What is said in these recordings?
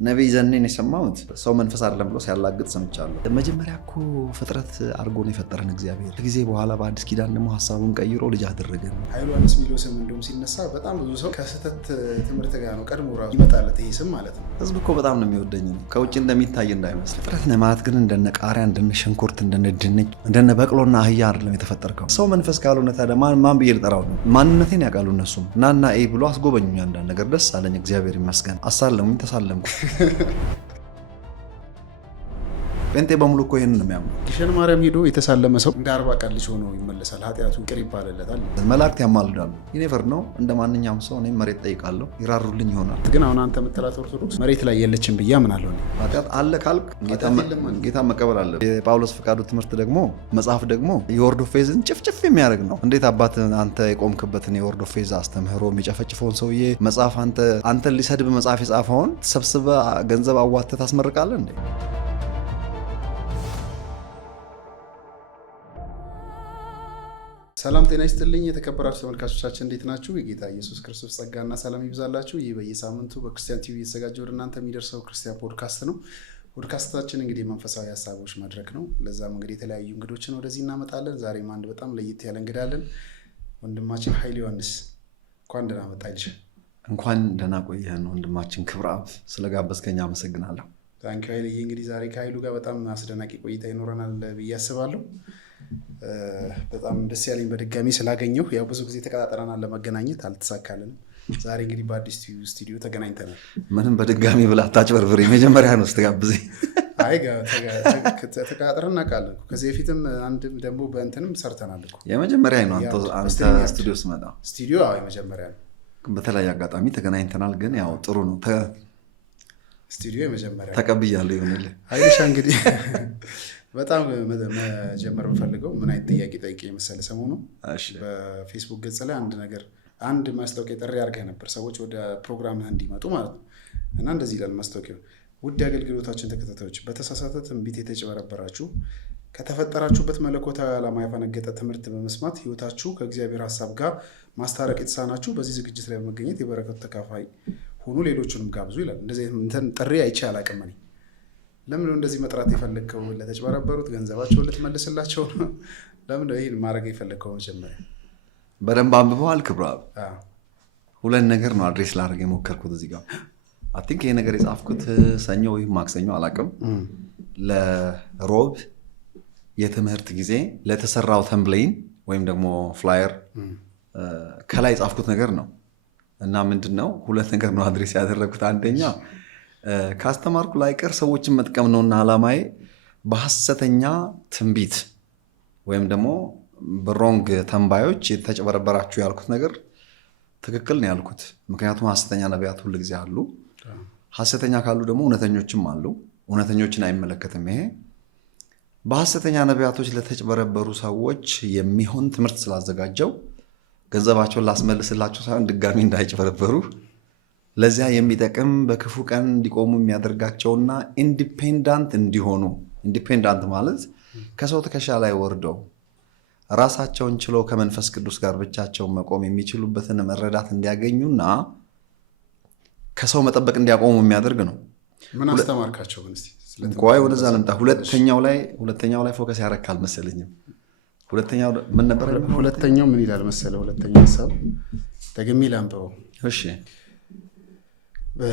ነብይ ዘኔን የሰማሁት ሰው መንፈስ አይደለም ብሎ ሲያላግጥ ሰምቻለሁ። መጀመሪያ እኮ ፍጥረት አድርጎ ነው የፈጠረን እግዚአብሔር። ከጊዜ በኋላ በአዲስ ኪዳን ደግሞ ሀሳቡን ቀይሮ ልጅ አደረገን። ኃይሉ ዮሐንስ የሚለው ስም እንደውም ሲነሳ በጣም ብዙ ሰው ከስህተት ትምህርት ጋር ነው ቀድሞ ራሱ ይመጣለት ይሄ ስም ማለት ነው። ህዝብ እኮ በጣም ነው የሚወደኝ ነው ከውጭ እንደሚታይ እንዳይመስል። ፍጥረት ነህ ማለት ግን እንደነ ቃሪያ፣ እንደነ ሸንኮርት፣ እንደነ ድንች፣ እንደነ በቅሎና አህያ አይደለም የተፈጠርከው። ሰው መንፈስ ካልሆነ ታዲያ ማን ብዬ ልጠራው ነው? ማንነቴን ያውቃሉ እነሱም። ናና ብሎ አስጎበኙኝ። አንዳንድ ነገር ደስ አለኝ፣ እግዚአብሔር ይመስገን። አሳለሙኝ፣ ተሳለምኩ። ጴንጤ በሙሉ እኮ ይሄንን ነው የሚያምኑ። ግሸን ማርያም ሄዶ የተሳለመ ሰው እንደ 40 ቀን ልጅ ሆኖ ይመለሳል፣ ኃጢአቱ ይቅር ይባልለታል። መላእክት ያማልዳሉ። ይኔቨር ነው እንደ ማንኛውም ሰው እኔም መሬት ጠይቃለሁ፣ ይራሩልኝ ይሆናል። ግን አሁን አንተ የምትላት ኦርቶዶክስ መሬት ላይ የለችም ብዬ አምናለሁ። ኃጢአት አለ ካልክ ጌታ መቀበል አለ። የጳውሎስ ፈቃዱ ትምህርት ደግሞ መጽሐፍ ደግሞ የወርድ ኦፍ ፌዝን ጭፍጭፍ የሚያደርግ ነው። እንዴት አባት አንተ የቆምክበትን የወርድ ኦፍ ፌዝ አስተምህሮ የሚጨፈጭፈውን ሰውዬ መጽሐፍ አንተን ሊሰድብ መጽሐፍ የጻፈውን ሰብስበ ገንዘብ አዋጥተህ ታስመርቃለህ እንዴ? ሰላም ጤና ይስጥልኝ የተከበራችሁ ተመልካቾቻችን እንዴት ናችሁ? የጌታ ኢየሱስ ክርስቶስ ጸጋና ሰላም ይብዛላችሁ። ይህ በየሳምንቱ በክርስቲያን ቲቪ የተዘጋጀ ወደ እናንተ የሚደርሰው ክርስቲያን ፖድካስት ነው። ፖድካስታችን እንግዲህ መንፈሳዊ ሀሳቦች መድረክ ነው። ለዛም እንግዲህ የተለያዩ እንግዶችን ወደዚህ እናመጣለን። ዛሬም አንድ በጣም ለየት ያለ እንግዳለን። ወንድማችን ኃይሉ ዮሐንስ እንኳን ደህና መጣህ። እንኳን ደህና ቆየህን ወንድማችን። ክብረ አብ ስለጋበዝከኝ አመሰግናለሁ። ታንኪ ኃይልዬ። እንግዲህ ዛሬ ከኃይሉ ጋር በጣም አስደናቂ ቆይታ ይኖረናል ብዬ አስባለሁ። በጣም ደስ ያለኝ በድጋሚ ስላገኘሁ። ያው ብዙ ጊዜ ተቀጣጥረናል ለመገናኘት አልተሳካልንም። ዛሬ እንግዲህ በአዲስ ስቱዲዮ ተገናኝተናል። ምንም በድጋሚ ብላ አታጭበርብር። የመጀመሪያ ነው ስትጋብዘኝ። አይ ተቀጣጥረን እናውቃለን። ከዚህ በፊትም አንድ ደግሞ በእንትንም ሰርተናል እኮ። የመጀመሪያ ነው አንተ ስቱዲዮ ስመጣ። ስቱዲዮ የመጀመሪያ ነው። በተለያየ አጋጣሚ ተገናኝተናል። ግን ያው ጥሩ ነው። ስቱዲዮ የመጀመሪያ ተቀብያለሁ። ይሆንልህ አይሻ። እንግዲህ በጣም መጀመር የምፈልገው ምን አይነት ጥያቄ ጠይቄ የመሰለ ሰሞኑ በፌስቡክ ገጽ ላይ አንድ ማስታወቂያ ጥሪ አድርገህ ነበር፣ ሰዎች ወደ ፕሮግራምህ እንዲመጡ ማለት ነው። እና እንደዚህ ይላል ማስታወቂያው: ውድ የአገልግሎታችን ተከታታዮች፣ በተሳሳተ ትንቢት የተጭበረበራችሁ ከተፈጠራችሁበት መለኮታዊ ዓላማ ያፈነገጠ ትምህርት በመስማት ህይወታችሁ ከእግዚአብሔር ሀሳብ ጋር ማስታረቅ የተሳናችሁ በዚህ ዝግጅት ላይ በመገኘት የበረከቱ ተካፋይ ሁኑ፣ ሌሎቹንም ጋብዙ ይላል። እንደዚህ ጥሪ አይቼ አላውቅም እኔ። ለምን እንደዚህ መጥራት የፈለግከው? ለተጭበረበሩት ገንዘባቸውን ልትመልስላቸው ነው? ለምን ይህን ማድረግ የፈለግከው? መጀመሪያ በደንብ አንብበዋል። ክብረ አብ ሁለት ነገር ነው አድሬስ ላደርግ የሞከርኩት እዚህ ጋር። አይ ቲንክ ይሄ ነገር የጻፍኩት ሰኞ ወይም ማክሰኞ አላውቅም፣ ለሮብ የትምህርት ጊዜ ለተሰራው ተምብሌን ወይም ደግሞ ፍላየር ከላይ የጻፍኩት ነገር ነው። እና ምንድነው ሁለት ነገር ነው አድሬስ ያደረግኩት። አንደኛ ካስተማርኩ ላይቀር ሰዎችን መጥቀም ነውና ዓላማዬ። በሐሰተኛ ትንቢት ወይም ደግሞ በሮንግ ተንባዮች የተጨበረበራችሁ ያልኩት ነገር ትክክል ነው ያልኩት። ምክንያቱም ሐሰተኛ ነቢያት ሁል ጊዜ አሉ። ሐሰተኛ ካሉ ደግሞ እውነተኞችም አሉ። እውነተኞችን አይመለከትም ይሄ። በሐሰተኛ ነቢያቶች ለተጨበረበሩ ሰዎች የሚሆን ትምህርት ስላዘጋጀው ገንዘባቸውን ላስመልስላቸው ሳይሆን ድጋሚ እንዳይጨበረበሩ ለዚያ የሚጠቅም በክፉ ቀን እንዲቆሙ የሚያደርጋቸውና ኢንዲፔንዳንት እንዲሆኑ። ኢንዲፔንዳንት ማለት ከሰው ትከሻ ላይ ወርደው ራሳቸውን ችለው ከመንፈስ ቅዱስ ጋር ብቻቸውን መቆም የሚችሉበትን መረዳት እንዲያገኙና ከሰው መጠበቅ እንዲያቆሙ የሚያደርግ ነው። ምን አስተማርካቸው? ቆይ ወደዛ ልምጣ። ሁለተኛው ላይ ፎከስ ያደረክ አልመሰለኝም። ሁለተኛው ምን ነበር? ሁለተኛው ምን ይላል መሰለ? ሁለተኛው ሀሳብ ደግሜ ላንብበው። እሺ።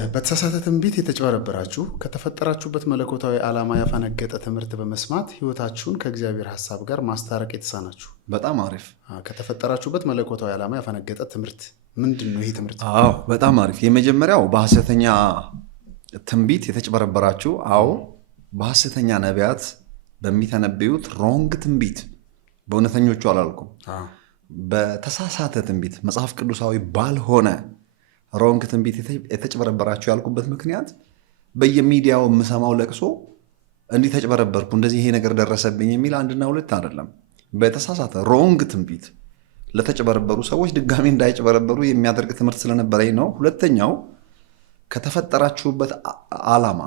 በተሳሳተ ትንቢት የተጭበረበራችሁ ከተፈጠራችሁበት መለኮታዊ ዓላማ ያፈነገጠ ትምህርት በመስማት ህይወታችሁን ከእግዚአብሔር ሀሳብ ጋር ማስታረቅ የተሳናችሁ። በጣም አሪፍ። ከተፈጠራችሁበት መለኮታዊ ዓላማ ያፈነገጠ ትምህርት ምንድን ነው ይሄ ትምህርት? በጣም አሪፍ። የመጀመሪያው በሐሰተኛ ትንቢት የተጭበረበራችሁ። በሐሰተኛ ነቢያት በሚተነብዩት ሮንግ ትንቢት፣ በእውነተኞቹ አላልኩም። በተሳሳተ ትንቢት መጽሐፍ ቅዱሳዊ ባልሆነ ሮንግ ትንቢት የተጭበረበራችሁ ያልኩበት ምክንያት በየሚዲያው የምሰማው ለቅሶ እንዲህ ተጭበረበርኩ፣ እንደዚህ ይሄ ነገር ደረሰብኝ የሚል አንድና ሁለት አይደለም። በተሳሳተ ሮንግ ትንቢት ለተጭበረበሩ ሰዎች ድጋሚ እንዳይጭበረበሩ የሚያደርግ ትምህርት ስለነበረኝ ነው። ሁለተኛው ከተፈጠራችሁበት ዓላማ፣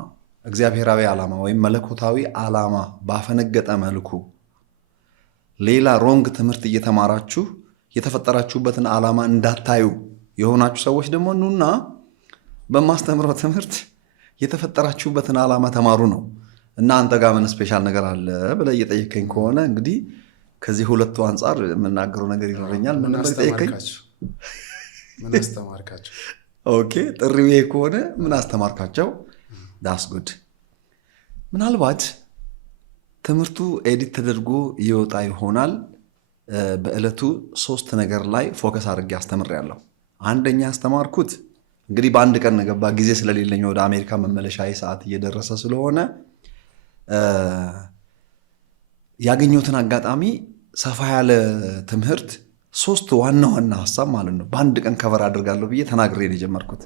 እግዚአብሔራዊ ዓላማ ወይም መለኮታዊ ዓላማ ባፈነገጠ መልኩ ሌላ ሮንግ ትምህርት እየተማራችሁ የተፈጠራችሁበትን ዓላማ እንዳታዩ የሆናችሁ ሰዎች ደግሞ ኑና በማስተምረው ትምህርት የተፈጠራችሁበትን ዓላማ ተማሩ ነው። እና አንተ ጋር ምን ስፔሻል ነገር አለ ብለህ እየጠየቀኝ ከሆነ እንግዲህ ከዚህ ሁለቱ አንጻር የምናገረው ነገር ይኖረኛል። ምን ነበር የጠየቀኝ? ምን አስተማርካቸው? ኦኬ ጥሪው ይሄ ከሆነ ምን አስተማርካቸው? ዳስ ጉድ። ምናልባት ትምህርቱ ኤዲት ተደርጎ ይወጣ ይሆናል። በዕለቱ 3 ነገር ላይ ፎከስ አድርጌ አስተምሬያለሁ። አንደኛ ያስተማርኩት እንግዲህ በአንድ ቀን ገባ ጊዜ ስለሌለኝ ወደ አሜሪካ መመለሻ ሰዓት እየደረሰ ስለሆነ ያገኘሁትን አጋጣሚ ሰፋ ያለ ትምህርት 3 ዋና ዋና ሀሳብ ማለት ነው በአንድ ቀን ከቨር አድርጋለሁ ብዬ ተናግሬ ነው የጀመርኩት።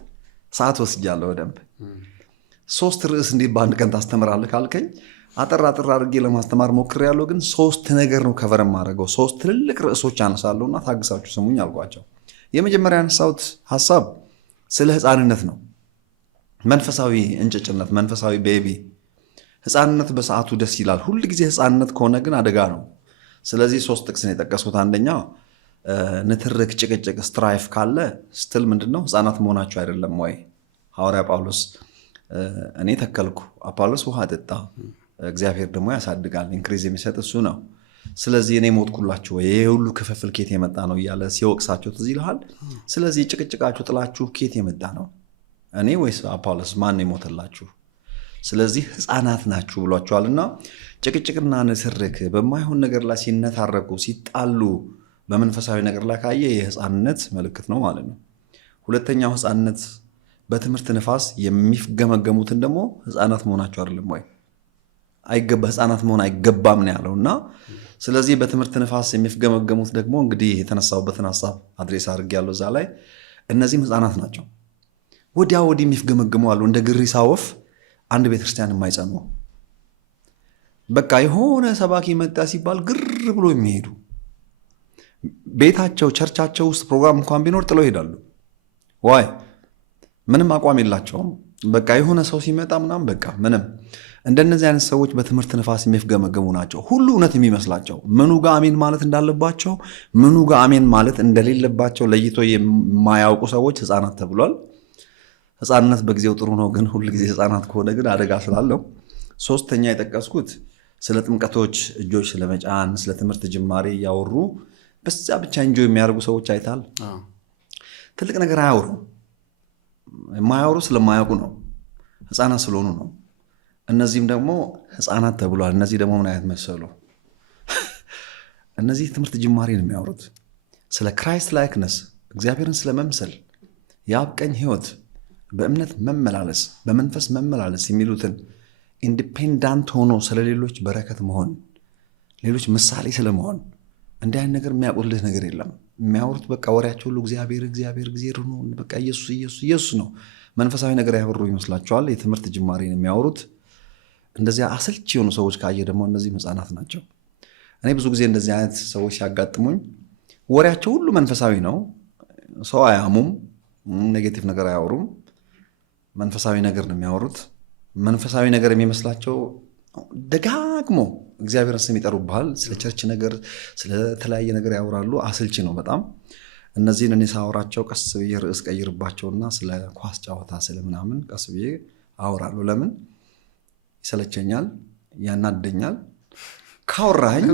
ሰዓት ወስጃለሁ በደንብ። 3 ርዕስ እንዴት በአንድ ቀን ታስተምራለህ ካልከኝ አጠር አድርጌ ለማስተማር ሞክሬያለሁ። ግን 3 ነገር ነው ከቨር የማደርገው። 3 ትልልቅ ርዕሶች አነሳለሁና ታግሳችሁ ስሙኝ አልኳቸው። የመጀመሪያ ያነሳሁት ሀሳብ ስለ ሕፃንነት ነው። መንፈሳዊ እንጭጭነት፣ መንፈሳዊ ቤቢ። ሕፃንነት በሰዓቱ ደስ ይላል። ሁል ጊዜ ሕፃንነት ከሆነ ግን አደጋ ነው። ስለዚህ 3 ጥቅስ ነው የጠቀስኩት። አንደኛ ንትርክ፣ ጭቅጭቅ፣ ስትራይፍ ካለ ስትል ምንድነው ሕፃናት መሆናቸው አይደለም ወይ? ሐዋርያ ጳውሎስ እኔ ተከልኩ፣ አፖሎስ ውሃ ጠጣ፣ እግዚአብሔር ደግሞ ያሳድጋል፣ ኢንክሪዝ የሚሰጥ እሱ ነው። ስለዚህ እኔ ሞትኩላችሁ ወይ? ይሄ ሁሉ ክፍፍል ኬት የመጣ ነው እያለ ሲወቅሳቸው ትዝ ይልሃል። ስለዚህ ጭቅጭቃችሁ፣ ጥላችሁ ኬት የመጣ ነው? እኔ ወይስ አፖሎስ? ማን የሞተላችሁ? ስለዚህ ሕፃናት ናችሁ ብሏቸዋልና ጭቅጭቅና ንትርክ በማይሆን ነገር ላይ ሲነታረኩ፣ ሲጣሉ በመንፈሳዊ ነገር ላይ ካየ የሕፃንነት ምልክት ነው ማለት ነው። ሁለተኛው ሕፃንነት በትምህርት ንፋስ የሚገመገሙትን ደግሞ ሕፃናት መሆናቸው አይደለም ወይ? ሕፃናት መሆን አይገባም ነው ያለውና ስለዚህ በትምህርት ንፋስ የሚገመገሙት ደግሞ እንግዲህ የተነሳውበትን ሀሳብ አድሬስ አድርጌያለሁ እዛ ላይ። እነዚህም ሕፃናት ናቸው። ወዲያ ወዲህ የሚፍገመገሙ አሉ፣ እንደ ግሪሳ ወፍ አንድ ቤተክርስቲያን የማይጸኑ በቃ የሆነ ሰባኪ መጣ ሲባል ግር ብሎ የሚሄዱ ቤታቸው ቸርቻቸው ውስጥ ፕሮግራም እንኳን ቢኖር ጥለው ይሄዳሉ። ዋይ ምንም አቋም የላቸውም። በቃ የሆነ ሰው ሲመጣ ምናምን በቃ ምንም። እንደነዚህ አይነት ሰዎች በትምህርት ንፋስ የሚፍገመገሙ ናቸው። ሁሉ እውነት የሚመስላቸው፣ ምኑ ጋር አሜን ማለት እንዳለባቸው ምኑ ጋር አሜን ማለት እንደሌለባቸው ለይቶ የማያውቁ ሰዎች ሕፃናት ተብሏል። ሕፃንነት በጊዜው ጥሩ ነው፣ ግን ሁል ጊዜ ሕፃናት ከሆነ ግን አደጋ ስላለው። 3ኛ የጠቀስኩት ስለ ጥምቀቶች፣ እጆች ስለመጫን፣ ስለ ትምህርት ጅማሬ እያወሩ በዛ ብቻ እንጆ የሚያደርጉ ሰዎች አይታል። ትልቅ ነገር አያወሩ። የማያወሩ ስለማያውቁ ነው፣ ሕፃናት ስለሆኑ ነው። እነዚህም ደግሞ ሕፃናት ተብሏል። እነዚህ ደግሞ ምን አይነት መሰሉ? እነዚህ ትምህርት ጅማሬ ነው የሚያወሩት። ስለ ክራይስት ላይክነስ፣ እግዚአብሔርን ስለመምሰል፣ የአብ ቀኝ ሕይወት፣ በእምነት መመላለስ፣ በመንፈስ መመላለስ የሚሉትን ኢንዲፔንዳንት ሆኖ ስለሌሎች በረከት መሆን፣ ሌሎች ምሳሌ ስለመሆን እንዲህ አይነት ነገር የሚያውቁልህ ነገር የለም። የሚያወሩት በቃ ወሬያቸው ሁሉ እግዚአብሔር ነው። በቃ ኢየሱስ ነው። መንፈሳዊ ነገር ያወሩ ይመስላቸዋል። የትምህርት ጅማሬ ነው የሚያወሩት። እንደዚያ አሰልች የሆኑ ሰዎች ካየ ደግሞ እነዚህ ሕፃናት ናቸው። እኔ ብዙ ጊዜ እንደዚህ አይነት ሰዎች ሲያጋጥሙኝ ወሬያቸው ሁሉ መንፈሳዊ ነው። ሰው አያሙም፣ ኔጌቲቭ ነገር አያወሩም። መንፈሳዊ ነገር ነው የሚያወሩት። መንፈሳዊ ነገር የሚመስላቸው ደጋግሞ እግዚአብሔርን ስም ይጠሩብሃል። ስለ ቸርች ነገር፣ ስለተለያየ ነገር ያወራሉ። አሰልቺ ነው በጣም። እነዚህን እኔ ሳወራቸው ቀስ ብዬ ርዕስ ቀይርባቸውና ስለ ኳስ ጨዋታ ስለምናምን ቀስ ብዬ አወራለሁ። ለምን ይሰለቸኛል፣ ያናደኛል። ካወራኝ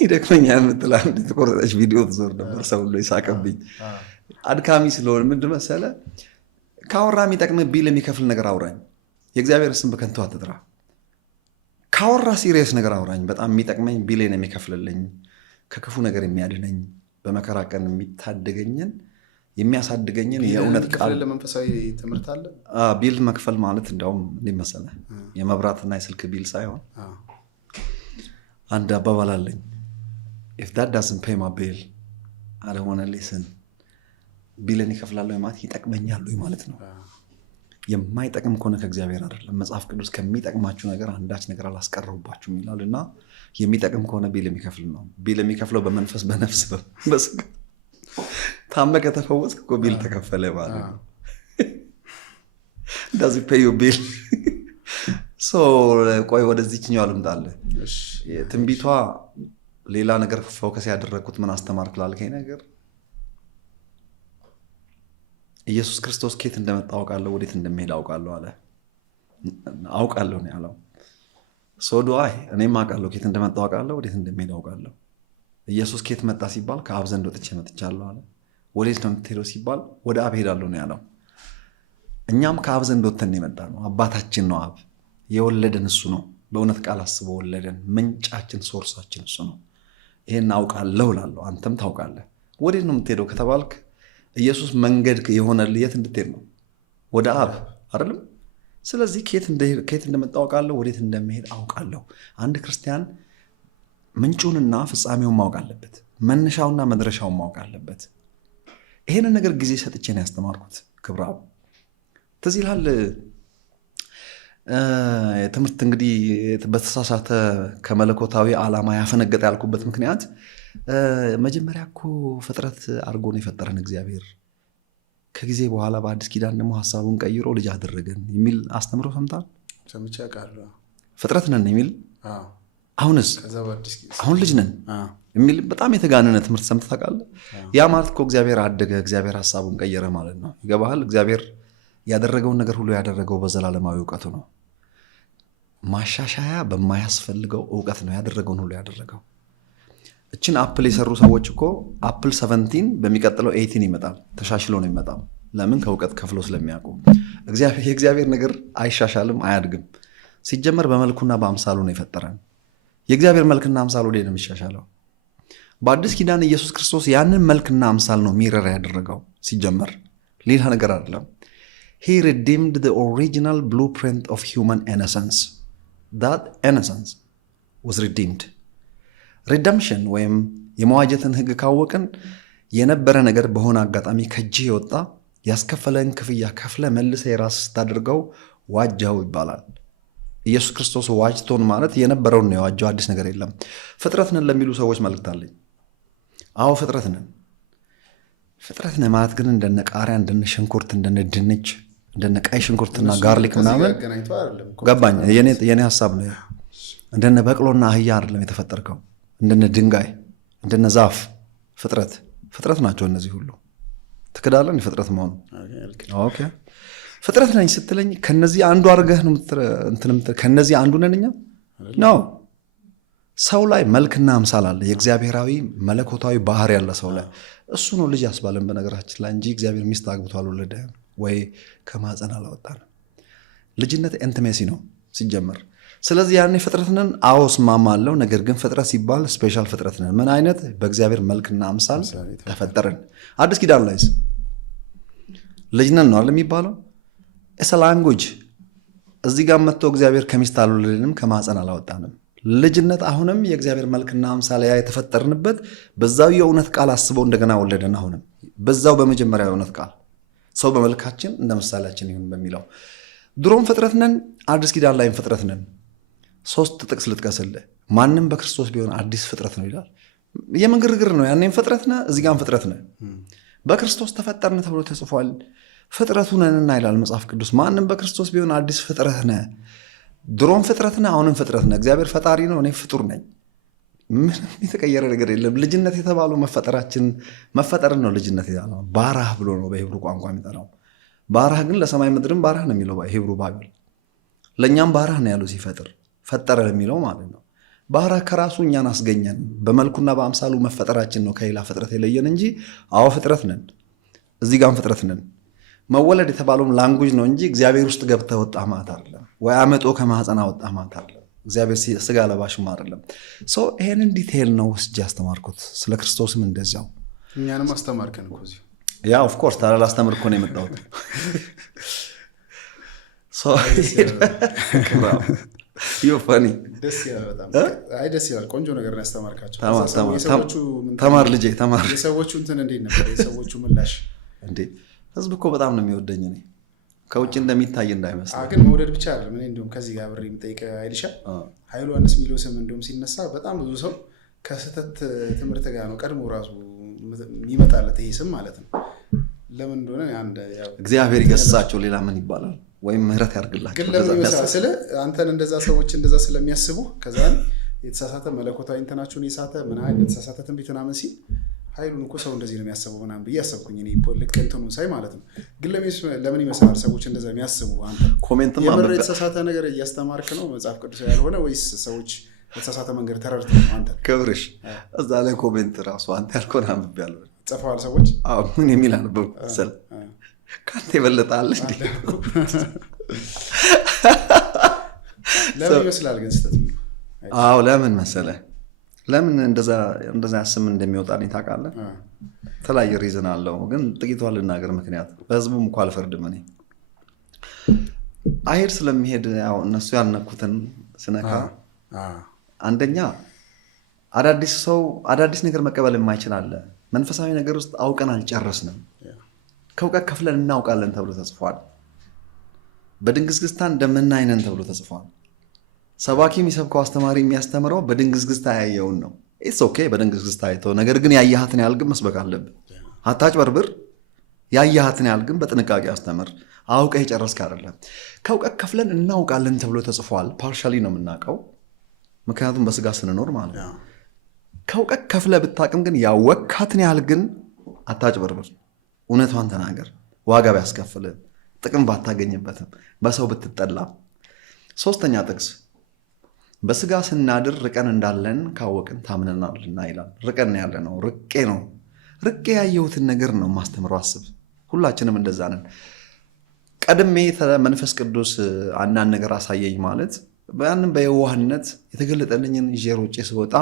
ይደክመኛል የምትል አንድ የተቆረጠች ቪዲዮ ትዞር ነበር። ሰው ሁሉ ይሳቀብኝ። አድካሚ ስለሆነ ምንድን መሰለህ፣ ካወራ የሚጠቅም ቢል የሚከፍል ነገር አውራኝ። የእግዚአብሔር ስም በከንቱ አትጥራ። ካወራ ሲሪየስ ነገር አውራኝ። በጣም የሚጠቅመኝ ቢሌን የሚከፍልልኝ፣ ከክፉ ነገር የሚያድነኝ፣ በመከራ ቀን የሚታደገኝን የሚያሳድገኝን የእውነት ቃል። ለመንፈሳዊ ትምህርት አለ ቢል መክፈል ማለት እንዲያውም እንዲህ መሰለህ፣ የመብራትና የስልክ ቢል ሳይሆን አንድ አባባል አለኝ። if that doesn't pay my bill I don't want to listen። ቢልን ይከፍላለሁ ማለት ይጠቅመኛል ማለት ነው። የማይጠቅም ከሆነ ከእግዚአብሔር አይደለም። መጽሐፍ ቅዱስ ከሚጠቅማችሁ ነገር አንዳች ነገር አላስቀረሁባችሁም ይላል እና የሚጠቅም ከሆነ ቢል የሚከፍል ነው። ቢል የሚከፍለው በመንፈስ በነፍስ በስጋ ታመህ ከተፈወስክ እኮ ቢል ተከፈለ ማለት ነው። does it pay your bill? ቆይ ወደዚህኛው ልምጣልህ። ትንቢቷ ሌላ ነገር ፎከስ ያደረግኩት ምን አስተማርክ ላልከኝ ነገር ኢየሱስ ክርስቶስ ከየት እንደመጣ አውቃለሁ፣ ወዴት እንደሚሄድ አውቃለሁ አለ። አውቃለሁ ነው ያለው። ሶዶአይ እኔም አውቃለሁ፣ ከየት እንደመጣ አውቃለሁ፣ ወዴት እንደሚሄድ አውቃለሁ። ኢየሱስ ከየት መጣ ሲባል ከአብ ዘንድ ወጥቼ መጥቻለሁ አለ። ወዴት ነው የምትሄደው ሲባል ወደ አብ ሄዳለሁ ነው ያለው። እኛም ከአብ ዘንድ ወጥተን የመጣ ነው። አባታችን ነው አብ፣ የወለደን እሱ ነው። በእውነት ቃል አስቦ ወለደን። ምንጫችን ሶርሳችን እሱ ነው። ይሄን አውቃለሁ እላለሁ። አንተም ታውቃለህ። ወዴት ነው የምትሄደው ከተባልክ ኢየሱስ መንገድ የሆነልህ የት እንድትሄድ ነው? ወደ አብ አይደለም? ስለዚህ ከየት እንደመጣ አውቃለሁ፣ ወዴት እንደሚሄድ አውቃለሁ። አንድ ክርስቲያን ምንጩንና ፍጻሜውን ማወቅ አለበት። መነሻውና መድረሻውን ማወቅ አለበት። ይሄንን ነገር ጊዜ ሰጥቼ ነው ያስተማርኩት። ክብረ አብ ትዝ ይልሃል። ትምህርት እንግዲህ በተሳሳተ ከመለኮታዊ ዓላማ ያፈነገጠ ያልኩበት ምክንያት መጀመሪያ እኮ ፍጥረት አድርጎ ነው የፈጠረን እግዚአብሔር። ከጊዜ በኋላ በአዲስ ኪዳን ደግሞ ሀሳቡን ቀይሮ ልጅ አደረገን የሚል አስተምሮ ሰምታል? ሰምቼ አውቃለሁ። ፍጥረት ነን የሚል አሁንስ አሁን ልጅ ነን የሚል በጣም የተጋነነ ትምህርት ሰምተህ ታውቃለህ? ያ ማለት እኮ እግዚአብሔር አደገ፣ እግዚአብሔር ሀሳቡን ቀየረ ማለት ነው። ይገባሃል? እግዚአብሔር ያደረገውን ነገር ሁሉ ያደረገው በዘላለማዊ እውቀቱ ነው። ማሻሻያ በማያስፈልገው እውቀት ነው ያደረገውን ሁሉ ያደረገው። እችን አፕል የሰሩ ሰዎች እኮ አፕል 17 በሚቀጥለው 18 ይመጣል፣ ተሻሽሎ ነው ይመጣል። ለምን? ከእውቀት ከፍሎ ስለሚያውቁ። የእግዚአብሔር ነገር አይሻሻልም፣ አያድግም። ሲጀመር በመልኩና በአምሳሉ ነው የፈጠረን። የእግዚአብሔር መልክና አምሳል ወዴት ነው የሚሻሻለው? በአዲስ ኪዳን ኢየሱስ ክርስቶስ ያንን መልክና አምሳል ነው ሚረር ያደረገው። ሲጀመር ሌላ ነገር አይደለም። He redeemed the original blueprint of human innocence. That innocence was redeemed. Redemption ወይም የመዋጀትን ሕግ ካወቅን የነበረ ነገር በሆነ አጋጣሚ ከእጅህ የወጣ ያስከፈለን ክፍያ ከፍለ መልሰ የራስ ስታደርገው ዋጃው ይባላል። ኢየሱስ ክርስቶስ ዋጅቶን ማለት የነበረውን ነው የዋጀው፣ አዲስ ነገር የለም። ፍጥረት ነን ለሚሉ ሰዎች መልእክት አለኝ። አዎ ፍጥረት ነን። ፍጥረት ነን ማለት ግን እንደነ ቃሪያ፣ እንደነ ሽንኩርት፣ እንደነ ድንች፣ እንደነ ቀይ ሽንኩርትና ጋርሊክ ምናምን ገባኝ። የኔ ሀሳብ ነው። እንደነ በቅሎና አህያ አይደለም የተፈጠርከው። እንደነ ድንጋይ፣ እንደነ ዛፍ ፍጥረት ናቸው እነዚህ ሁሉ። ትክዳለን የፍጥረት መሆኑ? ኦኬ ፍጥረት ነኝ ስትለኝ ከነዚህ አንዱ አድርገህ ነው ከነዚህ አንዱ ነን እኛ ነው። ሰው ላይ መልክና አምሳል አለ። የእግዚአብሔራዊ መለኮታዊ ባህር ያለ ሰው ላይ እሱ ነው ልጅ ያስባለን በነገራችን ላይ እንጂ እግዚአብሔር ሚስት አግብቶ አልወለደም ወይ ከማፀን አላወጣንም። ልጅነት ኢንቲሜሲ ነው ሲጀመር። ስለዚህ ያኔ ፍጥረት ነን። አዎ እስማማለሁ። ነገር ግን ፍጥረት ሲባል ስፔሻል ፍጥረት ነን። ምን አይነት? በእግዚአብሔር መልክና አምሳል ተፈጠርን። አዲስ ኪዳን ላይስ ልጅ ነን ነው አይደል የሚባለው? ኢትስ አ ላንጉጅ። እዚህ ጋር መጥቶ እግዚአብሔር ከሚስት አልወለደንም ከማፀን አላወጣንም። ልጅነት አሁንም የእግዚአብሔር መልክና አምሳል የተፈጠርንበት በዛው የእውነት ቃል አስበው እንደገና ወለደን። አሁንም በዛው በመጀመሪያው የእውነት ቃል ሰው በመልካችን እንደ ምሳሌያችን ይሁን በሚለው ድሮም ፍጥረት ነን፣ አዲስ ኪዳን ላይም ፍጥረት ነን። 3 ጥቅስ ልጥቀስልህ። ማንም በክርስቶስ ቢሆን አዲስ ፍጥረት ነው ይላል። የምን ግርግር ነው? ያኔም ፍጥረት ነህ፣ እዚህ ጋርም ፍጥረት ነህ። በክርስቶስ ተፈጠርን ተብሎ ተጽፏል። ፍጥረቱ ነንና ይላል መጽሐፍ ቅዱስ። ማንም በክርስቶስ ቢሆን አዲስ ፍጥረት ነህ። ድሮም ፍጥረት ነህ፣ አሁንም ፍጥረት ነህ። እግዚአብሔር ፈጣሪ ነው፣ እኔ ፍጡር ነኝ። ምንም የተቀየረ ነገር የለም። ልጅነት የተባለው መፈጠርን ነው። ልጅነት የተባለው ባራህ ብሎ ነው በሂብሩ ቋንቋ የሚጠራው። ባራህ ግን ለሰማይ ምድርም ባራህ ነው የሚለው ሂብሩ ባይብል። ለእኛም ባራህ ነው ያለው ፈጠረ የሚለው ማለት ነው። ባራህ ከራሱ እኛን አስገኘን። በመልኩና በአምሳሉ መፈጠራችን ነው ከሌላ ፍጥረት የለየን እንጂ አዎ ፍጥረት ነን። እዚህ ጋርም ፍጥረት ነን። መወለድ የተባለውም ላንጉጅ ነው እንጂ እግዚአብሔር ውስጥ ገብተህ ወጣ ማለት አይደለም፣ ወይ አመጦ ከማህፀን ወጣ ማለት አይደለም። እግዚአብሔር ስጋ ለባሽም አይደለም። ሰው ይሄንን ዲቴይል ነው ወስጄ ያስተማርኩት። ስለ ክርስቶስም እንደዚያው እኛንም አስተማርከን እኮ እዚሁ። ያ ኦፍ ኮርስ ታላላ አስተምር እኮ ነው የመጣሁት። ፈኒ ደስ ይላል። ቆንጆ ነገር ነው ያስተማርካቸው። ተማር ልጄ ተማር። የሰዎቹ እንትን እንዴት ነበር? የሰዎቹ ምላሽ እንዴ? ህዝብ እኮ በጣም ነው የሚወደኝ እኔ ከውጭ እንደሚታይ እንዳይመስል። ግን መውደድ ብቻ አይደለም። እኔ እንዲሁም ከዚህ ጋር ብሬ የምጠይቀ አይልሻ ኃይሉ ዮሐንስ የሚለው ስም እንዲሁም ሲነሳ በጣም ብዙ ሰው ከስህተት ትምህርት ጋር ነው ቀድሞ ራሱ የሚመጣለት ይሄ ስም ማለት ነው። ለምን እንደሆነ እግዚአብሔር ይገስጻቸው። ሌላ ምን ይባላል? ወይም ምህረት ያድርግላቸው። ግን ለምን ይመስላል ስለ አንተን እንደዛ ሰዎች እንደዛ ስለሚያስቡ ከዛን የተሳሳተ መለኮታዊ እንትናችሁን የሳተ ምን አይነት የተሳሳተ ትንቢት ምናምን ሲል ኃይሉን እኮ ሰው እንደዚህ ነው የሚያስበው ምናምን ብዬ አሰብኩኝ እኔ ልክ እንትኑን ሳይ ማለት ነው። ግን ለምን ይመስላል ሰዎች እንደዛ የሚያስቡ? አንተ ኮሜንትም የምር የተሳሳተ ነገር እያስተማርክ ነው መጽሐፍ ቅዱስ ያልሆነ ወይስ ሰዎች በተሳሳተ መንገድ ተረድተው ነው? አንተ ክብርሽ እዛ ላይ ኮሜንት ራሱ አንተ ያልከውን አንብቤያለሁ ጽፈዋል ሰዎች። አዎ ምን የሚል አነበብ መሰለህ? ካንተ ይበልጣል እንዴ? ለምን ይመስላል ግን ስተት? አዎ ለምን መሰለህ? ለምን እንደዛ ስም እንደሚወጣልኝ ታውቃለህ? የተለያየ ሪዝን አለው፣ ግን ጥቂቷን ልናገር። ምክንያት በህዝቡም እኮ አልፈርድም እኔ አይሄድ ስለሚሄድ ያው እነሱ ያልነኩትን ስነካ አንደኛ አዳዲስ ነገር መቀበል የማይችል አለ። መንፈሳዊ ነገር ውስጥ አውቀን አልጨረስንም፣ ከእውቀት ከፍለን እናውቃለን ተብሎ ተጽፏል። በድንግዝግዝታ እንደምናይነን ተብሎ ተጽፏል። ሰባኪ የሚሰብከው አስተማሪ የሚያስተምረው በድንግዝግዝታ ያየውን ነው። ኢትስ ኦኬ በድንግዝግዝታ አይተው፣ ነገር ግን ያየሃትን ያህል ግን መስበክ አለብን። አታጭበርብር። ያየሃትን ያህል ግን በጥንቃቄ አስተምር። አውቀህ የጨረስክ አይደለም። ከእውቀት ከፍለን እናውቃለን ተብሎ ተጽፏል። ፓርሻሊ ነው የምናውቀው፣ ምክንያቱም በስጋ ስንኖር ማለት ነው። ከእውቀት ከፍለ ብታቅም ግን ያወካትን ያህል ግን አታጭበርብር። እውነቷን ተናገር። ዋጋ ቢያስከፍል ጥቅም ባታገኝበትም በሰው ብትጠላ። ሶስተኛ ጥቅስ በስጋ ስናድር ርቀን እንዳለን ካወቅን ታምነናልና ይላል። ርቀን ያለ ነው፣ ርቄ ያየሁትን ነገር ነው ማስተምረው። አስብ፣ ሁላችንም እንደዛ ነን። ቀድሜ መንፈስ ቅዱስ አንዳንድ ነገር አሳየኝ ማለት ያንን በየዋህነት የተገለጠልኝን ይዤ ሮጬ ስወጣ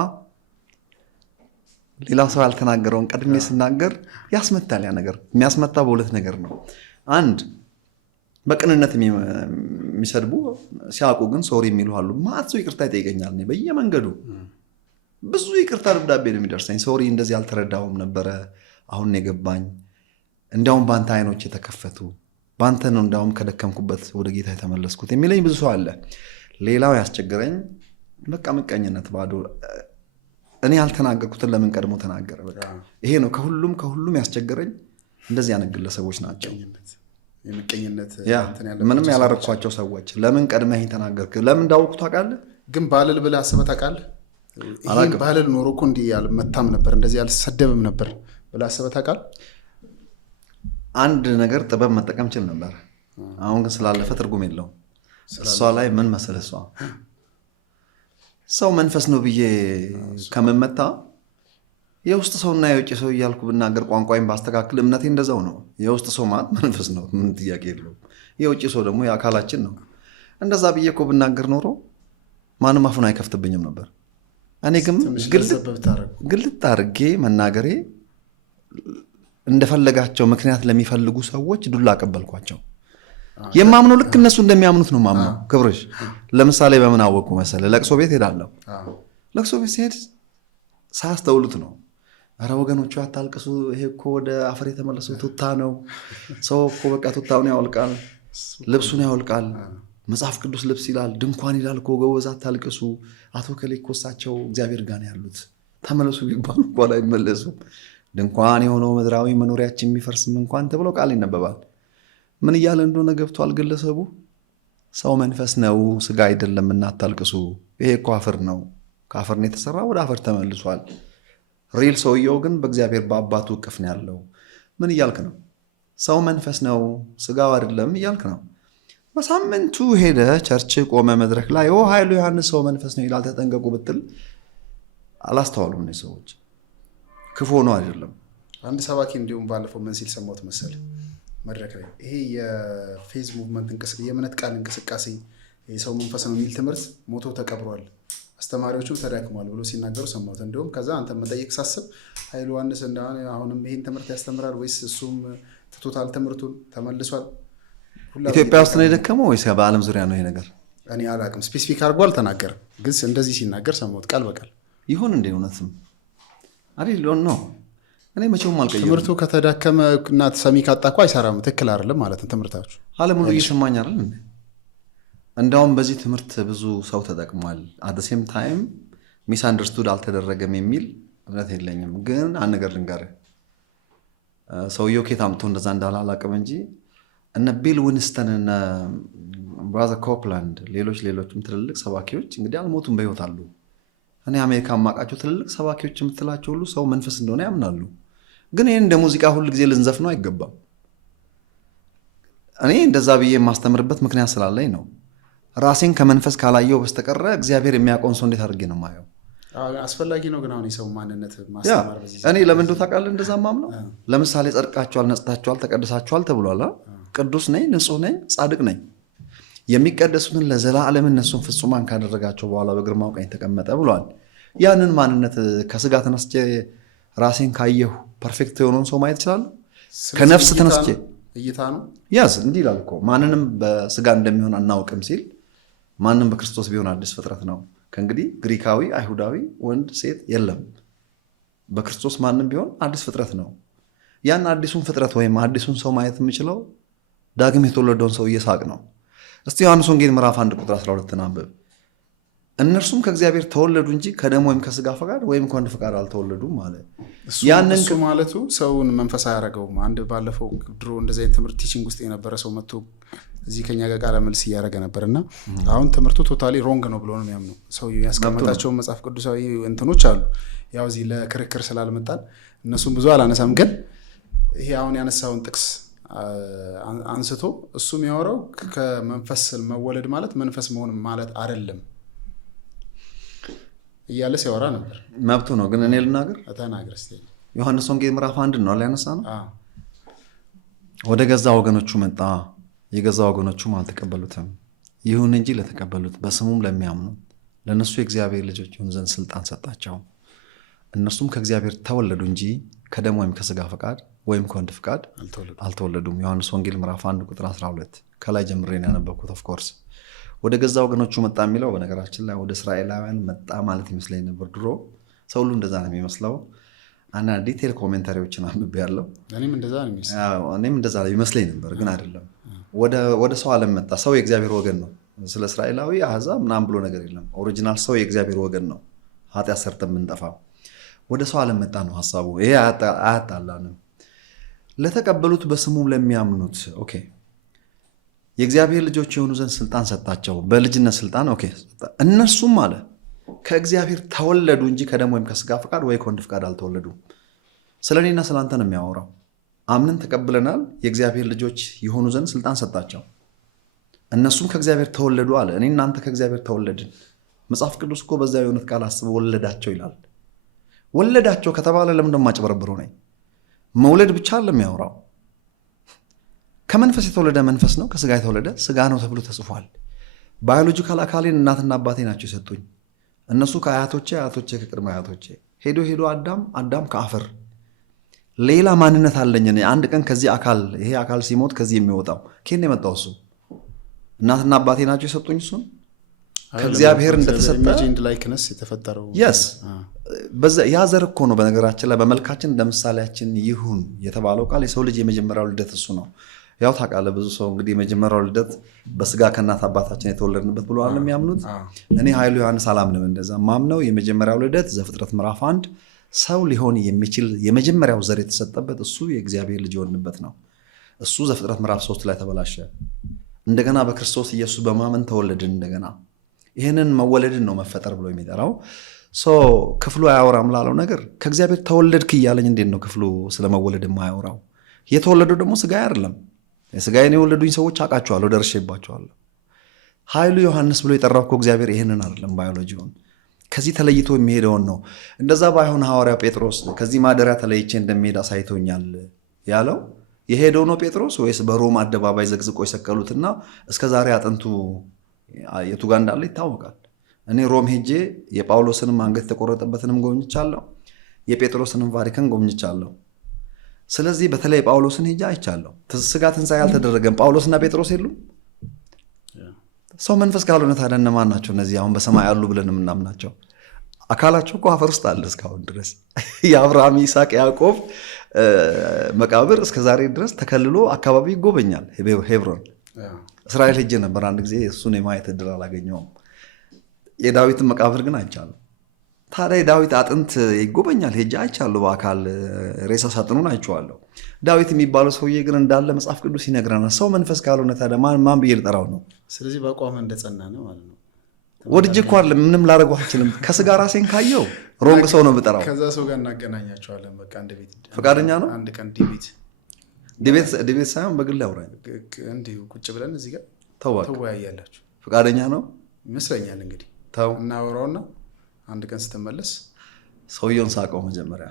ሌላ ሰው ያልተናገረውን ቀድሜ ስናገር ያስመታል። ያ ነገር የሚያስመታ በሁለት ነገር ነው። አንድ በቅንነት የሚሰድቡ ሲያውቁ ግን ሶሪ የሚሉ አሉ። ማት ሰው ይቅርታ ይጠይቀኛል። እኔ በየመንገዱ ብዙ ይቅርታ ደብዳቤ ነው የሚደርሰኝ። ሶሪ እንደዚህ ያልተረዳሁም ነበረ፣ አሁን የገባኝ፣ እንዲያውም በአንተ አይኖች የተከፈቱ፣ በአንተ ነው እንዲያውም ከደከምኩበት ወደ ጌታ የተመለስኩት የሚለኝ ብዙ ሰው አለ። ሌላው ያስቸግረኝ በቃ ምቀኝነት፣ ባዶ እኔ ያልተናገርኩትን ለምን ቀድሞ ተናገረ? በቃ ይሄ ነው ከሁሉም ያስቸግረኝ። እንደዚህ አይነት ግለሰቦች ናቸው። ምንም ያላረኳቸው ሰዎች ለምን ቀድመህ ተናገርክ? ለምን እንዳወቅሁ ታውቃለህ? ግን ባልል ብለህ አስበህ ታውቃለህ? ይሄን ባልል ኖሮ እኮ እንዲህ ያልመታም ነበር፣ እንደዚህ ያልሰደብም ነበር ብለህ አስበህ ታውቃለህ? አንድ ነገር ጥበብ መጠቀም ችል ነበር። አሁን ግን ስላለፈ ትርጉም የለውም። እሷ ላይ ምን መሰለህ፣ እሷ ሰው መንፈስ ነው ብዬ ከምመታ የውስጥ ሰውና የውጭ ሰው እያልኩ ብናገር ቋንቋይም ባስተካክል እምነቴ እንደዛው ነው። የውስጥ ሰው ማለት መንፈስ ነው፣ ምን ጥያቄ የለውም። የውጭ ሰው ደግሞ የአካላችን ነው። እንደዛ ብዬ እኮ ብናገር ኖሮ ማንም አፉን አይከፍትብኝም ነበር። እኔ ግን ግልጥ አድርጌ መናገሬ እንደፈለጋቸው ምክንያት ለሚፈልጉ ሰዎች ዱላ አቀበልኳቸው። የማምነው ልክ እነሱ እንደሚያምኑት ነው ማምነው። ክብርሽ ለምሳሌ በምን አወቁ መሰለህ? ለቅሶ ቤት ሄዳለሁ። ለቅሶ ቤት ሲሄድ ሳያስተውሉት ነው። ኧረ ወገኖቹ አታልቅሱ፣ ይሄ እኮ ወደ አፈር የተመለሰው ቱታ ነው። ሰው እኮ በቃ ቱታውን ያወልቃል፣ ልብሱን ያወልቃል። መጽሐፍ ቅዱስ ልብስ ይላል፣ ድንኳን ይላል እኮ። ጎበዝ አታልቅሱ፣ አቶ ከሌ እኮ እሳቸው እግዚአብሔር ጋር ነው ያሉት፣ ተመለሱ ቢባሉ እንኳን አይመለሱም። ድንኳን የሆነው ምድራዊ መኖሪያችን የሚፈርስም እንኳን ተብሎ ቃል ይነበባል። ምን እያለ እንደሆነ ገብቷል ግለሰቡ። ሰው መንፈስ ነው ስጋ አይደለም እና አታልቅሱ። ይሄ እኮ አፈር ነው፣ ከአፈር ነው የተሰራ፣ ወደ አፈር ተመልሷል። ሪል ሰውየው ግን በእግዚአብሔር በአባቱ እቅፍ ነው ያለው። ምን እያልክ ነው? ሰው መንፈስ ነው ስጋው አይደለም እያልክ ነው። በሳምንቱ ሄደ ቸርች ቆመ መድረክ ላይ ኃይሉ ዮሐንስ ሰው መንፈስ ነው ይላል ተጠንቀቁ ብትል አላስተዋሉም። እነዚህ ሰዎች ክፉ ሆኖ አይደለም። አንድ ሰባኪ እንዲሁም ባለፈው ምን ሲል ሰማሁት መሰል መድረክ ላይ ይሄ የፌዝ ሙቭመንት የእምነት ቃል እንቅስቃሴ የሰው መንፈስ ነው የሚል ትምህርት ሞቶ ተቀብሯል፣ አስተማሪዎቹ ተዳክሟል ብሎ ሲናገሩ ሰማሁት። እንዲሁም ከዛ አንተ መጠየቅ ሳስብ ኃይሉ ዮሐንስ አሁንም ይህን ትምህርት ያስተምራል ወይስ እሱም ትቶታል ትምህርቱን ተመልሷል? ኢትዮጵያ ውስጥ ነው የደከመው ወይስ በዓለም ዙሪያ ነው ይሄ ነገር? እኔ አላውቅም። ስፔሲፊክ አድርጎ አልተናገርም፣ ግን እንደዚህ ሲናገር ሰማሁት ቃል በቃል። ይሁን እንደ እውነትም አይደል ነው። እኔ መቼም አልቀየሩም። ትምህርቱ ከተዳከመ እና ሰሚ ካጣ እኮ አይሰራም። ትክክል አይደለም ማለት ነው ትምህርታችሁ። ዓለም ሁሉ እየሰማኝ አይደል? እንዳውም በዚህ ትምህርት ብዙ ሰው ተጠቅሟል። አት ሴም ታይም ሚስ አንደርስቱድ አልተደረገም የሚል እምነት የለኝም። ግን አንድ ነገር ልንገርህ፣ ሰውየው ኬት አምጥቶ እንደዛ እንዳላላቅም እንጂ እነ ቢል ዊንስተን እነ ብራዘር ኮፕላንድ ሌሎችም ትልልቅ ሰባኪዎች እንግዲህ አልሞቱም፣ በሕይወት አሉ። እኔ አሜሪካ የማውቃቸው ትልልቅ ሰባኪዎች የምትላቸው ሁሉ ሰው መንፈስ እንደሆነ ያምናሉ። ግን ይህን እንደ ሙዚቃ ሁል ጊዜ ልንዘፍነው አይገባም። እኔ እንደዛ ብዬ የማስተምርበት ምክንያት ስላለኝ ነው። ራሴን ከመንፈስ ካላየው በስተቀረ እግዚአብሔር የሚያውቀውን ሰው እንዴት አድርጌ ነው ማየው? አስፈላጊ ነው። ግን አሁን የሰው ማንነት ማስተማር እኔ ለምን እንደው ታውቃለህ እንደዛ ማምነው? ለምሳሌ ጸድቃችኋል፣ ነጽታችኋል፣ ተቀድሳችኋል ተብሏል። ቅዱስ ነኝ፣ ንጹህ ነኝ፣ ጻድቅ ነኝ። የሚቀደሱትን ለዘላለም እነሱን ፍጹማን ካደረጋቸው በኋላ በግርማው ቀኝ ተቀመጠ ብሏል። ያንን ማንነት ከስጋ ተነስቼ ራሴን ካየሁ ፐርፌክት የሆነውን ሰው ማየት እችላለሁ? ከነፍስ ተነስቼ እይታ ነው ያዝ እንዲህ ይላል እኮ ማንንም በስጋ እንደሚሆን አናውቅም ሲል ማንም በክርስቶስ ቢሆን አዲስ ፍጥረት ነው። ከእንግዲህ ግሪካዊ፣ አይሁዳዊ፣ ወንድ ሴት የለም። በክርስቶስ ማንም ቢሆን አዲስ ፍጥረት ነው። ያን አዲሱን ፍጥረት ወይም አዲሱን ሰው ማየት የምችለው ዳግም የተወለደውን ሰው እየሳቅ ነው። እስቲ ዮሐንስ ወንጌል ምዕራፍ 1 ቁጥር 12 አንብብ። እነርሱም ከእግዚአብሔር ተወለዱ እንጂ ከደም ወይም ከስጋ ፈቃድ ወይም ከወንድ ፈቃድ አልተወለዱም ማለት። እሱ ማለቱ ሰውን መንፈስ አያደርገውም። አንድ ባለፈው ድሮ እንደዚህ አይነት ትምህርት ቲቺንግ ውስጥ የነበረ ሰው መጥቶ እዚህ ከኛ ጋር ቃለ መልስ እያደረገ ነበር እና አሁን ትምህርቱ ቶታሊ ሮንግ ነው ብሎ ነው የሚያምኑ። ሰው ያስቀመጣቸው መጽሐፍ ቅዱሳዊ እንትኖች አሉ። ያው እዚህ ለክርክር ስላልመጣን እነሱም ብዙ አላነሳም። ግን ይሄ አሁን ያነሳውን ጥቅስ አንስቶ እሱ የሚያወራው ከመንፈስ መወለድ ማለት መንፈስ መሆን ማለት አይደለም እያለ ሲያወራ ነበር። መብቱ ነው። ግን እኔ ልናገር ተናገር እስቲ። ዮሐንስ ወንጌል ምዕራፍ 1 ነው ያነሳ ነው። ወደ ገዛ ወገኖቹ መጣ፣ የገዛ ወገኖቹም አልተቀበሉትም። ይሁን እንጂ ለተቀበሉት በስሙም ለሚያምኑት ለእነሱ የእግዚአብሔር ልጆች ይሆኑ ዘንድ ስልጣን ሰጣቸው። እነርሱም ከእግዚአብሔር ተወለዱ እንጂ ከደም ወይም ከስጋ ፈቃድ ወይም ከወንድ ፈቃድ አልተወለዱም። ዮሐንስ ወንጌል ምዕራፍ 1 ቁጥር 12 ከላይ ጀምሬን ያነበብኩት። ኦፍኮርስ ወደ ገዛ ወገኖቹ መጣ የሚለው በነገራችን ላይ ወደ እስራኤላውያን መጣ ማለት ይመስለኝ ነበር ድሮ። ሰው ሁሉ እንደዛ ነው የሚመስለው። እና ዲቴል ኮሜንታሪዎችን አንብቤ ያለው እኔም እንደዛ ነው ይመስለኝ ነበር፣ ግን አይደለም። ወደ ሰው ዓለም መጣ። ሰው የእግዚአብሔር ወገን ነው። ስለ እስራኤላዊ አሕዛብ ምናምን ብሎ ነገር የለም። ኦሪጂናል ሰው የእግዚአብሔር ወገን ነው። ኃጢአት ሰርተን የምንጠፋ ወደ ሰው ዓለም መጣ ነው ሀሳቡ። ይሄ አያጣላንም። ለተቀበሉት በስሙም ለሚያምኑት ኦኬ የእግዚአብሔር ልጆች የሆኑ ዘንድ ስልጣን ሰጣቸው። በልጅነት ስልጣን ኦኬ። እነርሱም አለ ከእግዚአብሔር ተወለዱ እንጂ ከደም ወይም ከስጋ ፈቃድ ወይ ከወንድ ፈቃድ አልተወለዱም። ስለ እኔና ስለ አንተ ነው የሚያወራው። አምነን ተቀብለናል። የእግዚአብሔር ልጆች የሆኑ ዘንድ ስልጣን ሰጣቸው። እነሱም ከእግዚአብሔር ተወለዱ አለ። እኔ እናንተ ከእግዚአብሔር ተወለድን። መጽሐፍ ቅዱስ እኮ በዛ የእውነት ቃል አስበው ወለዳቸው ይላል። ወለዳቸው ከተባለ ለምን እንደማጭበረብረው ነኝ። መውለድ ብቻ ለሚያወራው ከመንፈስ የተወለደ መንፈስ ነው፣ ከስጋ የተወለደ ስጋ ነው ተብሎ ተጽፏል። ባዮሎጂካል አካሌን እናትና አባቴ ናቸው የሰጡኝ። እነሱ ከአያቶቼ፣ አያቶቼ ከቅድመ አያቶቼ። ሄዶ አዳም ከአፈር ሌላ ማንነት አለኝ። አንድ ቀን ከዚህ አካል ይሄ አካል ሲሞት ከዚህ የሚወጣው ከኔ የመጣው እሱ እናትና አባቴ ናቸው የሰጡኝ። እሱን ከእግዚአብሔር እንደተሰጠ ያ ዘር እኮ ነው። በነገራችን ላይ በመልካችን እንደ ምሳሌያችን ይሁን የተባለው ቃል የሰው ልጅ የመጀመሪያው ልደት እሱ ነው። ያው ታውቃለህ፣ ብዙ ሰው እንግዲህ የመጀመሪያው ልደት በስጋ ከእናት አባታችን የተወለድንበት ብሎ አለ የሚያምኑት። እኔ ኃይሉ ዮሐንስ አላምንም እንደዛ። ማምነው የመጀመሪያው ልደት ዘፍጥረት ምዕራፍ 1 ሰው ሊሆን የሚችል የመጀመሪያው ዘር የተሰጠበት እሱ የእግዚአብሔር ልጅ የሆንበት ነው። እሱ ዘፍጥረት ምዕራፍ 3 ላይ ተበላሸ። እንደገና በክርስቶስ ኢየሱስ በማመን ተወለድን። እንደገና ይህንን መወለድን ነው መፈጠር ብሎ የሚጠራው። ክፍሉ አያወራም ላለው ነገር ከእግዚአብሔር ተወለድክ እያለኝ እንዴት ነው ክፍሉ ስለመወለድ የማያወራው? የተወለደው ደግሞ ስጋ አይደለም። ስጋዬን የወለዱኝ ሰዎች አውቃቸዋለሁ፣ ደርሼባቸዋለሁ። ኃይሉ ዮሐንስ ብሎ የጠራው እኮ እግዚአብሔር ይህንን አይደለም፣ ባዮሎጂውን ከዚህ ተለይቶ የሚሄደውን ነው። እንደዛ ባይሆን ሐዋርያው ጴጥሮስ ከዚህ ማደሪያ ተለይቼ እንደሚሄድ አሳይቶኛል ያለው የሄደው ነው ጴጥሮስ ወይስ በሮም አደባባይ ዘግዝቆ የሰቀሉትና እስከዛሬ አጥንቱ የቱ ጋር እንዳለ ይታወቃል። እኔ ሮም ሄጄ የጳውሎስንም አንገት የተቆረጠበትንም ጎብኝቻለሁ፣ የጴጥሮስንም ቫቲካን ጎብኝቻለሁ። ስለዚህ በተለይ ጳውሎስን ሄጄ አይቻለሁ። ስጋ ትንሣኤ አልተደረገም። ጳውሎስና ጴጥሮስ የሉም። ሰው መንፈስ ካልሆነ ታዲያ እነማን ናቸው እነዚህ አሁን በሰማይ ያሉ ብለን የምናምናቸው? አካላቸው እኮ አፈር ውስጥ አለ እስካሁን ድረስ። የአብርሃም ይስሐቅ፣ ያዕቆብ መቃብር እስከዛሬ ድረስ ተከልሎ አካባቢ ይጎበኛል። ሄብሮን እስራኤል ሄጄ ነበር አንድ ጊዜ። እሱን የማየት እድል አላገኘውም። የዳዊትን መቃብር ግን አይቻለሁ። ታዲያ የዳዊት አጥንት ይጎበኛል፣ ሄጄ አይቻለሁ በአካል ሬሳ ሳጥኑን አይቼዋለሁ። ዳዊት የሚባለው ሰውዬ ግን እንዳለ መጽሐፍ ቅዱስ ይነግረናል። ሰው መንፈስ ካልሆነ ታዲያ ማን ብዬ ልጠራው ነው? ስለዚህ በአቋም እንደጸና ነው ማለት ነው። ወድጄ እኮ አይደለም ምንም ላደርገው አልችልም። ከስጋ ራሴን ካየው ሮንግ ሰው ነው ብጠራው። ከዛ ሰው ጋር እናገናኛቸዋለን። በቃ አንድ ቤት ፈቃደኛ ነው። አንድ ቀን ዲቤት ሳይሆን በግል ያውራኝ እንዲሁ ቁጭ ብለን እዚህ ጋር ተወያያላችሁ። ፈቃደኛ ነው ይመስለኛል። እንግዲህ ተው እናወራውና አንድ ቀን ስትመለስ ሰውየውን ሳቀው። መጀመሪያ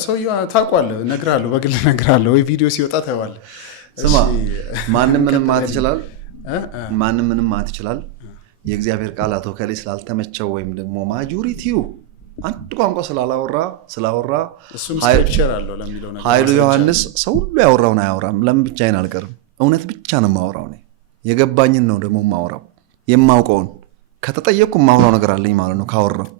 ሰውየው ታውቋለህ፣ እነግርሃለሁ፣ በግል እነግርሃለሁ፣ ወይ ቪዲዮ ሲወጣ ታየዋለህ። ስማ ማንም ምንም ማለት ይችላል፣ ማንም ምንም ማለት ይችላል። የእግዚአብሔር ቃል አቶ ከሌ ስላልተመቸው ወይም ደግሞ ማጆሪቲው አንድ ቋንቋ ስላወራ እሱም ስክሪፕቸር አለው ለሚለው ነገር ኃይሉ ዮሐንስ ሰው ሁሉ ያወራውን አያወራም። ለምን ብቻዬን አልቀርም? እውነት ብቻ ነው የማወራው። እኔ የገባኝን ነው ደግሞ የማወራው። የማውቀውን ከተጠየቅኩ የማወራው ነገር አለኝ ማለት ነው ካወራው።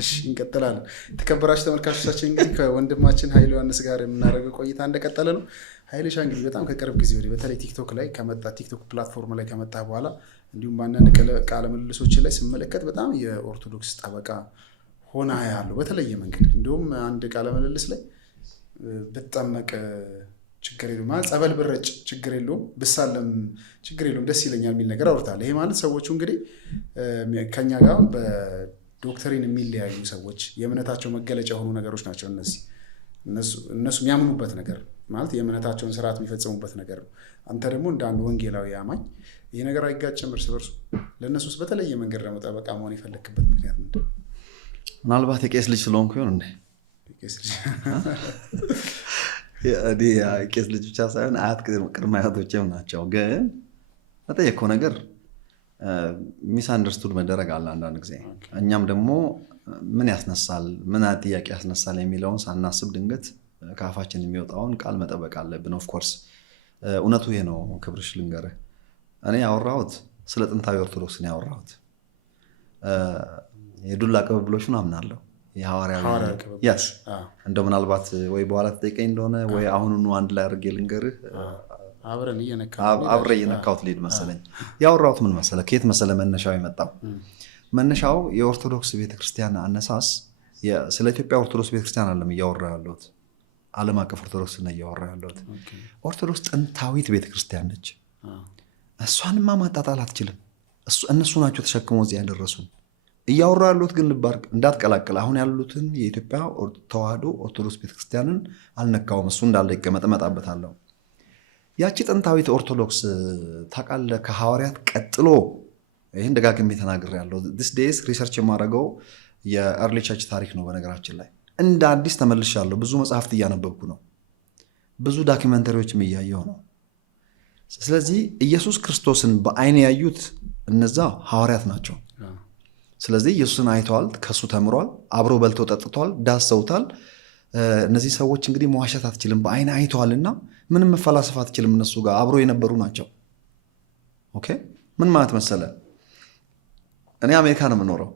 እሺ እንቀጥላለን። የተከበራችሁ ተመልካቾቻችን እንግዲህ ከወንድማችን ኃይሉ ዮሐንስ ጋር የምናደርገው ቆይታ እንደቀጠለ ነው። ኃይልሻ እንግዲህ በጣም ከቅርብ ጊዜ ወዲህ በተለይ ቲክቶክ ላይ ከመጣ ቲክቶክ ፕላትፎርም ላይ ከመጣ በኋላ እንዲሁም በአንዳንድ ቃለ ምልልሶች ላይ ስመለከት በጣም የኦርቶዶክስ ጠበቃ ሆና ያለው በተለየ መንገድ። እንዲሁም አንድ ቃለ ምልልስ ላይ ብጠመቅ ችግር የለውም ማለት ጸበል ብረጭ ችግር የለውም ብሳለም ችግር የለውም ደስ ይለኛል የሚል ነገር አውርታል። ይሄ ማለት ሰዎቹ እንግዲህ ከኛ ጋር በዶክተሪን የሚለያዩ ሰዎች የእምነታቸው መገለጫ የሆኑ ነገሮች ናቸው። እነሱ የሚያምኑበት ነገር ማለት የእምነታቸውን ስርዓት የሚፈጽሙበት ነገር ነው። አንተ ደግሞ እንደ አንድ ወንጌላዊ አማኝ ይህ ነገር አይጋጭም እርስ በርሱ? ለእነሱስ በተለየ መንገድ ደግሞ ጠበቃ መሆን የፈለግክበት ምክንያት ምንድን? ምናልባት የቄስ ልጅ ስለሆንኩ ይሆን እንዴ? ቄስ ልጅ ብቻ ሳይሆን አያት ቅድመ አያቶችም ናቸው። ግን መጠየቀው ነገር ሚስ አንደርስቱድ መደረግ አለ አንዳንድ ጊዜ። እኛም ደግሞ ምን ያስነሳል ምን ጥያቄ ያስነሳል የሚለውን ሳናስብ ድንገት ከአፋችን የሚወጣውን ቃል መጠበቅ አለብን። ኦፍኮርስ እውነቱ ይሄ ነው። ክብርሽ ልንገርህ፣ እኔ ያወራሁት ስለ ጥንታዊ ኦርቶዶክስ ነው ያወራሁት። የዱላ ቅብብሎሹን አምናለሁ። የሐዋርያዊ ያስ እንደው ምናልባት ወይ በኋላ ተጠይቀኝ እንደሆነ ወይ አሁኑኑ አንድ ላይ አድርጌ ልንገርህ። አብረ እየነካሁት ልሂድ መሰለኝ። ያወራሁት ምን መሰለ፣ ከየት መሰለ መነሻው የመጣው? መነሻው የኦርቶዶክስ ቤተክርስቲያን አነሳስ ስለ ኢትዮጵያ ኦርቶዶክስ ቤተክርስቲያን አለም እያወራ ያለሁት፣ ዓለም አቀፍ ኦርቶዶክስ ነው እያወራ ያለሁት። ኦርቶዶክስ ጥንታዊት ቤተክርስቲያን ነች። እሷንማ ማጣጣል አትችልም። እነሱ ናቸው ተሸክመው እዚህ ያደረሱን። እያወራ ያሉት ግን ልባር እንዳትቀላቀል። አሁን ያሉትን የኢትዮጵያ ተዋህዶ ኦርቶዶክስ ቤተክርስቲያንን አልነካውም። እሱ እንዳለ ይቀመጥ፣ እመጣበታለሁ። ያቺ ጥንታዊት ኦርቶዶክስ ታውቃለህ፣ ከሐዋርያት ቀጥሎ ይህን ደጋግሜ ተናግሬያለሁ። ዲስ ዴይስ ሪሰርች የማደርገው የኤርሊ ቸርች ታሪክ ነው። በነገራችን ላይ እንደ አዲስ ተመልሻለሁ። ብዙ መጽሐፍት እያነበብኩ ነው። ብዙ ዳኪመንተሪዎችም እያየሁ ነው። ስለዚህ ኢየሱስ ክርስቶስን በአይን ያዩት እነዛ ሐዋርያት ናቸው። ስለዚህ ኢየሱስን አይተዋል፣ ከሱ ተምሯል፣ አብሮ በልተው ጠጥተዋል፣ ዳሰውታል። እነዚህ ሰዎች እንግዲህ መዋሸት አትችልም፣ በአይን አይተዋልና ምንም መፈላሰፍ አትችልም። እነሱ ጋር አብሮ የነበሩ ናቸው። ኦኬ ምን ማለት መሰለ፣ እኔ አሜሪካ ነው የምኖረው።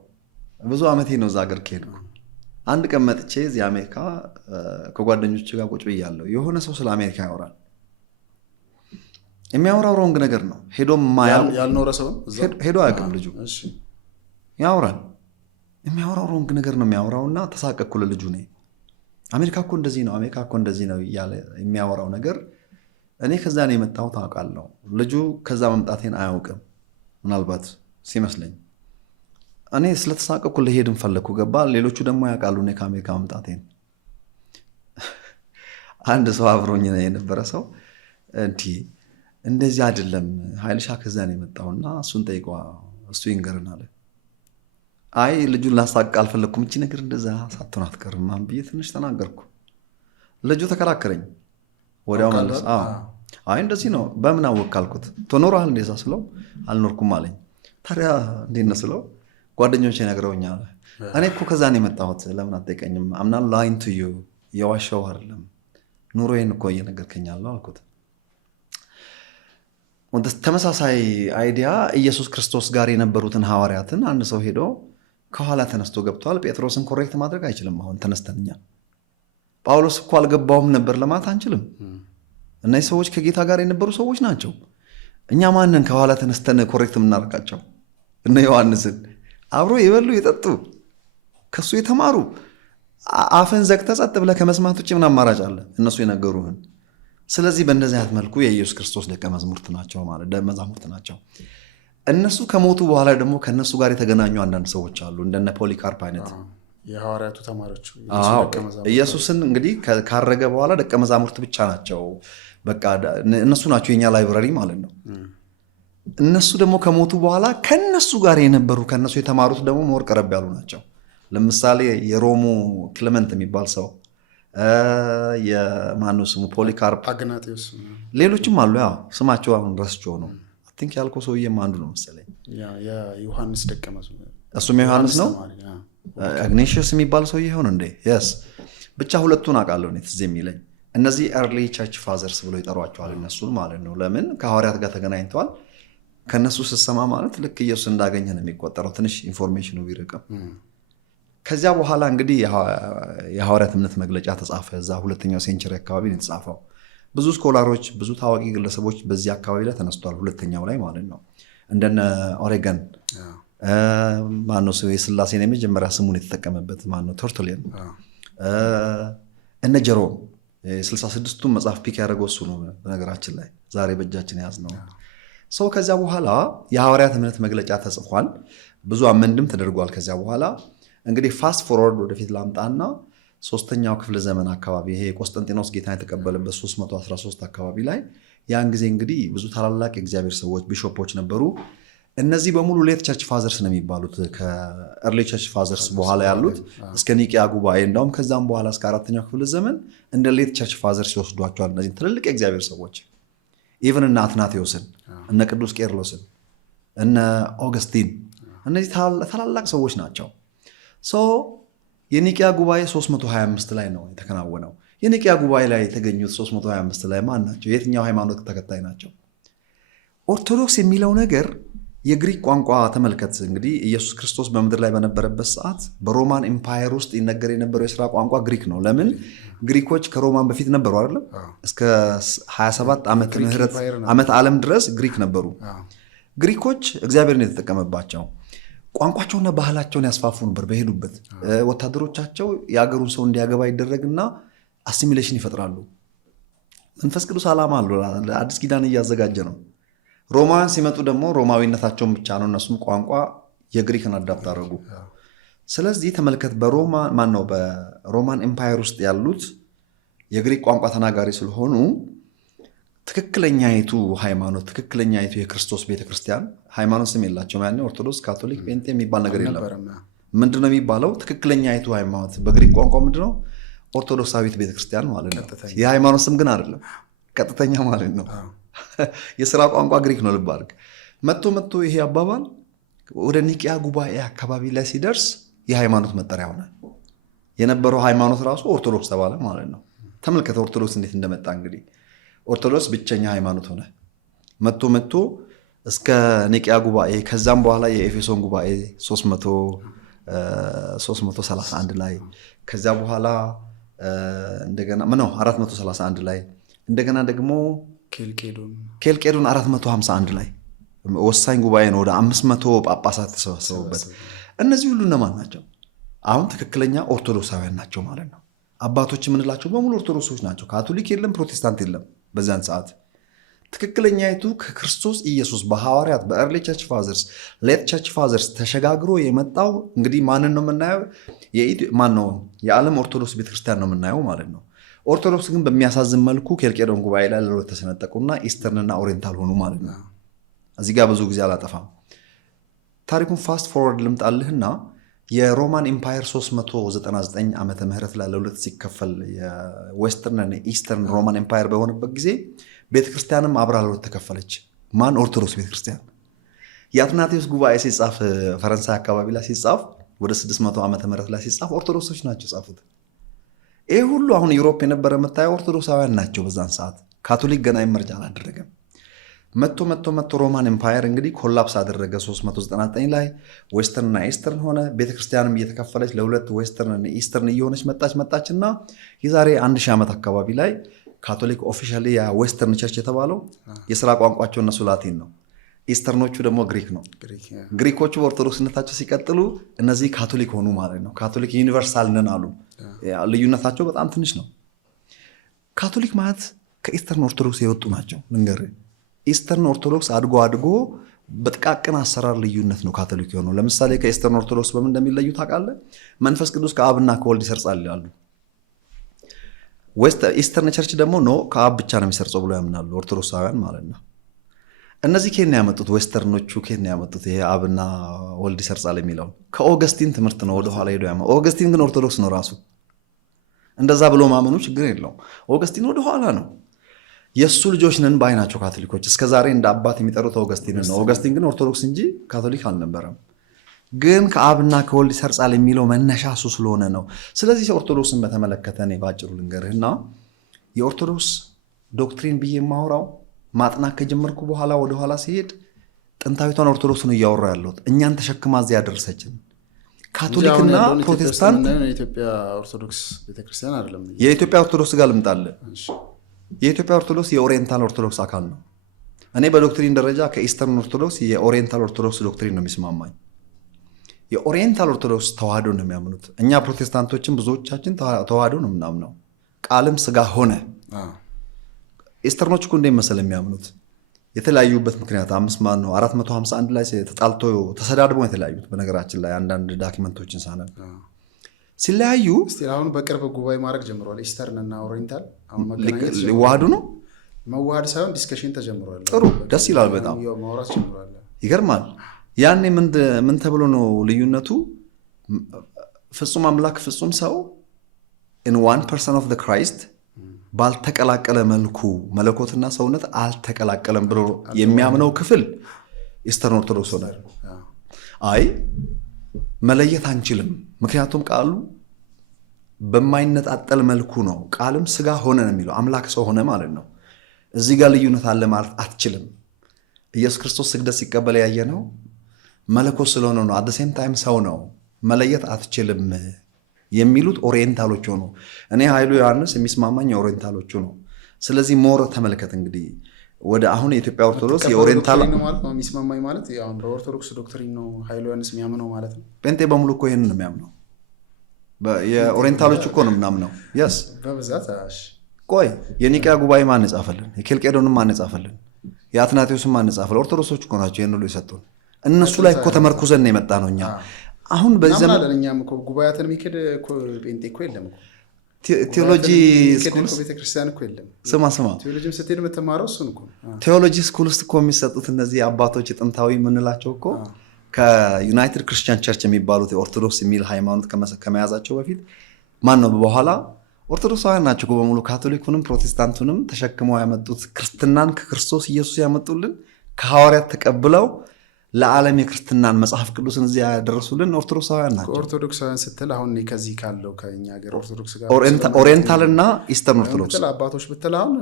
ብዙ ዓመቴ ነው እዛ ሀገር ከሄድኩ። አንድ ቀን መጥቼ እዚህ አሜሪካ ከጓደኞች ጋር ቁጭ ብያለሁ። የሆነ ሰው ስለ አሜሪካ ያወራል። የሚያወራው ሮንግ ነገር ነው። ያልኖረ ሰው ሄዶ አያውቅም ልጁ ያወራል። የሚያወራው ሮንግ ነገር ነው የሚያወራውና ተሳቀቅኩ ለልጁ። እኔ አሜሪካ እኮ እንደዚህ ነው፣ አሜሪካ እኮ እንደዚህ ነው እያለ የሚያወራው ነገር እኔ ከዛ ነው የመጣሁት አውቃለሁ። ልጁ ከዛ መምጣቴን አያውቅም ምናልባት ሲመስለኝ። እኔ ስለተሳቀቅኩ ልሄድን ፈለግኩ። ገባ። ሌሎቹ ደግሞ ያውቃሉ እኔ ከአሜሪካ መምጣቴን። አንድ ሰው አብሮኝ የነበረ ሰው እንደዚህ አይደለም ኃይልሻ ከዛ ነው የመጣውና እሱን ጠይቋ እሱ ይንገርን አለ። አይ ልጁን ላሳቅ አልፈለግኩም። እቺ ነገር እንደዛ ሳትሆን አትቀርም ብዬ ትንሽ ተናገርኩ። ልጁ ተከራከረኝ ወዲያው ማለት አይ እንደዚህ ነው በምን አወቅ አልኩት። ትኖራል እንደዛ ስለው አልኖርኩም አለኝ። ታዲያ እንዴት ነው ስለው ጓደኞቼ ነግረውኛል። እኔ እኮ ከዛ ነው የመጣሁት ለምን አትጠይቀኝም? አምና ላይን ቱ ዩ የዋሻው አይደለም ኑሮዬን እኮ እየነገርከኛለሁ አልኩት። ተመሳሳይ አይዲያ ኢየሱስ ክርስቶስ ጋር የነበሩትን ሐዋርያትን አንድ ሰው ሄዶ ከኋላ ተነስቶ ገብቷል። ጴጥሮስን ኮሬክት ማድረግ አይችልም። አሁን ተነስተንኛ ጳውሎስ እኮ አልገባውም ነበር ለማለት አንችልም። እነዚህ ሰዎች ከጌታ ጋር የነበሩ ሰዎች ናቸው። እኛ ማንን ከኋላ ተነስተን ኮሬክት የምናደርጋቸው? እነ ዮሐንስን አብሮ የበሉ የጠጡ ከሱ የተማሩ አፍን ዘግተህ ጸጥ ብለህ ከመስማት ውጭ ምን አማራጭ አለ? እነሱ የነገሩህን ስለዚህ በእንደዚህ አይነት መልኩ የኢየሱስ ክርስቶስ ደቀ መዛሙርት ናቸው ማለት መዛሙርት ናቸው። እነሱ ከሞቱ በኋላ ደግሞ ከእነሱ ጋር የተገናኙ አንዳንድ ሰዎች አሉ እንደነ ፖሊካርፕ አይነት የሐዋርያቱ ተማሪዎች። ኢየሱስን እንግዲህ ካረገ በኋላ ደቀ መዛሙርት ብቻ ናቸው። በቃ እነሱ ናቸው የኛ ላይብረሪ ማለት ነው። እነሱ ደግሞ ከሞቱ በኋላ ከነሱ ጋር የነበሩ ከነሱ የተማሩት ደግሞ ሞር ቀረብ ያሉ ናቸው። ለምሳሌ የሮሙ ክሌመንት የሚባል ሰው፣ የማነው ስሙ ፖሊካርፕ፣ አግናጢዮስ፣ ሌሎችም አሉ። ያው ስማቸው አሁን ረስቼው ነው። አይ ቲንክ ያልከው ሰውዬም አንዱ ነው መሰለኝ። የዮሐንስ ደቀ መዝሙር እሱም የዮሐንስ ነው። አግኔሽስ የሚባል ሰውዬ ይሆን እንዴ? የስ ብቻ ሁለቱን አውቃለሁ እኔ ትዝ የሚለኝ። እነዚህ ኤርሊ ቸርች ፋዘርስ ብሎ ይጠሯቸዋል እነሱን ማለት ነው። ለምን ከሐዋርያት ጋር ተገናኝተዋል። ከነሱ ስትሰማ ማለት ልክ ኢየሱስ እንዳገኘ ነው የሚቆጠረው፣ ትንሽ ኢንፎርሜሽኑ ቢርቅም። ከዚያ በኋላ እንግዲህ የሐዋርያት እምነት መግለጫ ተጻፈ። እዛ ሁለተኛው ሴንቸሪ አካባቢ ነው የተጻፈው። ብዙ ስኮላሮች፣ ብዙ ታዋቂ ግለሰቦች በዚህ አካባቢ ላይ ተነስቷል፣ ሁለተኛው ላይ ማለት ነው። እንደነ ኦሬገን ማነው ሰው የስላሴን የመጀመሪያ ስሙን የተጠቀመበት ማነው ተርቱሊያን፣ እነ ጀሮም 66ቱን መጽሐፍ ፒክ ያደረገው እሱ ነው። በነገራችን ላይ ዛሬ በእጃችን የያዝ ነው ሰው። ከዚያ በኋላ የሐዋርያት እምነት መግለጫ ተጽፏል፣ ብዙ አመንድም ተደርጓል። ከዚያ በኋላ እንግዲህ ፋስት ፎርወርድ ወደፊት ላምጣና ሶስተኛው ክፍለ ዘመን አካባቢ ይሄ ቆስጠንጢኖስ ጌታን የተቀበለበት 313 አካባቢ ላይ ያን ጊዜ እንግዲህ ብዙ ታላላቅ የእግዚአብሔር ሰዎች ቢሾፖች ነበሩ። እነዚህ በሙሉ ሌት ቸርች ፋዘርስ ነው የሚባሉት። ከኤርሊ ቸርች ፋዘርስ በኋላ ያሉት እስከ ኒቂያ ጉባኤ እንዳውም ከዛም በኋላ እስከ 4ኛው ክፍለ ዘመን እንደ ሌት ቸርች ፋዘርስ ይወስዷቸዋል። እነዚህ ትልልቅ የእግዚአብሔር ሰዎች ኢቨን እነ አትናቴዎስን፣ እነ ቅዱስ ቄርሎስን፣ እነ ኦገስቲን እነዚህ ታላላቅ ሰዎች ናቸው። የኒቂያ ጉባኤ 325 ላይ ነው የተከናወነው። የኒቂያ ጉባኤ ላይ የተገኙት 325 ላይ ማን ናቸው? የትኛው ሃይማኖት ተከታይ ናቸው? ኦርቶዶክስ የሚለው ነገር የግሪክ ቋንቋ ተመልከት። እንግዲህ ኢየሱስ ክርስቶስ በምድር ላይ በነበረበት ሰዓት በሮማን ኤምፓየር ውስጥ ይነገር የነበረው የስራ ቋንቋ ግሪክ ነው። ለምን? ግሪኮች ከሮማን በፊት ነበሩ አይደለም? እስከ 27 ዓመት ዓለም ድረስ ግሪክ ነበሩ። ግሪኮች እግዚአብሔርን የተጠቀመባቸው ቋንቋቸውና ባህላቸውን ያስፋፉ ነበር። በሄዱበት ወታደሮቻቸው የአገሩን ሰው እንዲያገባ ይደረግና አሲሚሌሽን ይፈጥራሉ። መንፈስ ቅዱስ ዓላማ አለው። ለአዲስ ኪዳን እያዘጋጀ ነው። ሮማውያን ሲመጡ ደግሞ ሮማዊነታቸውን ብቻ ነው፣ እነሱም ቋንቋ የግሪክን አዳፕት አደረጉ። ስለዚህ ተመልከት፣ በሮማን ኤምፓየር ውስጥ ያሉት የግሪክ ቋንቋ ተናጋሪ ስለሆኑ ትክክለኛይቱ ሃይማኖት፣ ትክክለኛይቱ የክርስቶስ ቤተክርስቲያን ሃይማኖት ስም የላቸው። ያኔ ኦርቶዶክስ፣ ካቶሊክ፣ ጴንጤ የሚባል ነገር የለም። ምንድነው የሚባለው? ትክክለኛይቱ ሃይማኖት በግሪክ ቋንቋ ምንድነው? ኦርቶዶክሳዊት ቤተክርስቲያን ማለት ነው። የሃይማኖት ስም ግን አይደለም፣ ቀጥተኛ ማለት ነው። የስራ ቋንቋ ግሪክ ነው። ልብ አድርግ። መጥቶ ይሄ አባባል ወደ ኒቂያ ጉባኤ አካባቢ ላይ ሲደርስ የሃይማኖት መጠሪያ ሆነ። የነበረው ሃይማኖት ራሱ ኦርቶዶክስ ተባለ ማለት ነው። ተመልከተ ኦርቶዶክስ እንዴት እንደመጣ። እንግዲህ ኦርቶዶክስ ብቸኛ ሃይማኖት ሆነ። መጥቶ እስከ ኒቂያ ጉባኤ፣ ከዛም በኋላ የኤፌሶን ጉባኤ 331 ላይ፣ ከዛ በኋላ እንደገና 431 ላይ፣ እንደገና ደግሞ ኬልቄዶን 451 ላይ ወሳኝ ጉባኤ ነው። ወደ 500 ጳጳሳት ተሰበሰቡበት። እነዚህ ሁሉ እነማን ናቸው? አሁን ትክክለኛ ኦርቶዶክሳውያን ናቸው ማለት ነው። አባቶች የምንላቸው በሙሉ ኦርቶዶክሶች ናቸው። ካቶሊክ የለም፣ ፕሮቴስታንት የለም። በዚያን ሰዓት ትክክለኛይቱ ከክርስቶስ ኢየሱስ በሐዋርያት በኤርሊ ቸርች ፋዘርስ፣ ሌት ቸርች ፋዘርስ ተሸጋግሮ የመጣው እንግዲህ ማንን ነው የምናየው? የዓለም ኦርቶዶክስ ቤተክርስቲያን ነው የምናየው ማለት ነው። ኦርቶዶክስ ግን በሚያሳዝን መልኩ ኬልቄዶን ጉባኤ ላይ ለሁለት ተሰነጠቁና ኢስተርንና ኦሪየንታል ሆኑ ማለት ነው። እዚህ ጋር ብዙ ጊዜ አላጠፋም። ታሪኩን ፋስት ፎርወርድ ልምጣልህና የሮማን ኤምፓየር 399 ዓመተ ምህረት ላይ ለሁለት ሲከፈል የዌስተርን ኢስተርን ሮማን ኤምፓየር በሆነበት ጊዜ ቤተክርስቲያንም አብራ ለሁለት ተከፈለች። ማን? ኦርቶዶክስ ቤተክርስቲያን። የአትናቴዎስ ጉባኤ ሲጻፍ ፈረንሳይ አካባቢ ላይ ሲጻፍ ወደ 600 ዓመተ ምህረት ላይ ሲጻፍ ኦርቶዶክሶች ናቸው ጻፉት። ይህ ሁሉ አሁን ዩሮፕ የነበረ የምታየው ኦርቶዶክሳውያን ናቸው በዛን ሰዓት። ካቶሊክ ገና ኢመርጅ አላደረገም። መጥቶ ሮማን ኤምፓየር እንግዲህ ኮላፕስ አደረገ 399 ላይ። ዌስተርንና ኢስተርን ሆነ። ቤተክርስቲያንም እየተከፈለች ለሁለት ዌስተርን ኢስተርን እየሆነች መጣችና የዛሬ 1000 ዓመት አካባቢ ላይ ካቶሊክ ኦፊሻሊ ዌስተርን ቸርች የተባለው የስራ ቋንቋቸው እነሱ ላቲን ነው፣ ኢስተርኖቹ ደግሞ ግሪክ ነው። ግሪኮቹ በኦርቶዶክስነታቸው ሲቀጥሉ እነዚህ ካቶሊክ ሆኑ ማለት ነው። ካቶሊክ ዩኒቨርሳል ነን አሉ። ልዩነታቸው በጣም ትንሽ ነው። ካቶሊክ ማለት ከኢስተርን ኦርቶዶክስ የወጡ ናቸው። ልንገርህ፣ ኢስተርን ኦርቶዶክስ አድጎ በጥቃቅን አሰራር ልዩነት ነው ካቶሊክ የሆነው። ለምሳሌ ከኢስተርን ኦርቶዶክስ በምን እንደሚለዩ ታውቃለህ? መንፈስ ቅዱስ ከአብና ከወልድ ይሰርጻል ይላሉ። ኢስተርን ቸርች ደግሞ ኖ ከአብ ብቻ ነው የሚሰርጸው ብሎ ያምናሉ፣ ኦርቶዶክሳውያን ማለት ነው። እነዚህ ከየት ነው ያመጡት? ዌስተርኖቹ ከየት ነው ያመጡት? ይሄ አብና ወልድ ይሰርጻል የሚለው ከኦገስቲን ትምህርት ነው ወደኋላ ሄዶ ያመ ኦገስቲን ግን ኦርቶዶክስ ነው ራሱ። እንደዛ ብሎ ማመኑ ችግር የለውም። ኦገስቲን ወደኋላ ነው። የእሱ ልጆች ነን ባይ ናቸው ካቶሊኮች። እስከ ዛሬ እንደ አባት የሚጠሩት ኦገስቲን ነው። ኦገስቲን ግን ኦርቶዶክስ እንጂ ካቶሊክ አልነበረም። ግን ከአብና ከወልድ ይሰርጻል የሚለው መነሻ እሱ ስለሆነ ነው። ስለዚህ ኦርቶዶክስን በተመለከተ እኔ ባጭሩ ልንገርህና የኦርቶዶክስ ዶክትሪን ብዬ የማወራው ማጥናት ከጀመርኩ በኋላ ወደኋላ ሲሄድ ጥንታዊቷን ኦርቶዶክስን እያወራ ያለሁት እኛን ተሸክማ እዚያ ያደረሰችን ካቶሊክና ፕሮቴስታንት። የኢትዮጵያ ኦርቶዶክስ ቤተክርስቲያን አይደለም። የኢትዮጵያ ኦርቶዶክስ ጋር ልምጣልህ። የኢትዮጵያ ኦርቶዶክስ የኦሪየንታል ኦርቶዶክስ አካል ነው። እኔ በዶክትሪን ደረጃ ከኢስተርን ኦርቶዶክስ የኦሪየንታል ኦርቶዶክስ ዶክትሪን ነው የሚስማማኝ። የኦሪየንታል ኦርቶዶክስ ተዋህዶ ነው የሚያምኑት። እኛ ፕሮቴስታንቶችን ብዙዎቻችን ተዋህዶ ነው የምናምነው፣ ቃልም ስጋ ሆነ። ኢስተርኖች እኮ እንደሚመስል የሚያምኑት የተለያዩበት ምክንያት 451 ላይ ተጣልቶ ተሰዳድበው የተለያዩት። በነገራችን ላይ አንዳንድ ዳኪመንቶችን ሳነብ ሲለያዩ አሁን በቅርብ ጉባኤ ማድረግ ጀምረዋል። ኢስተርን እና ኦሪየንታል ሊዋሃዱ ነው። መዋሃድ ሳይሆን ዲስከሽን ተጀምሯል። ጥሩ፣ ደስ ይላል። በጣም ማውራት ጀምሯል። ይገርማል። ያኔ ምን ተብሎ ነው ልዩነቱ? ፍጹም አምላክ ፍጹም ሰው in one person of the Christ ባልተቀላቀለ መልኩ መለኮትና ሰውነት አልተቀላቀለም ብሎ የሚያምነው ክፍል ኢስተርን ኦርቶዶክስ ሆነ። አይ መለየት አንችልም፣ ምክንያቱም ቃሉ በማይነጣጠል መልኩ ነው። ቃልም ስጋ ሆነ ነው የሚለው፣ አምላክ ሰው ሆነ ማለት ነው። እዚህ ጋር ልዩነት አለ ማለት አትችልም። ኢየሱስ ክርስቶስ ስግደት ሲቀበል ያየ ነው መለኮት ስለሆነ ነው። አት ሴም ታይም ሰው ነው፣ መለየት አትችልም የሚሉት ኦሪየንታሎቹ ነው። እኔ ኃይሉ ዮሐንስ የሚስማማኝ የኦሪየንታሎቹ ነው። ስለዚህ ሞር ተመልከት እንግዲህ ወደ አሁን የኢትዮጵያ ኦርቶዶክስ የኦሪየንታል የሚስማማኝ ማለት አሁን በኦርቶዶክስ ዶክትሪን ነው ኃይሉ ዮሐንስ የሚያምነው ማለት ነው። ጴንጤ በሙሉ እኮ ይሄንን ነው የሚያምነው። የኦሪየንታሎቹ እኮ ነው ምናምነው። የስ በብዛት ቆይ የኒቅያ ጉባኤ ማን ጻፈልን? የኬልቄዶንም ማን ጻፈልን? የአትናቴዎስም ማን ጻፈልን? ኦርቶዶክሶች እኮ ናቸው ይሄን ሁሉ የሰጡን። እነሱ ላይ እኮ ተመርኩዘን ነው የመጣ ነው። እኛ አሁን በዚህ እኛም እኮ ጉባኤያትን የሚክድ ጴንጤ እኮ የለም እኮ። ቴዎሎጂ ስኩል ቤተክርስቲያን እኮ የለም። ስማ ቴዎሎጂም ስትሄድ የምትማረው እሱን እኮ። ቴዎሎጂ ስኩል ውስጥ እኮ የሚሰጡት እነዚህ አባቶች ጥንታዊ የምንላቸው እኮ ከዩናይትድ ክርስቲያን ቸርች የሚባሉት የኦርቶዶክስ የሚል ሃይማኖት ከመያዛቸው በፊት ማን ነው በኋላ ኦርቶዶክሳውያን ናቸው በሙሉ። ካቶሊኩንም ፕሮቴስታንቱንም ተሸክመው ያመጡት ክርስትናን ከክርስቶስ ኢየሱስ ያመጡልን ከሐዋርያት ተቀብለው ለዓለም የክርስትናን መጽሐፍ ቅዱስን እዚያ ያደረሱልን ኦርቶዶክሳውያን ናቸው። ኦርቶዶክሳውያን ስትል አሁን ከዚህ ካለው ከኛ ሀገር ኦርቶዶክስ ጋር ኦሪየንታልና ኢስተርን ኦርቶዶክስ አባቶች ብትል አሁን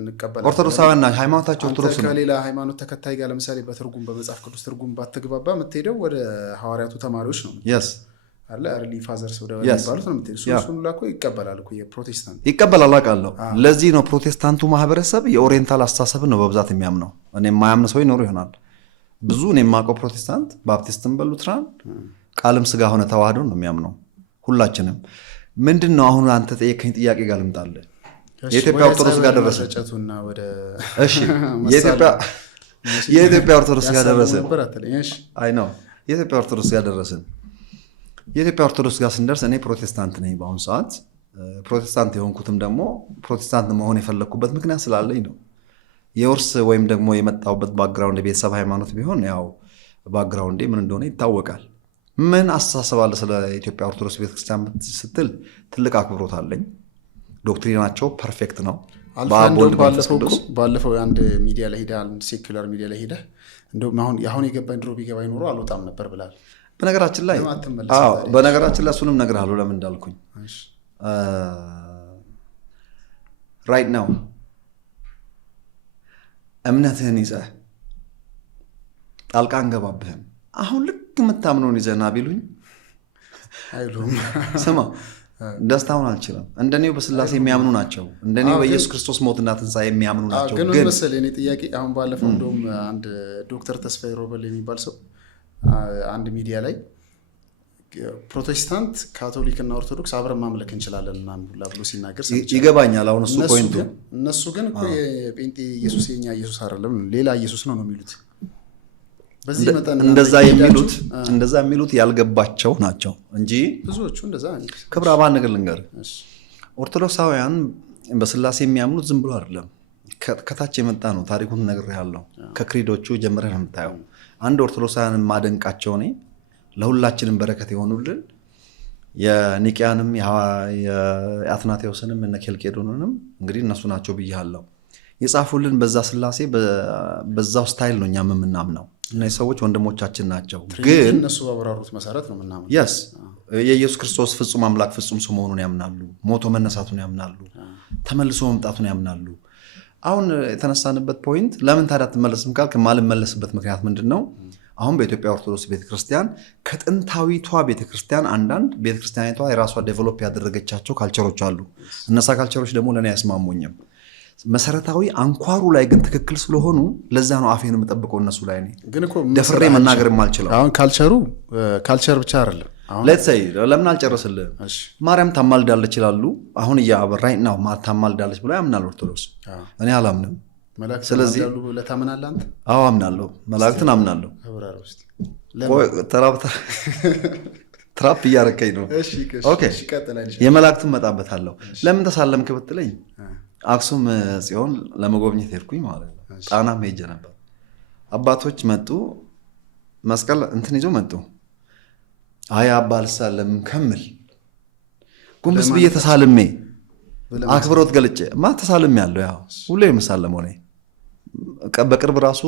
እንቀበላለን። ኦርቶዶክሳውያን ናቸው። ሃይማኖታቸው ኦርቶዶክስ ነው። ከሌላ ሃይማኖት ተከታይ ጋር ለምሳሌ በትርጉም በመጽሐፍ ቅዱስ ትርጉም ባትግባባ የምትሄደው ወደ ሐዋርያቱ ተማሪዎች ነው አለ አርሊ ፋዘርስ ወደ ባሉት ነው የምትሄደው። እሱን ላኮ ይቀበላል እኮ የፕሮቴስታንት ይቀበላል አውቃለሁ። ለዚህ ነው ፕሮቴስታንቱ ማህበረሰብ የኦሪየንታል አስተሳሰብን ነው በብዛት የሚያምነው። እኔ የማያምን ሰው ይኖር ይሆናል ብዙ። እኔ የማውቀው ፕሮቴስታንት ባፕቲስትም በሉትራን ቃልም ስጋ ሆነ ተዋህዶ ነው የሚያምነው ሁላችንም። ምንድን ነው አሁን አንተ ጠየቀኝ ጥያቄ ጋር ልምጣልህ። የኢትዮጵያ ኦርቶዶክስ ጋር ደረሰ። እሺ የኢትዮጵያ ኦርቶዶክስ ጋር ደረሰ። አይ ነው የኢትዮጵያ ኦርቶዶክስ ጋር ደረስን። የኢትዮጵያ ኦርቶዶክስ ጋር ስንደርስ እኔ ፕሮቴስታንት ነኝ በአሁኑ ሰዓት። ፕሮቴስታንት የሆንኩትም ደግሞ ፕሮቴስታንት መሆን የፈለግኩበት ምክንያት ስላለኝ ነው። የውርስ ወይም ደግሞ የመጣሁበት ባክግራውንድ የቤተሰብ ሃይማኖት ቢሆን ያው ባክግራውንዴ ምን እንደሆነ ይታወቃል። ምን አስተሳሰብ አለ ስለ ኢትዮጵያ ኦርቶዶክስ ቤተክርስቲያን ስትል ትልቅ አክብሮት አለኝ። ዶክትሪናቸው ፐርፌክት ነው። ባለፈው አንድ ሚዲያ ላይ ሄደህ አንድ ሴኩላር ሚዲያ ላይ ሄደህ እንደውም አሁን የገባኝ ድሮ ቢገባኝ ኖሮ አልወጣም ነበር ብላል። በነገራችን ላይ እሱንም እነግርሃለሁ ለምን እንዳልኩኝ። ራይት ነው እምነትህን ይዘህ ጣልቃ አንገባብህም። አሁን ልክ የምታምነውን ይዘህና ቢሉኝ ስማ ደስታውን አልችልም። እንደኔው በስላሴ የሚያምኑ ናቸው። እንደኔው በኢየሱስ ክርስቶስ ሞትና ትንሣኤ የሚያምኑ ናቸው። ግን መሰለህ እኔ ጥያቄ አሁን ባለፈው እንደውም አንድ ዶክተር ተስፋዬ ሮበል የሚባል ሰው አንድ ሚዲያ ላይ ፕሮቴስታንት ካቶሊክ እና ኦርቶዶክስ አብረን ማምለክ እንችላለን ምናምን ብሎ ሲናገር ይገባኛል። አሁን እሱ ፖይንቱ እነሱ ግን እኮ የጴንጤ ኢየሱስ የኛ ኢየሱስ አይደለም ሌላ ኢየሱስ ነው የሚሉት። በዚህ መጠን እንደዛ የሚሉት ያልገባቸው ናቸው እንጂ ብዙዎቹ እንደዛ ክብረ አባል ነገር ልንገር፣ ኦርቶዶክሳውያን በስላሴ የሚያምኑት ዝም ብሎ አይደለም፣ ከታች የመጣ ነው። ታሪኩን ነግሬሃለሁ። ከክሪዶቹ ጀምረህ ነው የምታየው። አንድ ኦርቶዶክሳውያን ማደንቃቸው እኔ ለሁላችንም በረከት የሆኑልን የኒቅያንም የአትናቴዎስንም እነ ኬልቄዶንንም እንግዲህ እነሱ ናቸው ብያለሁ የጻፉልን። በዛ ስላሴ በዛው ስታይል ነው እኛም የምናምነው። እነዚህ ሰዎች ወንድሞቻችን ናቸው። ግን እነሱ ባብራሩት መሰረት ነው የምናምነው። የስ የኢየሱስ ክርስቶስ ፍጹም አምላክ ፍጹም ሰው መሆኑን ያምናሉ። ሞቶ መነሳቱን ያምናሉ። ተመልሶ መምጣቱን ያምናሉ። አሁን የተነሳንበት ፖይንት ለምን ታዲያ አትመለስም ካልክ የማልመለስበት ምክንያት ምንድን ነው? አሁን በኢትዮጵያ ኦርቶዶክስ ቤተክርስቲያን ከጥንታዊቷ ቤተክርስቲያን አንዳንድ ቤተክርስቲያኒቷ የራሷ ዴቨሎፕ ያደረገቻቸው ካልቸሮች አሉ። እነሳ ካልቸሮች ደግሞ ለእኔ አያስማሙኝም። መሰረታዊ አንኳሩ ላይ ግን ትክክል ስለሆኑ ለዛ ነው አፌን የምጠብቀው እነሱ ላይ ነኝ። ደፍሬ መናገር የማልችለው አሁን ካልቸር ብቻ አይደለም። ሌትሰይ ለምን አልጨርስልህም? ማርያም ታማልዳለች ይላሉ። አሁን እያበራኝ ነው ታማልዳለች ብሎ ያምናል ኦርቶዶክስ። እኔ አላምንም። ስለዚህ አዎ አምናለሁ፣ መላእክትን አምናለሁ። ትራፕ እያረከኝ ነው። የመላእክትን መጣበታለሁ። ለምን ተሳለምክ ብትለኝ አክሱም ጽዮን ለመጎብኘት ሄድኩኝ ማለት ነው። ጣናም ሄጄ ነበር። አባቶች መጡ፣ መስቀል እንትን ይዞ መጡ። አይ አባ አልሳለም ከምል ጉንብስ ብዬ ተሳልሜ አክብሮት ገልጬ ተሳልሜ ያለው ያው ሁሌ የምሳለመው እኔ። በቅርብ ራሱ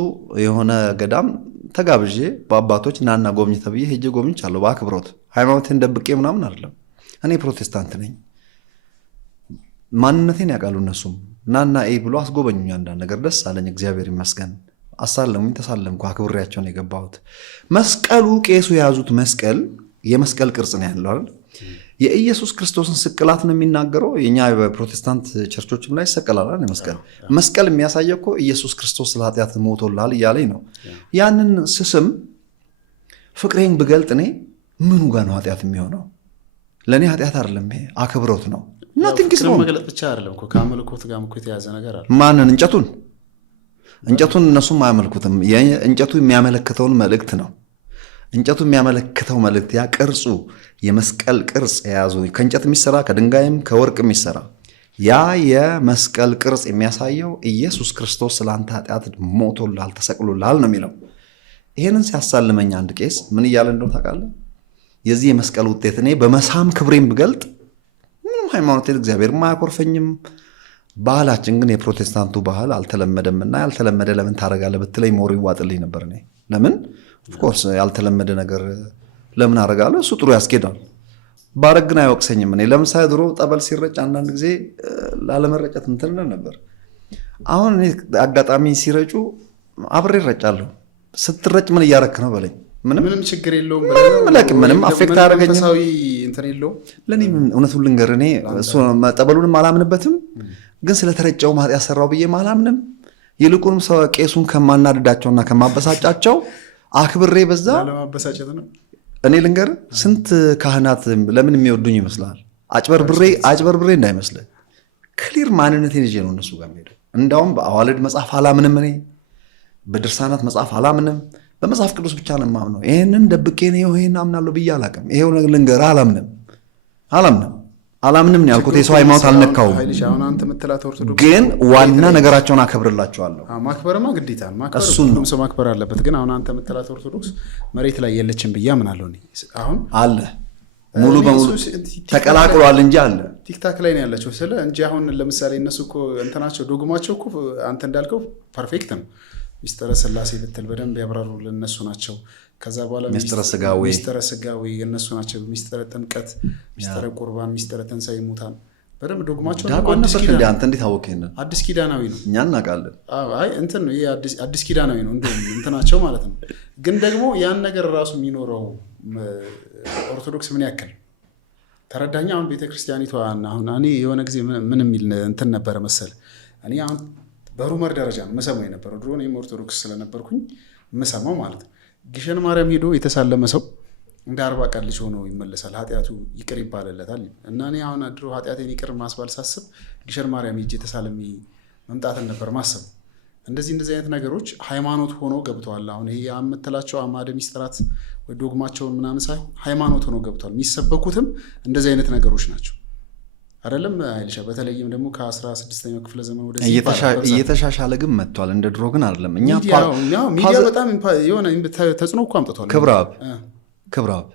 የሆነ ገዳም ተጋብዤ በአባቶች ናና ጎብኝ ተብዬ ሄጄ ጎብኝቻለሁ በአክብሮት። ሃይማኖቴን ደብቄ ምናምን አይደለም። እኔ ፕሮቴስታንት ነኝ። ማንነቴን ያውቃሉ እነሱም። ናና ብሎ አስጎበኙኝ። አንዳንድ ነገር ደስ አለኝ፣ እግዚአብሔር ይመስገን። አሳለሙኝ፣ ተሳለምኩ፣ አክብሬያቸውን የገባሁት። መስቀሉ ቄሱ የያዙት መስቀል የመስቀል ቅርጽ ነው ያለው አይደል? የኢየሱስ ክርስቶስን ስቅላት ነው የሚናገረው። የኛ በፕሮቴስታንት ቸርቾችም ላይ ይሰቀላል መስቀል የሚያሳየው እኮ ኢየሱስ ክርስቶስ ስለ ኃጢአት ሞቶልሃል እያለኝ ነው። ያንን ስስም ፍቅሬን ብገልጥ እኔ ምኑ ጋር ነው ኃጢአት የሚሆነው? ለእኔ ኃጢአት አይደለም፣ ይሄ አክብሮት ነው። መግለጥ ብቻ አይደለም እኮ ከአምልኮት ጋር እኮ የተያዘ ነገር አለ። ማንን? እንጨቱን እነሱም አያመልኩትም። እንጨቱ የሚያመለክተውን መልእክት ነው። እንጨቱ የሚያመለክተው መልእክት ያ ቅርጹ የመስቀል ቅርጽ የያዙ ከእንጨት የሚሰራ ከድንጋይም ከወርቅ የሚሰራ ያ የመስቀል ቅርጽ የሚያሳየው ኢየሱስ ክርስቶስ ስለአንተ ኃጢአት ሞቶልሃል፣ ተሰቅሎልሃል ነው የሚለው። ይሄንን ሲያሳልመኝ አንድ ቄስ ምን እያለ እንደው ታውቃለህ? የዚህ የመስቀል ውጤት እኔ በመሳም ክብሬን ብገልጥ ምንም ሃይማኖቴን እግዚአብሔር አያኮርፈኝም። ባህላችን ግን የፕሮቴስታንቱ ባህል አልተለመደምና ያልተለመደ ለምን ታደርጋለህ ብትለኝ ሞር ይዋጥልኝ ነበር። እኔ ለምን ኦፍኮርስ ያልተለመደ ነገር ለምን አደርጋለሁ? እሱ ጥሩ ያስኬዳል። ባረግ ግን አይወቅሰኝም። እኔ ለምሳሌ ድሮ ጠበል ሲረጭ አንዳንድ ጊዜ ላለመረጨት እንትን ነበር። አሁን እኔ አጋጣሚ ሲረጩ አብሬ እረጫለሁ። ስትረጭ ምን እያረክ ነው በለኝ። ምንም ችግር የለውም። ምንም አፌክት አያደርገኝም። ለእኔ እውነቱን ልንገርህ፣ እኔ ጠበሉንም አላምንበትም፣ ግን ስለተረጨው ኃጢአት ሰራው ብዬ አላምንም። ይልቁንም ሰው ቄሱን ከማናድዳቸውና ከማበሳጫቸው አክብሬ በዛ ለማበሳጨት ነው። እኔ ልንገርህ፣ ስንት ካህናት ለምን የሚወዱኝ ይመስላል? አጭበርብሬ እንዳይመስልህ፣ ክሊር ማንነቴን ይዤ ነው እነሱ ጋር የምሄደው። እንዳውም በአዋልድ መጽሐፍ አላምንም፣ እኔ በድርሳናት መጽሐፍ አላምንም። በመጽሐፍ ቅዱስ ብቻ ነው የማምነው። ይሄንን ደብቄ ነው ይሄን አምናለሁ ብዬ አላውቅም። ይሄው ልንገርህ፣ አላምንም ነው ያልኩት። የሰው ሃይማኖት አልነካውም፣ ግን ዋና ነገራቸውን አከብርላቸዋለሁ። ማክበርማ ግዴታ ነው፣ ሰው ማክበር አለበት። ግን አሁን አንተ የምትላት ኦርቶዶክስ መሬት ላይ የለችም ብዬ አምናለሁ። አሁን አለ ሙሉ በሙሉ ተቀላቅሏል እንጂ አለ። ቲክታክ ላይ ነው ያለችው ስለ እንጂ አሁን ለምሳሌ እነሱ እኮ እንትናቸው ዶግማቸው እኮ አንተ እንዳልከው ፐርፌክት ነው። ሚስጥረ ስላሴ ብትል በደንብ ያብራሩልን እነሱ ናቸው። ከዛ በኋላ ሚስጥረ ስጋዊ እነሱ ናቸው። ሚስጥረ ጥምቀት፣ ሚስጥረ ቁርባን፣ ሚስጥረ ትንሣኤ ሙታን በደንብ ዶግማቸው አንተ እንዴት አወቅህ? አዲስ ኪዳናዊ ነው፣ እኛ እናውቃለን። አይ እንትን ነው ይሄ አዲስ ኪዳናዊ ነው እንደውም እንትናቸው ማለት ነው። ግን ደግሞ ያን ነገር ራሱ የሚኖረው ኦርቶዶክስ ምን ያክል ተረዳኛ። አሁን ቤተክርስቲያኒቷ አሁን እኔ የሆነ ጊዜ ምን የሚል እንትን ነበረ መሰል እኔ አሁን በሩመር ደረጃ የምሰማው የነበረው ድሮ እኔም ኦርቶዶክስ ስለነበርኩኝ የምሰማው ማለት ነው። ግሸን ማርያም ሄዶ የተሳለመ ሰው እንደ 40 ቀን ልጅ ሆኖ ይመለሳል፣ ኃጢአቱ ይቅር ይባልለታል። እና እኔ አሁን ድሮ ኃጢአቴን ይቅር ማስባል ሳስብ ግሸን ማርያም ሄጄ ተሳልሜ መምጣትን ነበር ማሰብ። እንደዚህ አይነት ነገሮች ሃይማኖት ሆኖ ገብተዋል። አሁን ይሄ የምትላቸው አማደ ሚስጥራት ወይ ዶግማቸውን ምናምን ሳይሆን ሃይማኖት ሆኖ ገብተዋል። የሚሰበኩትም እንደዚህ አይነት ነገሮች ናቸው አይደለም አይልሻ? በተለይም ደግሞ ከ16ኛው ክፍለ ዘመን ወደ እየተሻሻለ ግን መጥቷል። እንደ ድሮ ግን አይደለም። እኛ ሚዲያ በጣም የሆነ ተጽዕኖ እኮ አምጥቷል። ክብራብ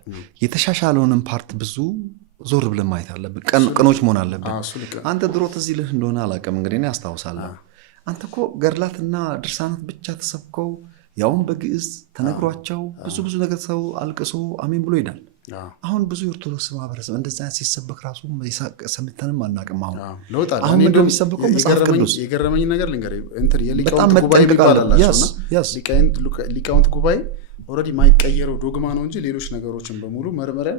የተሻሻለውንም ፓርት ብዙ ዞር ብለን ማየት አለብን። ቅኖች መሆን አለብን። አንተ ድሮ ትዝ ይልህ እንደሆነ አላውቅም፣ እንግዲህ እኔ አስታውሳለሁ። አንተ እኮ ገድላትና ድርሳናት ብቻ ተሰብከው ያውም በግዕዝ ተነግሯቸው ብዙ ነገር ሰው አልቅሶ አሜን ብሎ ይሄዳል። አሁን ብዙ የኦርቶዶክስ ማህበረሰብ እንደዛ ሲሰበክ ራሱ ሰምተንም አናውቅም። አሁን ምንድን ነው የሚሰበከው? መጽሐፍ ቅዱስ። የገረመኝ ነገር ልንገርህ፣ ሊቃውንት ጉባኤ ኦልሬዲ የማይቀየረው ዶግማ ነው እንጂ ሌሎች ነገሮችን በሙሉ መርመሪያ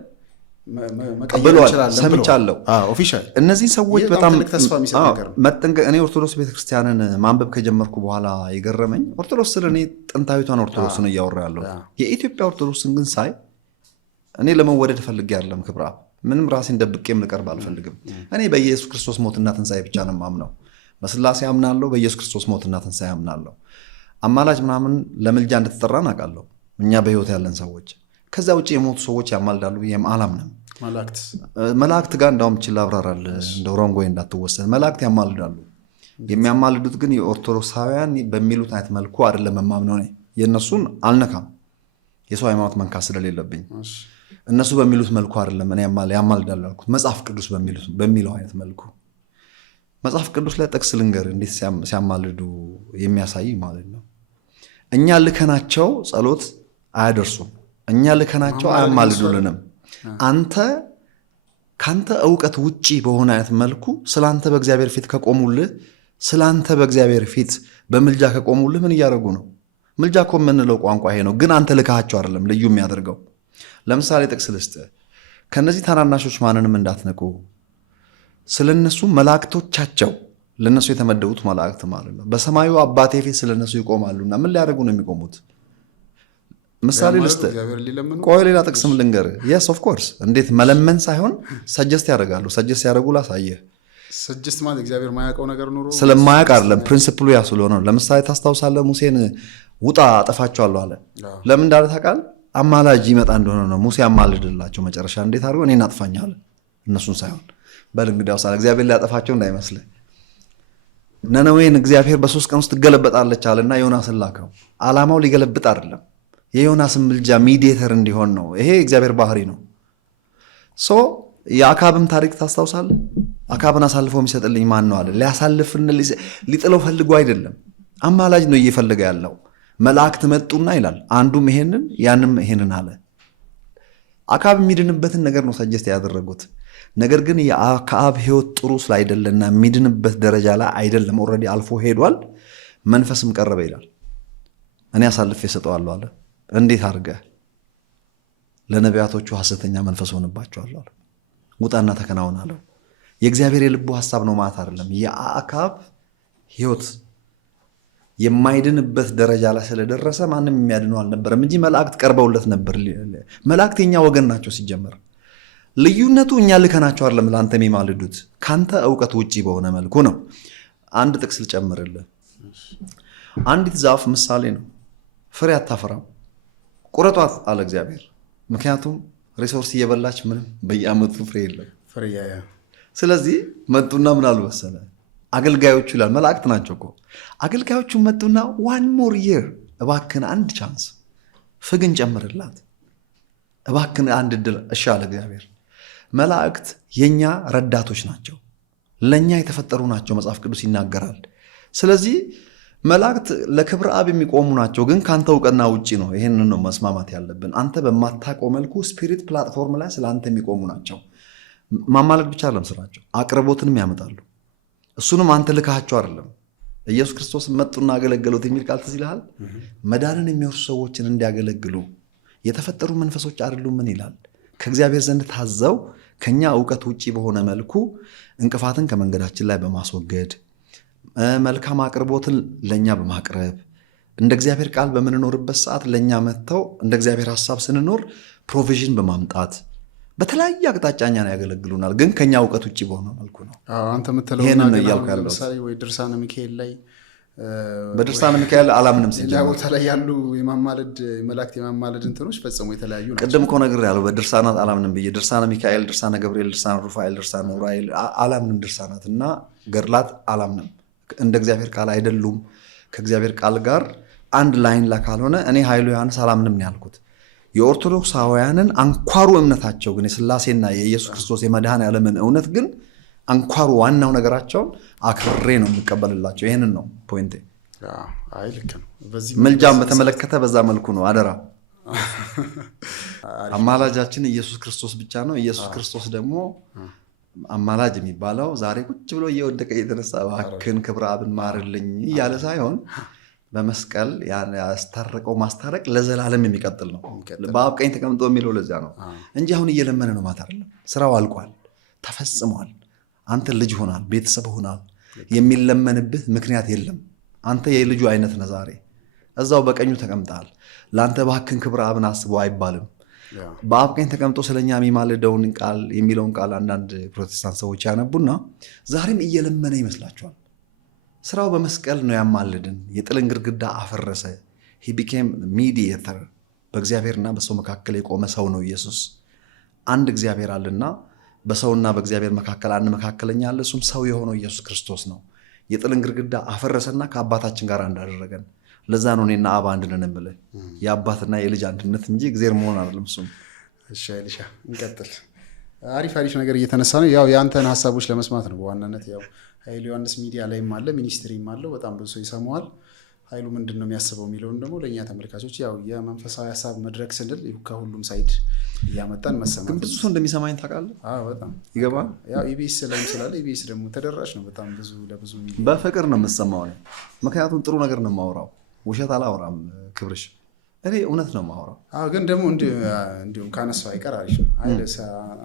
ብሏል፣ ሰምቻለሁ። ኦፊሻል እነዚህ ሰዎች በጣም ተስፋ የሚሰጥ ነገር ነው። መጠንቀቅ። እኔ ኦርቶዶክስ ቤተክርስቲያንን ማንበብ ከጀመርኩ በኋላ የገረመኝ ኦርቶዶክስ ስለ እኔ ጥንታዊቷን ኦርቶዶክስ ነው እያወራ ያለው። የኢትዮጵያ ኦርቶዶክስን ግን ሳይ እኔ ለመወደድ ፈልጌ አይደለም ክብራ፣ ምንም ራሴን ደብቄም ልቀርብ አልፈልግም። እኔ በኢየሱስ ክርስቶስ ሞትና ትንሣኤ ብቻ ነው የማምነው። በስላሴ አምናለሁ፣ በኢየሱስ ክርስቶስ ሞትና ትንሣኤ አምናለሁ። አማላጅ ምናምን ለምልጃ እንድትጠራን አውቃለሁ እኛ በህይወት ያለን ሰዎች። ከዛ ውጭ የሞቱ ሰዎች ያማልዳሉ ብዬም አላምንም። መላእክት ጋር እንዳውም ችላ አብራራል እንደ ሮንጎ እንዳትወሰን። መላእክት ያማልዳሉ። የሚያማልዱት ግን የኦርቶዶክሳውያን በሚሉት አይነት መልኩ አይደለም የማምነው። የእነሱን አልነካም፣ የሰው ሃይማኖት መንካት ስለሌለብኝ። እነሱ በሚሉት መልኩ አይደለም እኔ ያማልዳሉ ያልኩት፣ መጽሐፍ ቅዱስ በሚለው አይነት መልኩ። መጽሐፍ ቅዱስ ላይ ጥቅስ ልንገር እንዴት ሲያማልዱ የሚያሳይ ማለት ነው። እኛ ልከናቸው ጸሎት አያደርሱም፣ እኛ ልከናቸው አያማልዱልንም። ከአንተ እውቀት ውጪ በሆነ አይነት መልኩ ስለአንተ በእግዚአብሔር ፊት ከቆሙልህ፣ ስለአንተ በእግዚአብሔር ፊት በምልጃ ከቆሙልህ ምን እያደረጉ ነው? ምልጃ እኮ የምንለው ቋንቋ ይሄ ነው፣ ግን አንተ ልካቸው አይደለም ልዩ የሚያደርገው። ለምሳሌ ጥቅስ ልስጥህ። ከነዚህ ታናናሾች ማንንም እንዳትነቁ፣ ስለነሱ መላእክቶቻቸው፣ ለነሱ የተመደቡት መላእክት ማለት ነው፣ በሰማዩ አባቴ ፊት ስለነሱ ይቆማሉና ምን ሊያደርጉ ነው የሚቆሙት? ምሳሌ ልስጥህ። ቆይ ሌላ ጥቅስም ልንገርህ። የስ ኦፍ ኮርስ እንዴት መለመን ሳይሆን ሰጀስት ያደርጋሉ። ሰጀስት ያደርጉ ላሳየህ። ሰጀስት ማለት እግዚአብሔር ማያውቀው ነገር ኑሮ ስለማያውቅ አይደለም፣ ፕሪንሲፕሉ ያ ስለሆነ ነው። ለምሳሌ ታስታውሳለህ፣ ሙሴን ውጣ አጠፋቸዋለሁ አለ። ለምን እንዳለ ታውቃለህ? አማላጅ ይመጣ እንደሆነ ነው። ሙሴ አማልድላቸው መጨረሻ እንዴት አድርጎ እኔን አጥፋኛል፣ እነሱን ሳይሆን። በል እንግዲያው ሳለ እግዚአብሔር ሊያጠፋቸው እንዳይመስልህ። ነነዌን እግዚአብሔር በ3 ቀን ውስጥ ትገለበጣለች አለና ዮናስን ላከው። ዓላማው ሊገለብጥ አይደለም፣ የዮናስን ምልጃ ሚዲየተር እንዲሆን ነው። ይሄ እግዚአብሔር ባህሪ ነው። የአካብም ታሪክ ታስታውሳለህ? አካብን አሳልፎ የሚሰጥልኝ ማን ነው አለ። ሊያሳልፍን ሊጥለው ፈልጎ አይደለም፣ አማላጅ ነው እየፈለገ ያለው። መላእክት መጡና ይላል፣ አንዱም ይሄንን ያንም ይሄንን አለ። አካብ የሚድንበትን ነገር ነው ሰጀስት ያደረጉት። ነገር ግን የአካብ ህይወት ጥሩ ስላይደለና የሚድንበት ደረጃ ላይ አይደለም፣ ኦልሬዲ አልፎ ሄዷል። መንፈስም ቀረበ ይላል፣ እኔ አሳልፌ እሰጠዋለሁ አለ። እንዴት አድርገህ? ለነቢያቶቹ ሐሰተኛ መንፈስ ሆንባቸዋለሁ አለ። ውጣና ተከናወን አለው። የእግዚአብሔር የልቡ ሐሳብ ነው ማለት አይደለም። የአካብ ህይወት የማይድንበት ደረጃ ላይ ስለደረሰ ማንም የሚያድነው አልነበረም እንጂ መላእክት ቀርበውለት ነበር። መላእክት የኛ ወገን ናቸው ሲጀመር። ልዩነቱ እኛ ልከናቸው አይደለም ለአንተ የሚማልዱት፣ ካንተ እውቀት ውጪ በሆነ መልኩ ነው። አንድ ጥቅስ ልጨምርልህ። አንዲት ዛፍ ምሳሌ ነው፣ ፍሬ አታፈራም፣ ቁረጧት አለ እግዚአብሔር። ምክንያቱም ሪሶርስ እየበላች ምንም በየአመቱ ፍሬ የለም። ስለዚህ መጡና ምን አሉ መሰለህ? አገልጋዮቹ ይላል፣ መላእክት ናቸው እኮ። አገልጋዮቹ መጡና ዋን ሞር ይር እባክን አንድ ቻንስ ፍግን ጨምርላት፣ እባክን አንድ እድል። እሺ አለ እግዚአብሔር። መላእክት የኛ ረዳቶች ናቸው፣ ለኛ የተፈጠሩ ናቸው፣ መጽሐፍ ቅዱስ ይናገራል። ስለዚህ መላእክት ለክብረ አብ የሚቆሙ ናቸው፣ ግን ካንተ እውቅና ውጪ ነው። ይሄንን ነው መስማማት ያለብን። አንተ በማታውቀው መልኩ ስፒሪት ፕላትፎርም ላይ ስለ አንተ የሚቆሙ ናቸው። ማማለድ ብቻ አይደለም ስራቸው፣ አቅርቦትንም ያመጣሉ። እሱንም አንተ ልካቸው አይደለም። ኢየሱስ ክርስቶስ መጡና አገለገሉት የሚል ቃል ትዝ ይልሃል። መዳንን የሚወርሱ ሰዎችን እንዲያገለግሉ የተፈጠሩ መንፈሶች አይደሉም። ምን ይላል? ከእግዚአብሔር ዘንድ ታዘው ከኛ እውቀት ውጪ በሆነ መልኩ እንቅፋትን ከመንገዳችን ላይ በማስወገድ መልካም አቅርቦትን ለኛ በማቅረብ እንደ እግዚአብሔር ቃል በምንኖርበት ሰዓት ለኛ መጥተው እንደ እግዚአብሔር ሐሳብ ስንኖር ፕሮቪዥን በማምጣት በተለያየ አቅጣጫኛ ነው ያገለግሉናል። ግን ከኛ እውቀት ውጭ በሆነ መልኩ ነው። አንተ የምትለው ነው እያልኩ ያለሁት። ለምሳሌ ወይ ድርሳነ ሚካኤል ላይ በድርሳነ ሚካኤል አላምንም። ሌላ ቦታ ላይ ያሉ የማማለድ መላእክት የማማለድ እንትኖች ፈጽሞ የተለያዩ ናቸው። ቅድም እኮ ነግሬሃለሁ፣ በድርሳናት አላምንም ብዬ። ድርሳነ ሚካኤል፣ ድርሳነ ገብርኤል፣ ድርሳነ ሩፋኤል፣ ድርሳነ ዑራኤል አላምንም። ድርሳናት እና ገድላት አላምንም። እንደ እግዚአብሔር ቃል አይደሉም። ከእግዚአብሔር ቃል ጋር አንድ ላይን ላይ ካልሆነ እኔ ኃይሉ ዮሐንስ አላምንም ነው ያልኩት። የኦርቶዶክሳውያንን አንኳሩ እምነታቸው ግን የሥላሴና የኢየሱስ ክርስቶስ የመድኃኔዓለምን እውነት ግን አንኳሩ ዋናው ነገራቸውን አክብሬ ነው የሚቀበልላቸው። ይህንን ነው ፖይንቴ። አይ ልክ ነው። ምልጃን በተመለከተ በዛ መልኩ ነው አደራ። አማላጃችን ኢየሱስ ክርስቶስ ብቻ ነው። ኢየሱስ ክርስቶስ ደግሞ አማላጅ የሚባለው ዛሬ ቁጭ ብሎ እየወደቀ የተነሳ እባክህን ክብረ አብን ማርልኝ እያለ ሳይሆን በመስቀል ያስታረቀው ማስታረቅ ለዘላለም የሚቀጥል ነው። በአብ ቀኝ ተቀምጦ የሚለው ለዚያ ነው እንጂ አሁን እየለመነ ነው ማለት አይደለም። ስራው አልቋል፣ ተፈጽሟል። አንተ ልጅ ሆናል፣ ቤተሰብ ሆናል። የሚለመንብህ ምክንያት የለም። አንተ የልጁ አይነት ነህ። ዛሬ እዛው በቀኙ ተቀምጠሃል። ለአንተ እባክህን ክብረ አብን አስበው አይባልም። በአብ ቀኝ ተቀምጦ ስለኛ የሚማልደውን ቃል የሚለውን ቃል አንዳንድ ፕሮቴስታንት ሰዎች ያነቡና ዛሬም እየለመነ ይመስላቸዋል። ስራው በመስቀል ነው ያማልድን። የጥልን ግድግዳ አፈረሰ። he became mediator። በእግዚአብሔርና በሰው መካከል የቆመ ሰው ነው ኢየሱስ። አንድ እግዚአብሔር አለና በሰውና በእግዚአብሔር መካከል አንድ መካከለኛ አለ። እሱም ሰው የሆነው ኢየሱስ ክርስቶስ ነው። የጥልን ግድግዳ አፈረሰና ከአባታችን ጋር እንዳደረገን። ለዛ ነው እኔና አብ አንድ ነን የምልህ። የአባትና የልጅ አንድነት እንጂ እግዚአብሔር መሆን አይደለም። እሱም እሺ አይልሻ እንቀጥል። አሪፍ ነገር እየተነሳ ነው። ያው የአንተን ሀሳቦች ለመስማት ነው በዋናነት። ያው ኃይሉ ዮሐንስ ሚዲያ ላይም አለ፣ ሚኒስትሪም አለው። በጣም ብዙ ሰው ይሰማዋል። ኃይሉ ምንድን ነው የሚያስበው የሚለውን ደግሞ ለእኛ ተመልካቾች ያው የመንፈሳዊ ሀሳብ መድረክ ስንል ከሁሉም ሳይድ እያመጣን መሰማት። ግን ብዙ ሰው እንደሚሰማኝ ታውቃለህ? በጣም ይገባል። ያው ኢቢኤስ ላይም ስላለ ኢቢኤስ ደግሞ ተደራሽ ነው በጣም ብዙ ለብዙ ሚዲያ። በፍቅር ነው የምትሰማው። ምክንያቱም ጥሩ ነገር ነው የማወራው፣ ውሸት አላወራም። ክብርሽ እኔ እውነት ነው የማወራው። ግን ደግሞ እንዲሁም ካነሳው አይቀር አሪፍ ነው።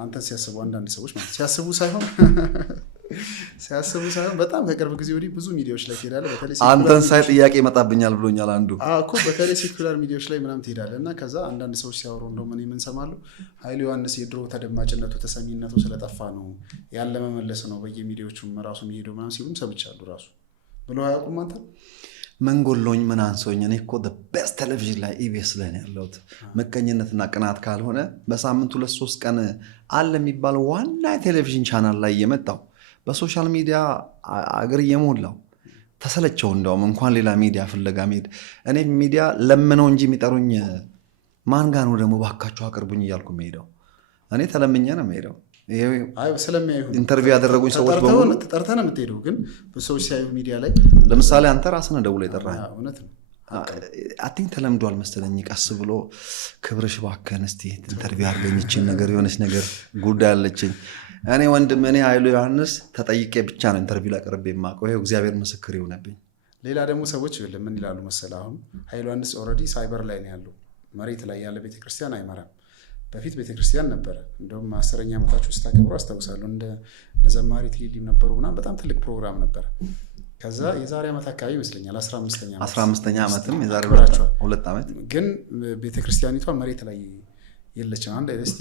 አንተን ሲያስቡ አንዳንድ ሰዎች ማለት ሲያስቡ ሳይሆን በጣም ከቅርብ ጊዜ ወዲህ ብዙ ሚዲያዎች ላይ ትሄዳለህ። በተለይ አንተን ሳይ ጥያቄ ይመጣብኛል ብሎኛል አንዱ እኮ በተለይ ሴኩላር ሚዲያዎች ላይ ምናምን ትሄዳለህ እና ከዛ አንዳንድ ሰዎች ሲያወሩ እንደውም እኔ ምን እሰማለሁ፣ ኃይሉ ዮሐንስ የድሮ ተደማጭነቱ ተሰሚነቱ ስለጠፋ ነው ያለ መመለስ ነው በየሚዲያዎቹም ራሱ የሚሄደው ምናምን ሲሉም ሰምቻለሁ። ራሱ ብለው አያውቁም። አንተ ምን ጎሎኝ ምን አንሶኝ? እኔ እኮ ቤስት ቴሌቪዥን ላይ ኢቢኤስ ላይ ነው ያለሁት። ምቀኝነትና ቅናት ካልሆነ በሳምንት 2-3 ቀን አለ የሚባል ዋና የቴሌቪዥን ቻናል ላይ እየመጣው በሶሻል ሚዲያ አገር እየሞላው ተሰለቸው። እንደውም እንኳን ሌላ ሚዲያ ፍለጋ መሄድ። እኔ ሚዲያ ለምነው እንጂ የሚጠሩኝ ማን ጋር ነው ደግሞ ባካቸው አቅርቡኝ እያልኩ የምሄደው? እኔ ተለምኜ ነው የምሄደው። ኢንተርቪው ያደረጉኝ ሰዎች በሙሉ ተጠርተህ ነው የምትሄደው። ግን ሰዎች ሲያዩ ሚዲያ ላይ ለምሳሌ አንተ ራስህ ነህ ደውለህ የጠራኸኝ። እውነት ነው። አቲንክ ተለምዷል መሰለኝ። ቀስ ብሎ ክብርሽ እባክህን እስኪ ኢንተርቪው አድርገኝ፣ ይህችን ነገር የሆነች ነገር ጉዳይ አለችኝ። እኔ ወንድም እኔ ኃይሉ ዮሐንስ ተጠይቄ ብቻ ነው ኢንተርቪው ላይ ቀርቤ የማውቀው። ይኸው እግዚአብሔር ምስክር ይሆነብኝ። ሌላ ደግሞ ሰዎች ምን ይላሉ መሰለህ፣ አሁን ኃይሉ ዮሐንስ ኦልሬዲ ሳይበር ላይ ነው ያለው። መሬት ላይ ያለ ቤተክርስቲያን አይመራም። በፊት ቤተክርስቲያን ነበረ። እንደውም 10ኛ ዓመታችሁ ስታከብሩ አስታውሳለሁ። እንደ ዘማሪት ሊሊም ነበሩ ምናምን በጣም ትልቅ ፕሮግራም ነበረ። ከዛ የዛሬ ዓመት አካባቢ ይመስለኛል 15ኛ ዓመትም የዛሬ 2 ዓመት ግን ቤተክርስቲያኒቷ መሬት ላይ የለችም። አንድ እስቲ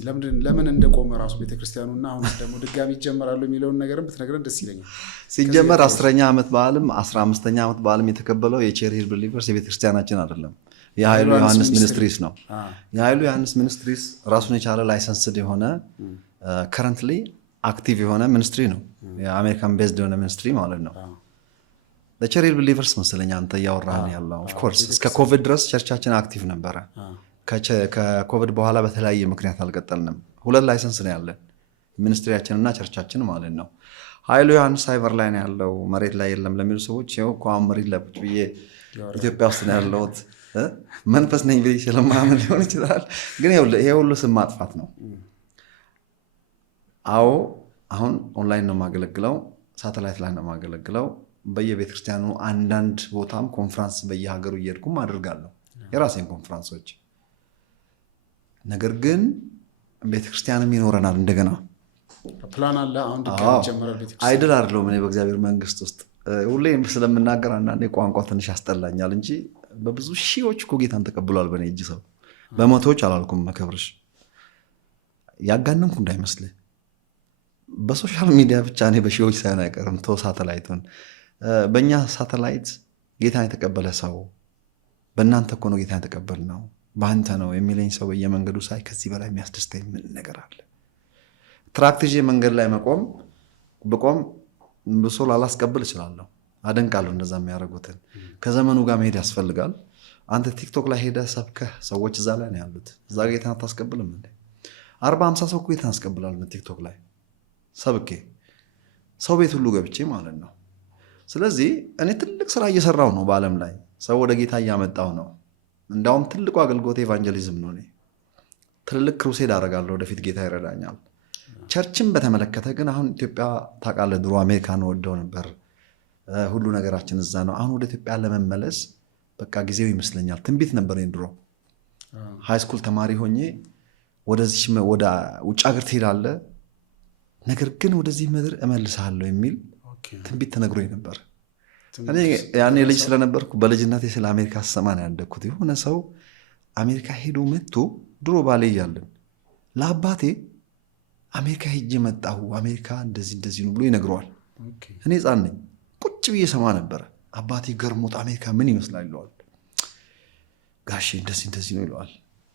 ለምን እንደቆመ ራሱ ቤተክርስቲያኑና አሁን ደግሞ ድጋሚ ይጀምራሉ የሚለውን ነገርም ብትነግረን ደስ ይለኛል። ሲጀመር 10ኛ ዓመት በዓልም 15ኛ ዓመት በዓልም የተከበለው የቼር ሂል ብሊቨርስ የቤተክርስቲያናችን አይደለም፣ የኃይሉ ዮሐንስ ሚኒስትሪስ ነው። የኃይሉ ዮሐንስ ሚኒስትሪስ ራሱን የቻለ ላይሰንስድ የሆነ ከረንትሊ አክቲቭ የሆነ ሚኒስትሪ ነው። የአሜሪካን ቤዝድ የሆነ ሚኒስትሪ ማለት ነው። ቼር ሂል ብሊቨርስ መሰለኝ አንተ እያወራህን ያለው። ኦፍኮርስ እስከ ኮቪድ ድረስ ቸርቻችን አክቲቭ ነበረ። ከኮቪድ በኋላ በተለያየ ምክንያት አልቀጠልንም። 2 ላይሰንስ ነው ያለን፣ ሚኒስትሪያችንና ቸርቻችን ማለት ነው። ኃይሉ ዮሐንስ ሳይበር ላይ ነው ያለው፣ መሬት ላይ የለም ለሚሉ ሰዎች ይኸው ከአሁን መሬት ላይ ቁጭ ብዬ ኢትዮጵያ ውስጥ ነው ያለሁት። መንፈስ ነኝ ብዬ ስለማምን ሊሆን ይችላል፣ ግን ይሄ ሁሉ ስም ማጥፋት ነው። አዎ አሁን ኦንላይን ነው የማገለግለው፣ ሳተላይት ላይ ነው የማገለግለው። በየቤተክርስቲያኑ አንዳንድ ቦታም ኮንፍራንስ በየሀገሩ እየሄድኩም አድርጋለሁ የራሴን ኮንፍራንሶች። ነገር ግን ቤተክርስቲያንም ይኖረናል እንደገና ፕላን አለ። አሁን አይድል አይደለሁም እኔ በእግዚአብሔር መንግስት ውስጥ ሁሌ ስለምናገር አንዳንዴ ቋንቋ ትንሽ ያስጠላኛል እንጂ በብዙ ሺዎች እኮ ጌታን ተቀብሏል በእኔ እጅ ሰው። በመቶዎች አላልኩም መከብርሽ። ያጋነንኩ እንዳይመስልህ። በሶሻል ሚዲያ ብቻ እኔ በሺዎች ሳይሆን አይቀርም ተው ሳተላይቱን በእኛ ሳተላይት ጌታን የተቀበለ ሰው በእናንተ እኮ ነው ጌታን የተቀበል ነው በአንተ ነው የሚለኝ ሰው በየመንገዱ ሳይ ከዚህ በላይ የሚያስደስተኝ ምን ነገር አለ? ትራክት ይዤ መንገድ ላይ ብቆም ብሶ ላላስቀብል እችላለሁ። አደንቃለሁ እንደዛ የሚያደርጉትን። ከዘመኑ ጋር መሄድ ያስፈልጋል። አንተ ቲክቶክ ላይ ሄደህ ሰብከህ ሰዎች እዛ ላይ ነው ያሉት። እዛ ጋር ጌታን አታስቀብልም እንዴ? 40-50 ሰው እኮ ጌታን ያስቀብላል ቲክቶክ ላይ ሰብኬ ሰው ቤት ሁሉ ገብቼ ማለት ነው። ስለዚህ እኔ ትልቅ ስራ እየሰራው ነው በዓለም ላይ ሰው ወደ ጌታ እያመጣው ነው። እንዳውም ትልቁ አገልግሎት ኤቫንጀሊዝም ነው። እኔ ትልልቅ ክሩሴድ አደርጋለሁ፣ ወደፊት ጌታ ይረዳኛል። ቸርችን በተመለከተ ግን አሁን ኢትዮጵያ ታውቃለህ፣ ድሮ አሜሪካን ወደው ነበር፣ ሁሉ ነገራችን እዛ ነው። አሁን ወደ ኢትዮጵያ ለመመለስ በቃ ጊዜው ይመስለኛል። ትንቢት ነበር ድሮ ሃይስኩል ተማሪ ሆኜ ወደዚህ ወደ ውጭ ሀገር ትሄዳለህ፣ ነገር ግን ወደዚህ ምድር እመልስሃለሁ የሚል ትንቢት ተነግሮኝ ነበር። እኔ ያኔ ልጅ ስለነበርኩ በልጅነቴ ስለ አሜሪካ ስሰማ ነው ያደግኩት። የሆነ ሰው አሜሪካ ሄዶ መጥቶ ድሮ ባሌ እያለን ለአባቴ አሜሪካ ሄጄ መጣሁ፣ አሜሪካ እንደዚህ እንደዚህ ነው ብሎ ይነግረዋል። እኔ ሕፃን ነኝ፣ ቁጭ ብዬ ሰማ ነበረ። አባቴ ገርሞት አሜሪካ ምን ይመስላል ይለዋል። ጋሼ እንደዚህ እንደዚህ ነው ይለዋል።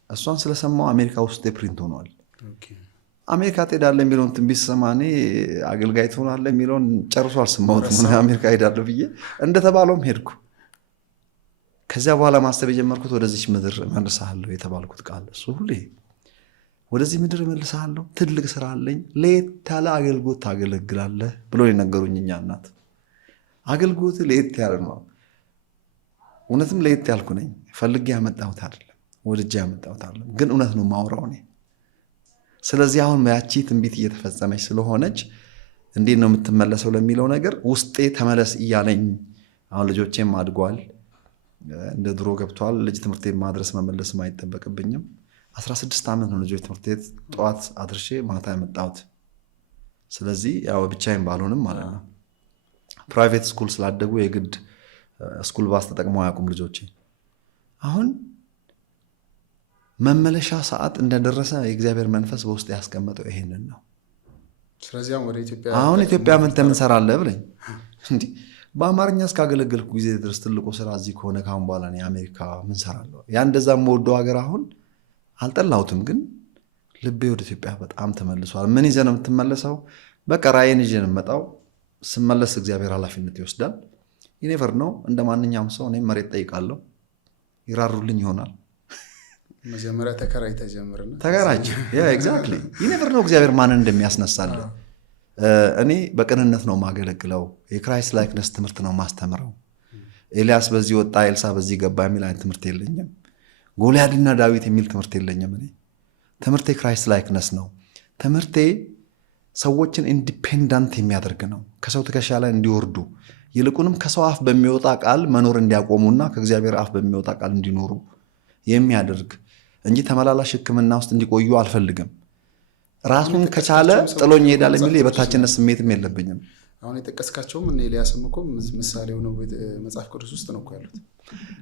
እሷን ስለሰማው አሜሪካ ውስጥ ፕሪንት ሆኗል። አሜሪካ ትሄዳለህ የሚለውን ትንቢት ሰማ እኔ አገልጋይ ትሆናለህ የሚለውን ጨርሶ አልሰማሁትም። አሜሪካ ሄዳለሁ ብዬ እንደተባለውም ሄድኩ። ከዚያ በኋላ ማሰብ የጀመርኩት ወደዚች ምድር እመልስሃለሁ የተባልኩት ቃል እሱ ሁሌ ወደዚህ ምድር እመልስሃለሁ፣ ትልቅ ስራ አለኝ፣ ለየት ያለ አገልግሎት ታገለግላለህ ብሎ የነገሩኝ እኛ እናት። አገልግሎት ለየት ያለ ነው። እውነትም ለየት ያልኩ ነኝ። ፈልጌ ያመጣሁት አይደለም፣ ወድጄ ያመጣሁት አይደለም፣ ግን እውነት ነው የማወራው እኔ። ስለዚህ አሁን ያቺ ትንቢት እየተፈጸመች ስለሆነች እንዴት ነው የምትመለሰው ለሚለው ነገር ውስጤ ተመለስ እያለኝ፣ አሁን ልጆቼም አድጓል፣ እንደ ድሮ ገብቷል። ልጅ ትምህርት ቤት ማድረስ መመለስም አይጠበቅብኝም። 16 ዓመት ነው ልጆች ትምህርት ቤት ጠዋት አድርሼ ማታ ያመጣሁት። ስለዚህ ያው ብቻዬን ባልሆንም ማለት ነው። ፕራይቬት ስኩል ስላደጉ የግድ ስኩል ባስ ተጠቅመው አያውቁም ልጆቼ። አሁን መመለሻ ሰዓት እንደደረሰ የእግዚአብሔር መንፈስ በውስጥ ያስቀመጠው ይሄንን ነው። ስለዚህ አሁን ኢትዮጵያ ምን ትሰራለህ ብለኝ እንዲህ በአማርኛ እስካገለገልኩ ጊዜ ድረስ ትልቁ ስራ እዚህ ከሆነ ካሁን በኋላ እኔ አሜሪካ ምን ሰራለሁ? ያ እንደዛ የምወደው ሀገር አሁን አልጠላሁትም፣ ግን ልቤ ወደ ኢትዮጵያ በጣም ተመልሷል። ምን ይዘህ ነው የምትመለሰው? በቃ ራእይን ይዤ ነው የምመጣው። ስመለስ እግዚአብሔር ኃላፊነት ይወስዳል። ይኔቨር ነው። እንደ ማንኛውም ሰው እኔም መሬት ጠይቃለሁ፣ ይራሩልኝ ይሆናል። መጀመሪያ ተከራይተህ ጀምርና ተከራይቼ ኤግዛክትሊ ይኔቨር ነው እግዚአብሔር ማንን እንደሚያስነሳልህ። እኔ በቅንነት ነው የማገለግለው። የክራይስት ላይክነስ ትምህርት ነው ማስተምረው። ኤልያስ በዚህ ወጣ ኤልሳ በዚህ ገባ የሚል አይነት ትምህርት የለኝም። ጎልያድና ዳዊት የሚል ትምህርት የለኝም። እኔ ትምህርቴ ክራይስት ላይክነስ ነው። ትምህርቴ ሰዎችን ኢንዲፔንዳንት የሚያደርግ ነው። ከሰው ትከሻ ላይ እንዲወርዱ ይልቁንም ከሰው አፍ በሚወጣ ቃል መኖር እንዲያቆሙና ከእግዚአብሔር አፍ በሚወጣ ቃል እንዲኖሩ የሚያደርግ እንጂ ተመላላሽ ሕክምና ውስጥ እንዲቆዩ አልፈልግም። ራሱን ከቻለ ጥሎኝ ይሄዳል የሚል የበታችነት ስሜትም የለብኝም። አሁን የጠቀስካቸውም እነ ኤልያስም እኮ ምሳሌ ሆነው መጽሐፍ ቅዱስ ውስጥ ነው እኮ ያሉት።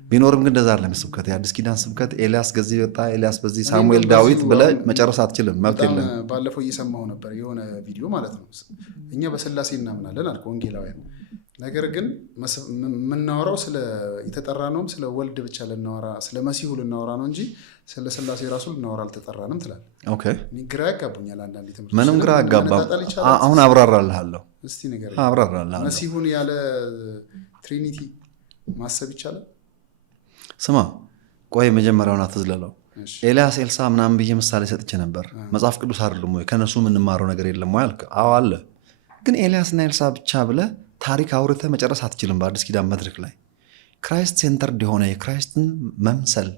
ቢኖርም ግን እንደዛ አይደለም ስብከት። የአዲስ ኪዳን ስብከት ኤልያስ ከዚህ ወጣ፣ ኤልያስ በዚህ፣ ሳሙኤል ዳዊት ብለህ መጨረስ አትችልም። መብት የለም። ባለፈው እየሰማሁ ነበር የሆነ ቪዲዮ ማለት ነው። እኛ በስላሴ እናምናለን አልኩ ወንጌላውያን። ነገር ግን የምናወራው የተጠራ ነውም ስለ ወልድ ብቻ ልናወራ ስለ መሲሁ ልናወራ ነው እንጂ ስለ ስላሴ ራሱ ልናወራ አልተጠራንም ትላለህ። ግራ ያጋቡኛል አንዳንድ ትምህርት። ምንም ግራ ያጋባም። አሁን አብራራልሃለሁ። እስቲ ነገር አብራራልሃለሁ። መሲሁን ያለ ትሪኒቲ ማሰብ ይቻላል? ስማ ቆይ መጀመሪያውን አትዝለለው። ኤልያስ ኤልሳ ምናምን ብዬ ምሳሌ ሰጥቼ ነበር። መጽሐፍ ቅዱስ አይደለም ወይ? ከነሱ የምንማረው ነገር የለም ወይ አልክ? አዎ አለ። ግን ኤልያስና ኤልሳ ብቻ ብለህ ታሪክ አውርተህ መጨረስ አትችልም። በአዲስ ኪዳን መድረክ ላይ ክራይስት ሴንተርድ የሆነ የክራይስትን መምሰል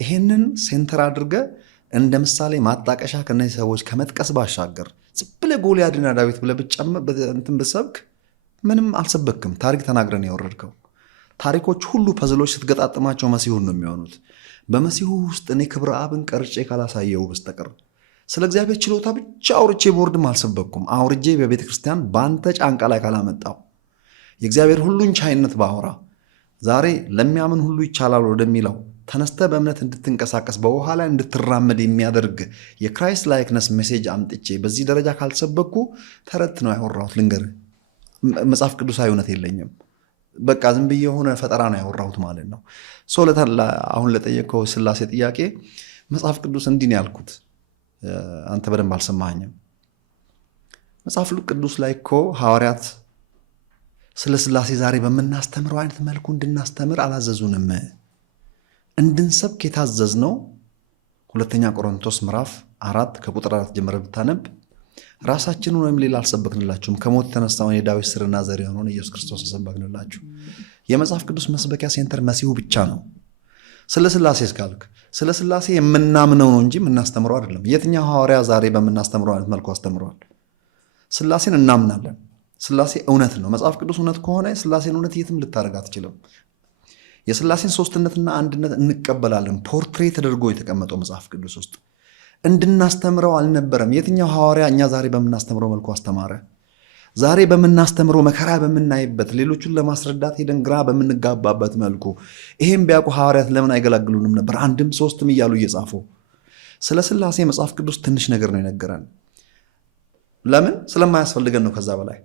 ይሄንን ሴንተር አድርገህ እንደ ምሳሌ ማጣቀሻ ከነዚህ ሰዎች ከመጥቀስ ባሻገር ዝም ብለህ ጎልያድና ዳዊት ብለህ እንትን ብትሰብክ ምንም አልሰበክም። ታሪክ ተናግረን ያወረድከው ታሪኮች ሁሉ ፐዝሎች ስትገጣጥማቸው መሲሁን ነው የሚሆኑት። በመሲሁ ውስጥ እኔ ክብረ አብን ቀርጬ ካላሳየው በስተቀር ስለ እግዚአብሔር ችሎታ ብቻ አውርቼ ቦርድም አልሰበኩም። አውርጄ በቤተ ክርስቲያን በአንተ ጫንቃ ላይ ካላመጣው የእግዚአብሔር ሁሉን ቻይነት ባወራ ዛሬ ለሚያምን ሁሉ ይቻላል ወደሚለው ተነስተ በእምነት እንድትንቀሳቀስ በውሃ ላይ እንድትራመድ የሚያደርግ የክራይስት ላይክነስ ሜሴጅ አምጥቼ በዚህ ደረጃ ካልሰበኩ ተረት ነው ያወራሁት። ልንገርህ መጽሐፍ ቅዱሳዊ እውነት የለኝም። በቃ ዝም ብዬ የሆነ ፈጠራ ነው ያወራሁት ማለት ነው። አሁን ለጠየቀው ስላሴ ጥያቄ መጽሐፍ ቅዱስ እንዲህ ነው ያልኩት። አንተ በደንብ አልሰማኸኝም። መጽሐፍ ቅዱስ ላይ እኮ ሐዋርያት ስለ ስላሴ ዛሬ በምናስተምረው አይነት መልኩ እንድናስተምር አላዘዙንም። እንድንሰብክ የታዘዝነው 2 ቆሮንቶስ ምዕራፍ 4 ከቁጥር 4 ጀምረህ ብታነብ ራሳችንን ወይም ሌላ አልሰበክንላችሁም፣ ከሞት የተነሳውን የዳዊት ስርና ዘር የሆነውን ኢየሱስ ክርስቶስ ሰበክንላችሁ። የመጽሐፍ ቅዱስ መስበኪያ ሴንተር መሲሁ ብቻ ነው። ስለ ስላሴ እስካልክ ስለ ስላሴ የምናምነው ነው እንጂ የምናስተምረው አይደለም። የትኛው ሐዋርያ ዛሬ በምናስተምረው አይነት መልኩ አስተምረዋል? ስላሴን እናምናለን። ስላሴ እውነት ነው። መጽሐፍ ቅዱስ እውነት ከሆነ ስላሴን እውነት የትም ልታደርግ አትችልም። የስላሴን ሶስትነትና አንድነት እንቀበላለን። ፖርትሬት ተደርጎ የተቀመጠው መጽሐፍ ቅዱስ ውስጥ እንድናስተምረው አልነበረም። የትኛው ሐዋርያ እኛ ዛሬ በምናስተምረው መልኩ አስተማረ? ዛሬ በምናስተምረው መከራ በምናይበት ሌሎቹን ለማስረዳት ሄደን ግራ በምንጋባበት መልኩ ይሄን ቢያውቁ ሐዋርያት ለምን አይገላግሉንም ነበር? 1ም 3ም እያሉ እየጻፉ ስለ ስላሴ መጽሐፍ ቅዱስ ትንሽ ነገር ነው የነገረን። ለምን? ስለማያስፈልገን ነው። ከዛ በላይ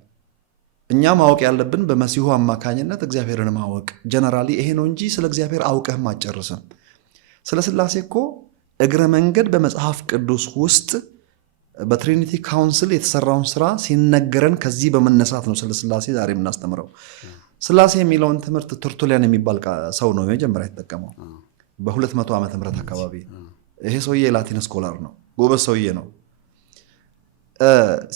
እኛ ማወቅ ያለብን በመሲሁ አማካኝነት እግዚአብሔርን ማወቅ ጀነራሊ ይሄ ነው እንጂ ስለ እግዚአብሔር አውቀህም አትጨርስም። ስለ ስላሴ እኮ እግረ መንገድ በመጽሐፍ ቅዱስ ውስጥ በትሪኒቲ ካውንስል የተሰራውን ስራ ሲነገረን ከዚህ በመነሳት ነው ስለ ስላሴ ዛሬ የምናስተምረው። ስላሴ የሚለውን ትምህርት ተርቱሊያን የሚባል ሰው ነው መጀመሪያ የተጠቀመው በ200 ዓመተ ምህረት አካባቢ። ይሄ ሰውዬ የላቲን ስኮላር ነው፣ ጎበዝ ሰውዬ ነው።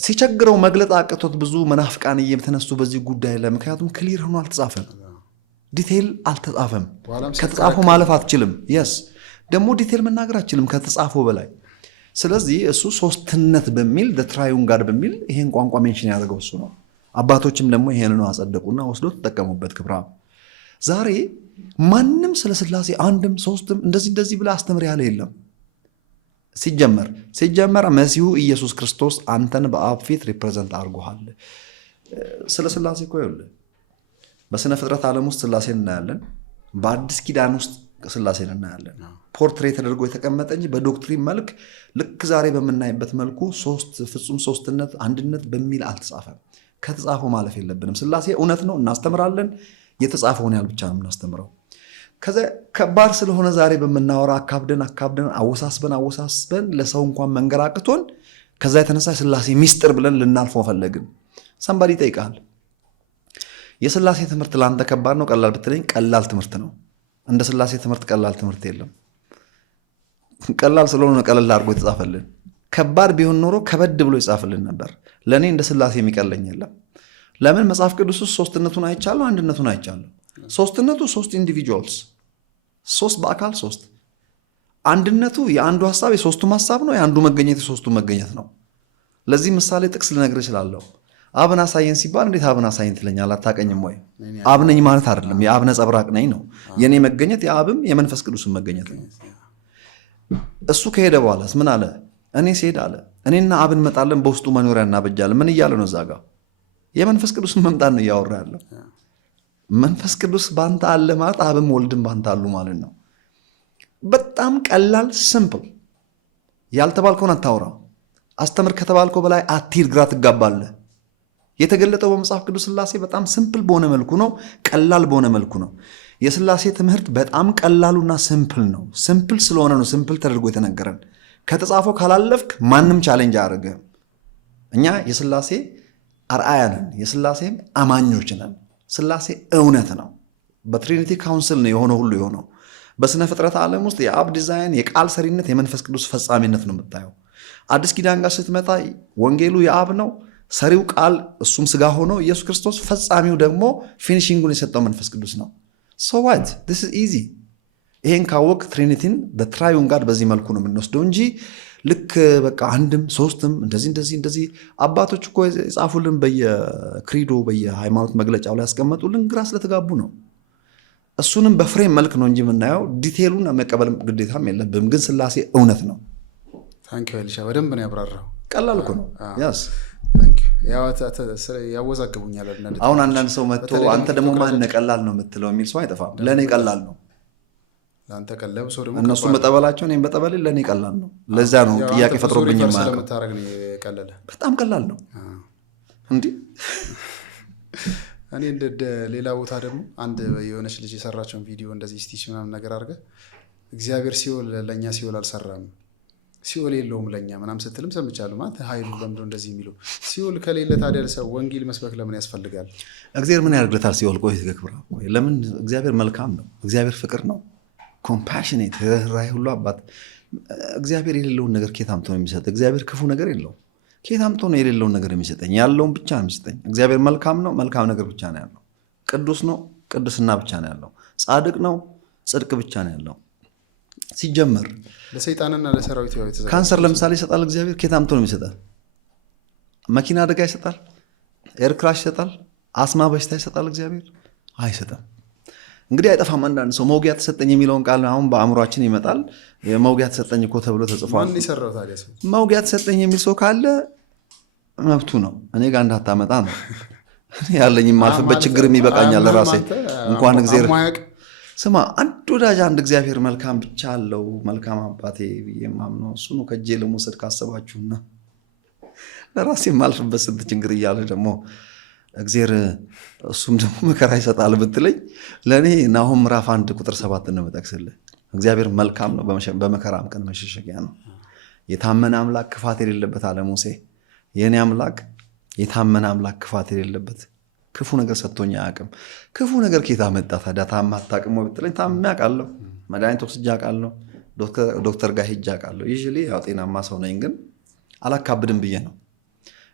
ሲቸግረው መግለጥ አቅቶት ብዙ መናፍቃን እየተነሱ በዚህ ጉዳይ ላይ ምክንያቱም ክሊር ሆኖ አልተጻፈም፣ ዲቴይል አልተጻፈም። ከተጻፈው ማለፍ አትችልም። የስ ደግሞ ዲቴይል መናገር አትችልም ከተጻፈው በላይ። ስለዚህ እሱ ሶስትነት በሚል ትራዩን ጋድ በሚል ይሄን ቋንቋ ሜንሽን ያደርገው እሱ ነው። አባቶችም ደግሞ ይሄንን አጸደቁና ወስዶ ተጠቀሙበት። ክብራ ዛሬ ማንም ስለ ስላሴ 1ም 3ም እንደዚህ ብላ አስተምር ያለ የለም። ሲጀመር መሲሁ ኢየሱስ ክርስቶስ አንተን በአብ ፊት ሪፕሬዘንት አድርጎሃል። ስለ ስላሴ እኮ ይኸውልህ በስነ ፍጥረት ዓለም ውስጥ ስላሴን እናያለን። በአዲስ ኪዳን ውስጥ ስላሴን እናያለን። ፖርትሬት ተደርጎ የተቀመጠ እንጂ በዶክትሪን መልክ ልክ ዛሬ በምናይበት መልኩ ፍጹም ሶስትነት አንድነት በሚል አልተጻፈም። ከተጻፈው ማለፍ የለብንም። ስላሴ እውነት ነው፣ እናስተምራለን። የተጻፈውን ያህል ብቻ ነው የምናስተምረው። ከዛ ከባድ ስለሆነ ዛሬ በምናወራ አካብደን አወሳስበን ለሰው እንኳን መንገራቅቶን ከዛ የተነሳ ስላሴ ሚስጥር ብለን ልናልፈው ፈለግን። ሰንባዲ ይጠይቃል፣ የስላሴ ትምህርት ለአንተ ከባድ ነው ቀላል ብትለኝ፣ ቀላል ትምህርት ነው። እንደ ስላሴ ትምህርት ቀላል ትምህርት የለም። ቀላል ስለሆነ ቀለል አድርጎ የተጻፈልን። ከባድ ቢሆን ኖሮ ከበድ ብሎ ይጻፍልን ነበር። ለእኔ እንደ ስላሴ የሚቀለኝ የለም። ለምን? መጽሐፍ ቅዱስ ውስጥ ሶስትነቱን አይቻለሁ፣ አንድነቱን አይቻለሁ። ሶስትነቱ 3 ኢንዲቪጁዋልስ፣ 3 በአካል 3። አንድነቱ የአንዱ ሀሳብ የሶስቱም ሀሳብ ነው። የአንዱ መገኘት የሶስቱ መገኘት ነው። ለዚህ ምሳሌ ጥቅስ ልነግር እችላለሁ። አብን አሳየን ሲባል እንዴት አብን አሳየን ትለኛል? አታቀኝም ወይ? አብ ነኝ ማለት አይደለም። የአብ ነጸብራቅ ነኝ ነው። የኔ መገኘት የአብም የመንፈስ ቅዱስን መገኘት ነው። እሱ ከሄደ በኋላስ ምን አለ? እኔ ሲሄድ አለ እኔና አብ እንመጣለን፣ በውስጡ መኖሪያ እናበጃለን። ምን እያለ ነው? እዛ ጋር የመንፈስ ቅዱስን መምጣት ነው እያወራ ያለው። መንፈስ ቅዱስ ባንተ አለ ማለት አብም ወልድም ባንተ አሉ ማለት ነው። በጣም ቀላል ሲምፕል። ያልተባልከውን አታውራ። አስተምር ከተባልከው በላይ አትሂድ፣ ግራ ትጋባለህ። የተገለጠው በመጽሐፍ ቅዱስ ስላሴ በጣም ሲምፕል በሆነ መልኩ ነው፣ ቀላል በሆነ መልኩ ነው። የስላሴ ትምህርት በጣም ቀላሉና ሲምፕል ነው። ሲምፕል ስለሆነ ነው ሲምፕል ተደርጎ የተነገረን። ከተጻፈው ካላለፍክ ማንም ቻሌንጅ አያደርግህም። እኛ የስላሴ አርአያ ነን፣ የስላሴም አማኞች ነን። ስላሴ እውነት ነው። በትሪኒቲ ካውንስል ነው የሆነ ሁሉ የሆነው። በስነ ፍጥረት ዓለም ውስጥ የአብ ዲዛይን፣ የቃል ሰሪነት፣ የመንፈስ ቅዱስ ፈጻሚነት ነው የምታየው። አዲስ ኪዳን ጋር ስትመጣ ወንጌሉ የአብ ነው፣ ሰሪው ቃል እሱም ስጋ ሆኖ ኢየሱስ ክርስቶስ፣ ፈጻሚው ደግሞ ፊኒሺንጉን የሰጠው መንፈስ ቅዱስ ነው። ሶ ዋት ዲስ ኢዝ ኢዚ። ይሄን ካወቅ ትሪኒቲን በትራዩን ጋር በዚህ መልኩ ነው የምንወስደው እንጂ ልክ በቃ 1ም 3ም እንደዚህ አባቶች እኮ የጻፉልን በየክሪዶ በየሃይማኖት መግለጫው ላይ ያስቀመጡልን ግራ ስለተጋቡ ነው። እሱንም በፍሬም መልክ ነው እንጂ የምናየው ዲቴሉን መቀበል ግዴታም የለብም። ግን ስላሴ እውነት ነው። ታንክ ዩ ኤሊሻ፣ በደንብ ነው ያብራራው። ቀላል እኮ ነው። ያስ ያወዛግቡኛል። አሁን አንዳንድ ሰው መጥቶ አንተ ደግሞ ማን ቀላል ነው የምትለው የሚል ሰው አይጠፋም። ለእኔ ቀላል ነው። ለአንተ ቀለብ ሰው ደግሞ እነሱ በጠበላቸው እኔም በጠበሌ ለእኔ ቀላል ነው። ለዛ ነው ጥያቄ ፈጥሮብኝ ቀለለ በጣም ቀላል ነው እንዲህ። እኔ እንደ ሌላ ቦታ ደግሞ አንድ የሆነች ልጅ የሰራቸውን ቪዲዮ እንደዚህ ስቲች ምናምን ነገር አድርገህ እግዚአብሔር ሲኦል ለእኛ ሲኦል አልሰራም ሲኦል የለውም ለእኛ ምናምን ስትልም ሰምቻለሁ። ማለት ኃይሉ ለምዶ እንደዚህ የሚለው ሲኦል ከሌለ ታዲያ ሰው ወንጌል መስበክ ለምን ያስፈልጋል? እግዚአብሔር ምን ያደርግለታል ሲኦል? ቆይ ትክክራ ለምን? እግዚአብሔር መልካም ነው። እግዚአብሔር ፍቅር ነው። ኮምፓሽኔት ራይ ሁሉ አባት። እግዚአብሔር የሌለውን ነገር ኬት አምጥቶ ነው የሚሰጥ? እግዚአብሔር ክፉ ነገር የለውም። ኬት አምጥቶ ነው የሌለውን ነገር የሚሰጠኝ? ያለውን ብቻ ነው የሚሰጠኝ። እግዚአብሔር መልካም ነው። መልካም ነገር ብቻ ነው ያለው። ቅዱስ ነው። ቅድስና ብቻ ነው ያለው። ጻድቅ ነው። ጽድቅ ብቻ ነው ያለው። ሲጀመር ለሰይጣንና ለሰራዊት ካንሰር ለምሳሌ ይሰጣል እግዚአብሔር? ኬት አምጥቶ ነው የሚሰጣል? መኪና አደጋ ይሰጣል? ኤርክራሽ ይሰጣል? አስማ በሽታ ይሰጣል እግዚአብሔር? አይሰጥም። እንግዲህ አይጠፋም። አንዳንድ ሰው መውጊያ ተሰጠኝ የሚለውን ቃል አሁን በአእምሯችን ይመጣል። መውጊያ ተሰጠኝ እኮ ተብሎ ተጽፏል። መውጊያ ተሰጠኝ የሚል ሰው ካለ መብቱ ነው። እኔ ጋር እንዳታመጣ ነው። ያለኝ የማልፍበት ችግርም ይበቃኛል ለራሴ እንኳን እግዚአብሔር። ስማ አንድ ወዳጅ አንድ እግዚአብሔር መልካም ብቻ አለው መልካም አባቴ ብዬ የማምነው እሱ ነው። ከእጄ ለመውሰድ ካሰባችሁና ለራሴ የማልፍበት ስንት ችግር እያለ ደግሞ እግዚአብሔር እሱም ደግሞ መከራ ይሰጣል ብትለኝ ለእኔ ናሆም ምዕራፍ 1 ቁጥር 7 ነው የምጠቅስልህ። እግዚአብሔር መልካም ነው፣ በመከራም ቀን መሸሸጊያ ነው። የታመነ አምላክ ክፋት የሌለበት አለ ሙሴ። የእኔ አምላክ የታመነ አምላክ ክፋት የሌለበት፣ ክፉ ነገር ሰጥቶኝ አያውቅም። ክፉ ነገር ኬታ መጣ ታዲያ? ታማ አታውቅም ብትለኝ ታምሜ አውቃለሁ። መድኃኒት ወስጄ አውቃለሁ። ዶክተር ጋር ሄጄ አውቃለሁ። ዩዥዋሊ ያው ጤናማ ሰው ነኝ፣ ግን አላካብድም ብዬ ነው።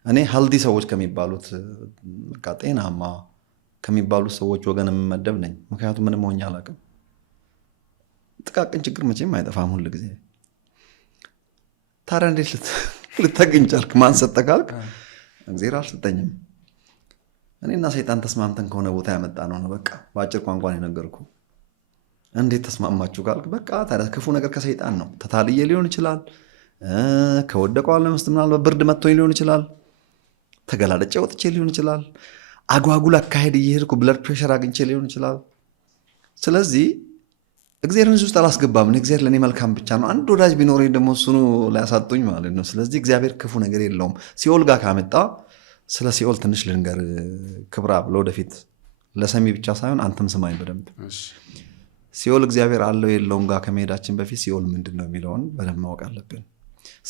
እኔ ሀልዲ ሰዎች ከሚባሉት ጤናማ ከሚባሉት ሰዎች ወገን የምመደብ ነኝ። ምክንያቱም ምንም ሆኜ አላውቅም። ጥቃቅን ችግር መቼም አይጠፋም ሁል ጊዜ። ታዲያ እንዴት ልታገኝ ቻልክ? ማን ሰጠ ካልክ እግዚአብሔር አልሰጠኝም። እኔና ሰይጣን ተስማምተን ከሆነ ቦታ ያመጣ ነው። በቃ በአጭር ቋንቋ ነው የነገርኩ። እንዴት ተስማማችሁ ካልክ በቃ ታዲያ ክፉ ነገር ከሰይጣን ነው። ተታልዬ ሊሆን ይችላል። ከወደቀው ዓለም ውስጥ ምናልባት ብርድ መጥቶኝ ሊሆን ይችላል። ተገላልጬ ወጥቼ ሊሆን ይችላል። አጓጉል አካሄድ እየሄድኩ ብለድ ፕሬሸር አግኝቼ ሊሆን ይችላል። ስለዚህ እግዚአብሔርን እዚህ ውስጥ አላስገባም። እግዚአብሔር ለእኔ መልካም ብቻ ነው። አንድ ወዳጅ ቢኖረኝ ደግሞ እሱኑ ላያሳጡኝ ማለት ነው። ስለዚህ እግዚአብሔር ክፉ ነገር የለውም። ሲኦል ጋር ካመጣ ስለ ሲኦል ትንሽ ልንገር ክብራ ለወደፊት ለሰሚ ብቻ ሳይሆን አንተም ስማኝ በደንብ። ሲኦል እግዚአብሔር አለው የለውም ጋር ከመሄዳችን በፊት ሲኦል ምንድን ነው የሚለውን በደንብ ማወቅ አለብን።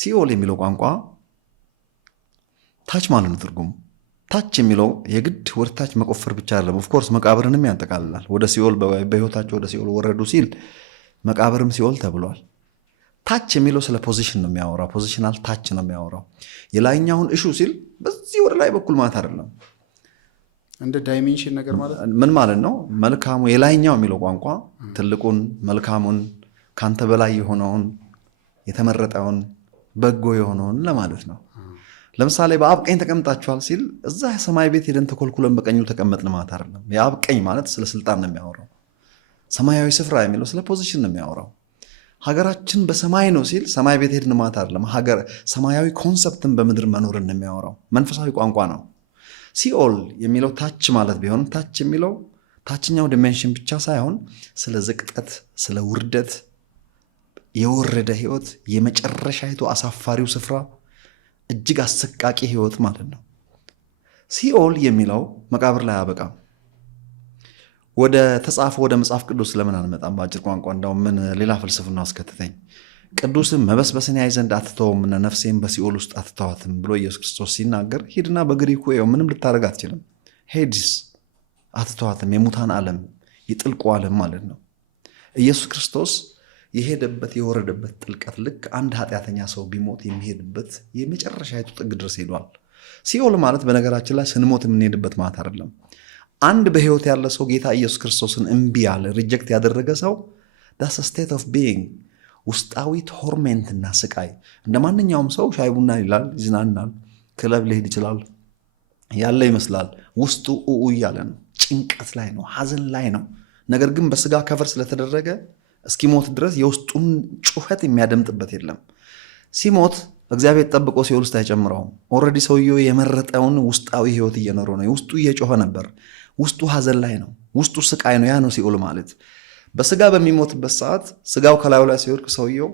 ሲኦል የሚለው ቋንቋ ታች ማለት ነው ትርጉሙ። ታች የሚለው የግድ ወደ ታች መቆፈር ብቻ አይደለም። ኦፍኮርስ መቃብርንም ያጠቃልላል። ወደ ሲኦል በህይወታቸው ወደ ሲኦል ወረዱ ሲል መቃብርም ሲኦል ተብሏል። ታች የሚለው ስለ ፖዚሽን ነው የሚያወራው። ፖዚሽናል ታች ነው የሚያወራው። የላይኛውን እሹ ሲል በዚህ ወደ ላይ በኩል ማለት አይደለም። እንደ ዳይሜንሽን ነገር ማለት ምን ማለት ነው? መልካሙ የላይኛው የሚለው ቋንቋ ትልቁን፣ መልካሙን፣ ካንተ በላይ የሆነውን፣ የተመረጠውን፣ በጎ የሆነውን ለማለት ነው። ለምሳሌ በአብ ቀኝ ተቀምጣችኋል ሲል እዛ ሰማይ ቤት ሄደን ተኮልኩለን በቀኙ ተቀመጥን ማለት አይደለም። የአብ ቀኝ ማለት ስለ ስልጣን ነው የሚያወራው። ሰማያዊ ስፍራ የሚለው ስለ ፖዚሽን ነው የሚያወራው። ሀገራችን በሰማይ ነው ሲል ሰማይ ቤት ሄድን ማለት አይደለም። ሀገር ሰማያዊ ኮንሰፕትን በምድር መኖርን ነው የሚያወራው። መንፈሳዊ ቋንቋ ነው። ሲኦል የሚለው ታች ማለት ቢሆንም ታች የሚለው ታችኛው ዲሜንሽን ብቻ ሳይሆን ስለ ዝቅጠት፣ ስለ ውርደት፣ የወረደ ህይወት፣ የመጨረሻይቱ አሳፋሪው ስፍራ፣ እጅግ አሰቃቂ ህይወት ማለት ነው። ሲኦል የሚለው መቃብር ላይ አያበቃም። ወደ ተጻፈ ወደ መጽሐፍ ቅዱስ ለምን አንመጣም? በአጭር ቋንቋ እንዳውም ምን ሌላ ፍልስፍና አስከትተኝ። ቅዱስም መበስበስን ያይ ዘንድ አትተውምና ነፍሴም በሲኦል ውስጥ አትተዋትም ብሎ ኢየሱስ ክርስቶስ ሲናገር ሂድና በግሪኩ ይኸው ምንም ልታደርግ አትችልም። ሄድስ አትተዋትም፣ የሙታን ዓለም የጥልቁ ዓለም ማለት ነው። ኢየሱስ ክርስቶስ የሄደበት የወረደበት ጥልቀት ልክ አንድ ኃጢአተኛ ሰው ቢሞት የሚሄድበት የመጨረሻይቱ ጥግ ድረስ ሄዷል። ሲኦል ማለት በነገራችን ላይ ስንሞት የምንሄድበት ማለት አይደለም። አንድ በህይወት ያለ ሰው ጌታ ኢየሱስ ክርስቶስን እምቢ ያለ ሪጀክት ያደረገ ሰው ዳስ ስቴት ኦፍ ቢይንግ ውስጣዊ ቶርሜንትና ስቃይ። እንደ ማንኛውም ሰው ሻይ ቡና ይላል፣ ይዝናናል፣ ክለብ ሊሄድ ይችላል፣ ያለ ይመስላል። ውስጡ እያለ ነው፣ ጭንቀት ላይ ነው፣ ሀዘን ላይ ነው። ነገር ግን በስጋ ከቨር ስለተደረገ እስኪሞት ድረስ የውስጡን ጩኸት የሚያደምጥበት የለም። ሲሞት እግዚአብሔር ጠብቆ ሲኦል ውስጥ አይጨምረውም። ኦልሬዲ ሰውየው የመረጠውን ውስጣዊ ህይወት እየኖረ ነው። ውስጡ እየጮኸ ነበር። ውስጡ ሀዘን ላይ ነው። ውስጡ ስቃይ ነው። ያ ነው ሲኦል ማለት። በስጋ በሚሞትበት ሰዓት ስጋው ከላዩ ላይ ሲወድቅ ሰውየው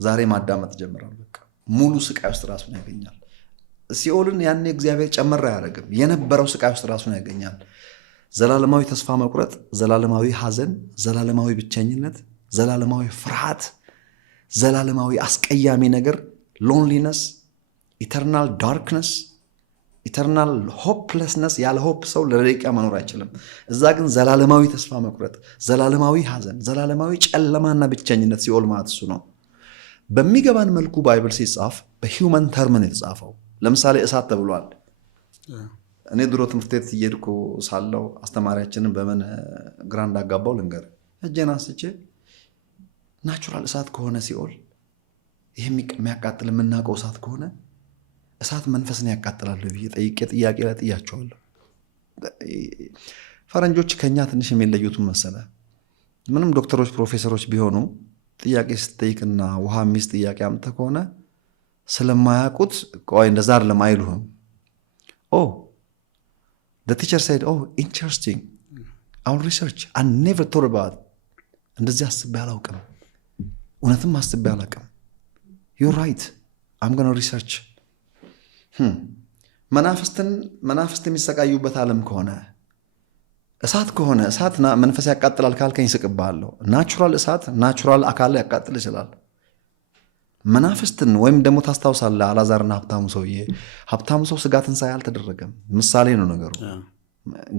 ዛሬ ማዳመጥ ጀምራል። በቃ ሙሉ ስቃይ ውስጥ ራሱን ያገኛል። ሲኦልን ያኔ እግዚአብሔር ጨመረ አያደርግም። የነበረው ስቃይ ውስጥ ራሱን ያገኛል። ዘላለማዊ ተስፋ መቁረጥ፣ ዘላለማዊ ሐዘን፣ ዘላለማዊ ብቸኝነት፣ ዘላለማዊ ፍርሃት፣ ዘላለማዊ አስቀያሚ ነገር፣ ሎንሊነስ፣ ኢተርናል ዳርክነስ፣ ኢተርናል ሆፕለስነስ። ያለ ሆፕ ሰው ለደቂቃ መኖር አይችልም። እዛ ግን ዘላለማዊ ተስፋ መቁረጥ፣ ዘላለማዊ ሐዘን፣ ዘላለማዊ ጨለማና ብቸኝነት፣ ሲኦል ማለት እሱ ነው። በሚገባን መልኩ ባይብል ሲጻፍ በሂውመን ተርም ነው የተጻፈው። ለምሳሌ እሳት ተብሏል። እኔ ድሮ ትምህርት ቤት እየሄድኩ ሳለው አስተማሪያችንን በምን ግራ እንዳጋባው ልንገር። እጄን አንስቼ ናቹራል እሳት ከሆነ ሲኦል፣ ይህ የሚያቃጥል የምናውቀው እሳት ከሆነ እሳት መንፈስን ያቃጥላል ብዬ ጠይቄ ጥያቄ ላይ ጥያቸዋለሁ። ፈረንጆች ከኛ ትንሽ የሚለዩትን መሰለ። ምንም ዶክተሮች ፕሮፌሰሮች ቢሆኑ ጥያቄ ስትጠይቅና ውሃ የሚስ ጥያቄ አምጥተህ ከሆነ ስለማያውቁት ቆይ እንደዛ አይደለም አይሉህም። the teacher said interesting our research I never thought about እንደዚህ አስቤ አላውቅም፣ እውነትም አስቤ አላውቅም። you're right I'm going to research መናፍስት የሚሰቃዩበት ዓለም ከሆነ እሳት ከሆነ እሳት መንፈስ ያቃጥላል ካልከኝ ስቅብሃለሁ። ናቹራል እሳት ናቹራል አካል ያቃጥል ይችላል። መናፍስትን ወይም ደግሞ ታስታውሳለህ አላዛርና ሀብታሙ ሰው ስጋ ትንሣኤ አልተደረገም። ምሳሌ ነው ነገሩ።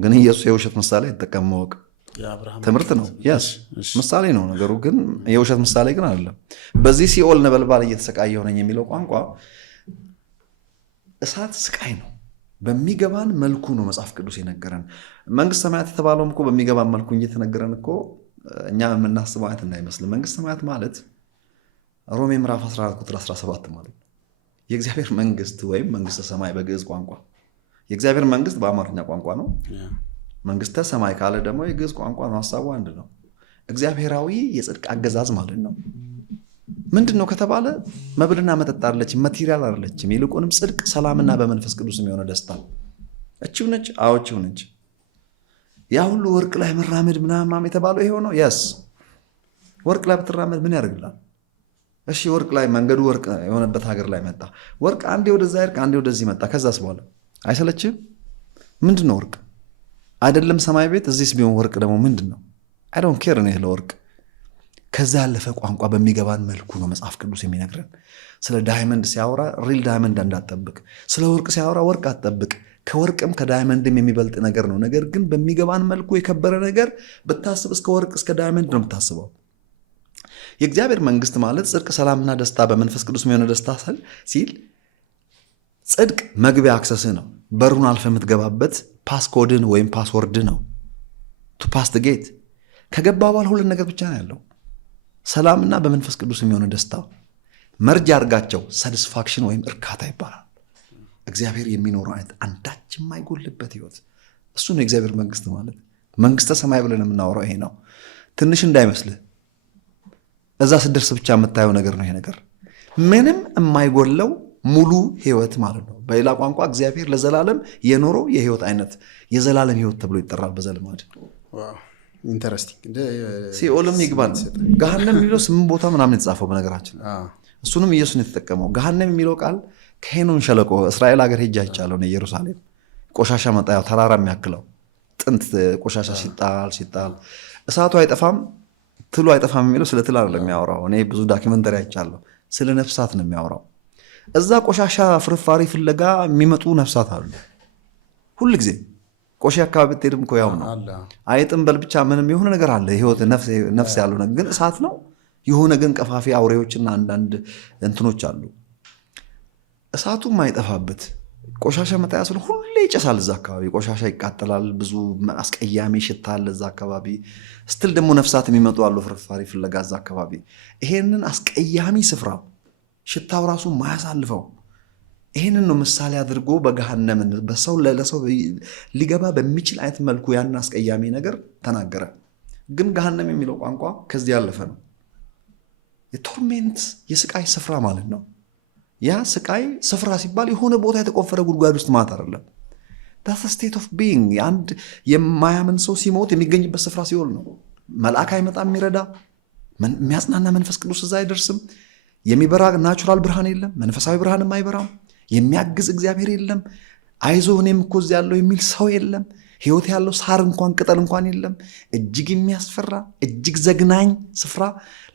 ግን ኢየሱስ የውሸት ምሳሌ አይጠቀም። ማወቅ ትምህርት ነው። ምሳሌ ነው ነገሩ፣ ግን የውሸት ምሳሌ ግን አይደለም። በዚህ ሲኦል ነበልባል እየተሰቃየሁ ነኝ የሚለው ቋንቋ እሳት ስቃይ ነው። በሚገባን መልኩ ነው መጽሐፍ ቅዱስ የነገረን። መንግስት ሰማያት የተባለውም እኮ በሚገባን መልኩ እንጂ የተነገረን እኮ እኛ የምናስበው አይነት እንዳይመስል። መንግስት ሰማያት ማለት ሮሜ ምዕራፍ 14 ቁጥር 17 ማለት ነው። የእግዚአብሔር መንግስት ወይም መንግስተ ሰማይ በግዕዝ ቋንቋ፣ የእግዚአብሔር መንግስት በአማርኛ ቋንቋ ነው። መንግስተ ሰማይ ካለ ደግሞ የግዕዝ ቋንቋ ነው። ሀሳቡ አንድ ነው። እግዚአብሔራዊ የጽድቅ አገዛዝ ማለት ነው። ምንድን ነው ከተባለ መብልና መጠጥ አይደለችም፣ ማቴሪያል አይደለችም። ይልቁንም ጽድቅ፣ ሰላምና በመንፈስ ቅዱስ የሆነ ደስታ እቺው ነች። እቺው ነች። ያ ሁሉ ወርቅ ላይ መራመድ ምናምን የተባለው ይሄው ነው። የስ ወርቅ ላይ ብትራመድ ምን ያደርግላል? እሺ ወርቅ ላይ መንገዱ ወርቅ የሆነበት ሀገር ላይ መጣ ወርቅ፣ አንዴ ወደዛ ይርቅ፣ አንዴ ወደዚህ መጣ። ከዛስ በኋላ አይሰለችም? ምንድን ነው ወርቅ? አይደለም ሰማይ ቤት፣ እዚህስ ቢሆን ወርቅ ደግሞ ምንድን ነው? አይ ዶንት ኬር እኔ ለወርቅ። ከዛ ያለፈ ቋንቋ በሚገባን መልኩ ነው መጽሐፍ ቅዱስ የሚነግረን። ስለ ዳይመንድ ሲያወራ ሪል ዳይመንድ እንዳትጠብቅ፣ ስለ ወርቅ ሲያወራ ወርቅ አትጠብቅ። ከወርቅም ከዳይመንድም የሚበልጥ ነገር ነው። ነገር ግን በሚገባን መልኩ የከበረ ነገር ብታስብ እስከ ወርቅ እስከ ዳይመንድ ነው የምታስበው። የእግዚአብሔር መንግስት ማለት ጽድቅ፣ ሰላምና ደስታ በመንፈስ ቅዱስ የሆነ ደስታ ሲል ጽድቅ መግቢያ አክሰስህ ነው። በሩን አልፈ የምትገባበት ፓስኮድን ወይም ፓስወርድ ነው። ቱ ፓስ ደ ጌት። ከገባ በኋላ ሁለት ነገር ብቻ ነው ያለው፣ ሰላምና በመንፈስ ቅዱስ የሚሆነ ደስታ። መርጅ አድርጋቸው ሳቲስፋክሽን ወይም እርካታ ይባላል። እግዚአብሔር የሚኖረው አይነት አንዳች የማይጎልበት ህይወት፣ እሱ ነው የእግዚአብሔር መንግስት ማለት። መንግስተ ሰማይ ብለን የምናወራው ይሄ ነው። ትንሽ እንዳይመስልህ፣ እዛ ስደርስ ብቻ የምታየው ነገር ነው። ይሄ ነገር ምንም የማይጎለው ሙሉ ህይወት ማለት ነው። በሌላ ቋንቋ እግዚአብሔር ለዘላለም የኖረው የህይወት አይነት የዘላለም ህይወት ተብሎ ይጠራል በዘልማድ። ኢንተረስቲንግ። ሲኦልም ይግባል ገሃነም የሚለው 8 ቦታ ምናምን የተጻፈው በነገራችን፣ እሱንም ኢየሱስን የተጠቀመው። ገሃነም የሚለው ቃል ከሄኖን ሸለቆ እስራኤል ሀገር ሄጄ አይቻለሁ። ኢየሩሳሌም ቆሻሻ መጣያው ተራራ የሚያክለው ጥንት ቆሻሻ ሲጣል እሳቱ አይጠፋም ትሉ አይጠፋም የሚለው ስለ ትል አይደለም የሚያወራው። እኔ ብዙ ዳኪመንተሪ አይቻለሁ። ስለ ነፍሳት ነው የሚያወራው። እዛ ቆሻሻ ፍርፋሪ ፍለጋ የሚመጡ ነፍሳት አሉ። ሁል ጊዜ ቆሼ አካባቢ ብትሄድም እኮ ያው ነው። አይጥም በል ብቻ ምንም የሆነ ነገር አለ ህይወት ነፍስ ያለው ነገር ግን እሳት ነው። የሆነ ግን ቀፋፊ አውሬዎችና አንዳንድ እንትኖች አሉ። እሳቱ የማይጠፋበት ቆሻሻ መጣያ ስለሆነ ሁሌ ይጨሳል። እዛ አካባቢ ቆሻሻ ይቃጠላል። ብዙ አስቀያሚ ሽታ አለ እዛ አካባቢ። ስትል ደግሞ ነፍሳት የሚመጡ አሉ ፍርፋሪ ፍለጋ እዛ አካባቢ። ይሄንን አስቀያሚ ስፍራ ሽታው ራሱ ማያሳልፈው ይሄንን ነው ምሳሌ አድርጎ በገሃነም በሰው ለሰው ሊገባ በሚችል አይነት መልኩ ያን አስቀያሚ ነገር ተናገረ። ግን ገሃነም የሚለው ቋንቋ ከዚህ ያለፈ ነው። የቶርሜንት የስቃይ ስፍራ ማለት ነው። ያ ስቃይ ስፍራ ሲባል የሆነ ቦታ የተቆፈረ ጉድጓድ ውስጥ ማለት አይደለም። that's a state of being። አንድ የማያምን ሰው ሲሞት የሚገኝበት ስፍራ ሲኦል ነው። መልአክ አይመጣም የሚረዳ የሚያጽናና መንፈስ ቅዱስ እዛ አይደርስም። የሚበራ ናቹራል ብርሃን የለም፣ መንፈሳዊ ብርሃንም አይበራም። የሚያግዝ እግዚአብሔር የለም። አይዞ እኔም እኮ እዚህ ያለው የሚል ሰው የለም። ህይወት ያለው ሳር እንኳን ቅጠል እንኳን የለም። እጅግ የሚያስፈራ እጅግ ዘግናኝ ስፍራ፣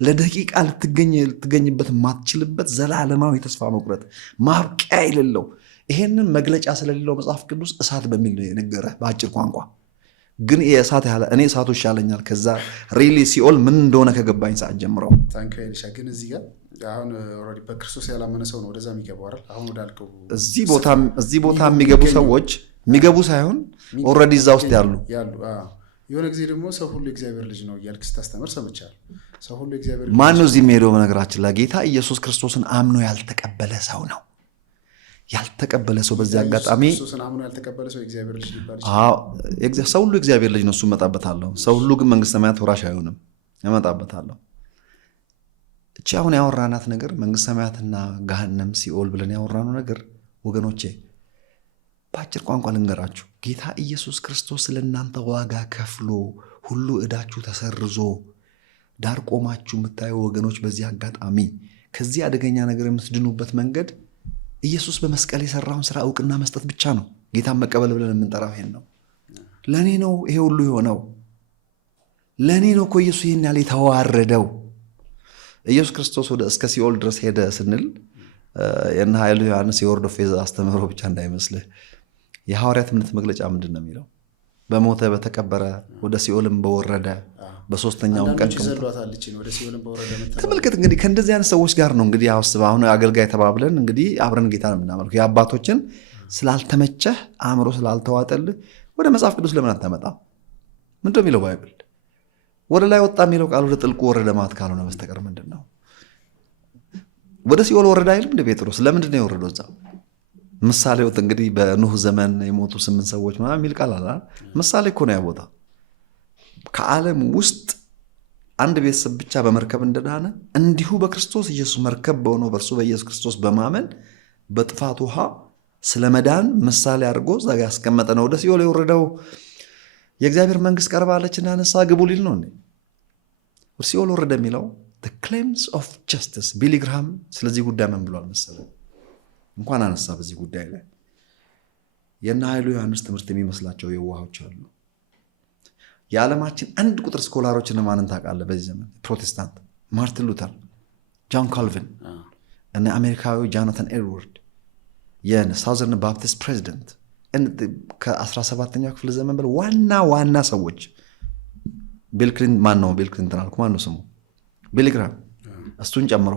ለደቂቃ ልትገኝበት የማትችልበት ዘላለማዊ ተስፋ መቁረጥ ማብቂያ የሌለው። ይሄንን መግለጫ ስለሌለው መጽሐፍ ቅዱስ እሳት በሚል ነው የነገረህ በአጭር ቋንቋ። ግን የእሳት ያለ እኔ እሳቱ ይሻለኛል ከዛ ሪሊ ሲኦል ምን እንደሆነ ከገባኝ ሰዓት ጀምረው። ግን እዚህ ጋር አሁን ኦልሬዲ በክርስቶስ ያላመነ ሰው ነው ወደዛ የሚገባው አይደል? አሁን ወዳልከው እዚህ ቦታ የሚገቡ ሰዎች የሚገቡ ሳይሆን ኦልሬዲ እዛ ውስጥ ያሉ የሆነ ጊዜ ደግሞ ሰው ሁሉ የእግዚአብሔር ልጅ ነው እያልክ ስታስተምር ሰምቻለሁ። ሰው ሁሉ የእግዚአብሔር ልጅ ማን ነው እዚህ የሚሄደው? በነገራችን ላይ ጌታ ኢየሱስ ክርስቶስን አምኖ ያልተቀበለ ሰው ነው። ያልተቀበለ ሰው በዚህ አጋጣሚ ሰው ሁሉ እግዚአብሔር ልጅ ነው። እሱ እመጣበታለሁ። ሰው ሁሉ ግን መንግስተ ሰማያት ወራሽ አይሆንም። እመጣበታለሁ። እቺ አሁን ያወራናት ነገር መንግስተ ሰማያትና ገሃነም ሲኦል ብለን ያወራነው ነገር ወገኖቼ በአጭር ቋንቋ ልንገራችሁ። ጌታ ኢየሱስ ክርስቶስ ለእናንተ ዋጋ ከፍሎ ሁሉ ዕዳችሁ ተሰርዞ ዳር ቆማችሁ የምታዩ ወገኖች፣ በዚህ አጋጣሚ ከዚህ አደገኛ ነገር የምትድኑበት መንገድ ኢየሱስ በመስቀል የሰራውን ስራ እውቅና መስጠት ብቻ ነው። ጌታን መቀበል ብለን የምንጠራው ይሄን ነው። ለእኔ ነው ይሄ ሁሉ የሆነው። ለእኔ ነው እኮ ኢየሱስ ይህን ያህል የተዋረደው። ኢየሱስ ክርስቶስ ወደ እስከ ሲኦል ድረስ ሄደ ስንል የእነ ኃይሉ ዮሐንስ የወርድ ኦፍ ፌዝ አስተምህሮ ብቻ እንዳይመስልህ። የሐዋርያት እምነት መግለጫ ምንድን ነው የሚለው? በሞተ በተቀበረ ወደ ሲኦልም በወረደ በሶስተኛውም ቀን ተመልከት። እንግዲህ ከእንደዚህ አይነት ሰዎች ጋር ነው እንግዲህ አሁን አገልጋይ ተባብለን እንግዲህ አብረን ጌታ ነው የምናመልከው። የአባቶችን ስላልተመቸህ አእምሮ ስላልተዋጠልህ ወደ መጽሐፍ ቅዱስ ለምን አታመጣም? ምንድን ነው የሚለው ባይብል? ወደ ላይ ወጣ የሚለው ቃል ወደ ጥልቁ ወረደ ማለት ካልሆነ በስተቀር ምንድን ነው? ወደ ሲኦል ወረደ አይልም እንደ ጴጥሮስ? ለምንድን ነው የወረደው እዛ? ምሳሌ ወጥ እንግዲህ በኖህ ዘመን የሞቱ 8 ሰዎች ምናምን የሚል ቃል አለ። ምሳሌ እኮ ነው ያ ቦታ። ከዓለም ውስጥ አንድ ቤተሰብ ብቻ በመርከብ እንደዳነ እንዲሁ በክርስቶስ ኢየሱስ መርከብ በሆነው በእርሱ በኢየሱስ ክርስቶስ በማመን በጥፋት ውሃ ስለ መዳን ምሳሌ አድርጎ እዛ ጋ ያስቀመጠ ነው። ወደ ሲኦል የወረደው የእግዚአብሔር መንግስት ቀርባለችና ንስሐ ግቡ ሊል ነው እንዴ? ወደ ሲኦል ወረደ የሚለው the claims of justice። ቢሊ ግርሃም ስለዚህ ጉዳይ ምን ብሏል መሰለህ? እንኳን አነሳ በዚህ ጉዳይ ላይ የእነ ኃይሉ ዮሐንስ ትምህርት የሚመስላቸው የዋሆች አሉ። የዓለማችን አንድ ቁጥር ስኮላሮች እነማንን ታውቃለህ? በዚህ ዘመን ፕሮቴስታንት ማርቲን ሉተር፣ ጆን ካልቪን፣ እነ አሜሪካዊ ጆናታን ኤድዋርድ፣ የሳውዘርን ባፕቲስት ፕሬዚደንት ከ17ኛው ክፍለ ዘመን በላይ ዋና ሰዎች። ቢል ክሊንተን አልኩ፣ ማን ነው ስሙ? ቢሊ ግርሃም፣ እሱን ጨምሮ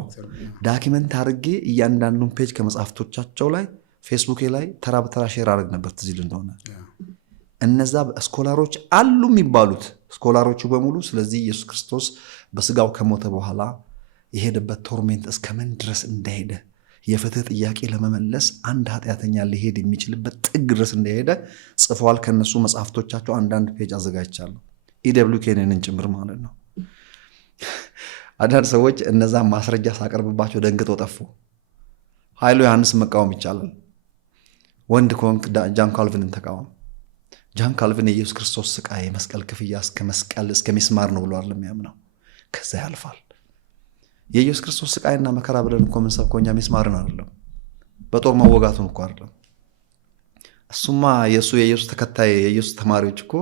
ዳኪመንት አድርጌ እያንዳንዱን ፔጅ ከመጽሐፍቶቻቸው ላይ ፌስቡኬ ላይ ተራ በተራ ሼር አድርግ ነበር ትዝ ይል እንደሆነ። እነዛ ስኮላሮች አሉ የሚባሉት ስኮላሮቹ በሙሉ ስለዚህ ኢየሱስ ክርስቶስ በስጋው ከሞተ በኋላ የሄደበት ቶርሜንት እስከምን ድረስ እንደሄደ የፍትህ ጥያቄ ለመመለስ አንድ ኃጢአተኛ ሊሄድ የሚችልበት ጥግ ድረስ እንደሄደ ጽፈዋል። ከነሱ መጽሐፍቶቻቸው አንዳንድ ፔጅ አዘጋጅቻለሁ፣ ኢደብሊው ኬንንን ጭምር ማለት ነው። አንዳንድ ሰዎች እነዛን ማስረጃ ሳቀርብባቸው ደንግጠው ጠፉ። ኃይሉ ዮሐንስ መቃወም ይቻላል። ወንድ ከሆንክ ጃን ካልቪንን ተቃወም። ጃን ካልቪን የኢየሱስ ክርስቶስ ስቃይ የመስቀል ክፍያ እስከ ሚስማር ነው ብሏል የሚያምነው። ከዛ ያልፋል። የኢየሱስ ክርስቶስ ስቃይና መከራ ብለን እኮ የምንሰብከው እኛ ሚስማርን አይደለም፣ በጦር መወጋቱን እኮ አይደለም። እሱማ የኢየሱስ ተከታይ የኢየሱስ ተማሪዎች እኮ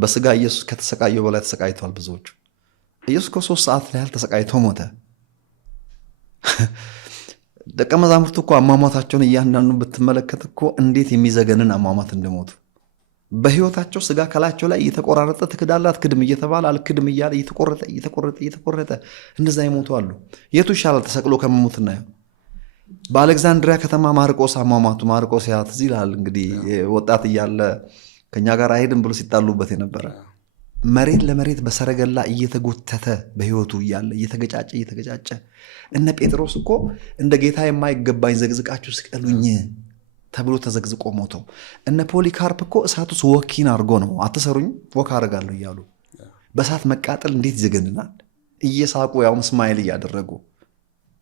በስጋ ኢየሱስ ከተሰቃየው በላይ ተሰቃይተዋል ብዙዎቹ። ኢየሱስ እኮ 3 ሰዓት ያህል ተሰቃይቶ ሞተ። ደቀ መዛሙርቱ እኮ አሟሟታቸውን እያንዳንዱ ብትመለከት እኮ እንዴት የሚዘገንን አሟሟት እንደሞቱ በህይወታቸው ስጋ ከላቸው ላይ እየተቆራረጠ ትክዳለህ አትክድም እየተባለ አልክድም እያለ እየተቆረጠ እንደዛ ይሞቱ አሉ። የቱ ይሻላል ተሰቅሎ ከመሞት? እናየው። በአሌክዛንድሪያ ከተማ ማርቆስ አሟሟቱ ማርቆስ ያ ትዝ ይልሃል እንግዲህ ወጣት እያለ ከኛ ጋር አይሄድም ብሎ ሲጣሉበት የነበረ መሬት ለመሬት በሰረገላ እየተጎተተ በህይወቱ እያለ እየተገጫጨ እነ ጴጥሮስ እኮ እንደ ጌታ የማይገባኝ ዘግዝቃችሁ ስቀሉኝ ተብሎ ተዘግዝቆ ሞተው። እነ ፖሊካርፕ እኮ እሳት ውስጥ ወኪን አድርጎ ነው አትሰሩኝ ወክ አደርጋለሁ እያሉ በእሳት መቃጠል እንዴት ይዘገንናል። እየሳቁ ያውም ስማይል እያደረጉ።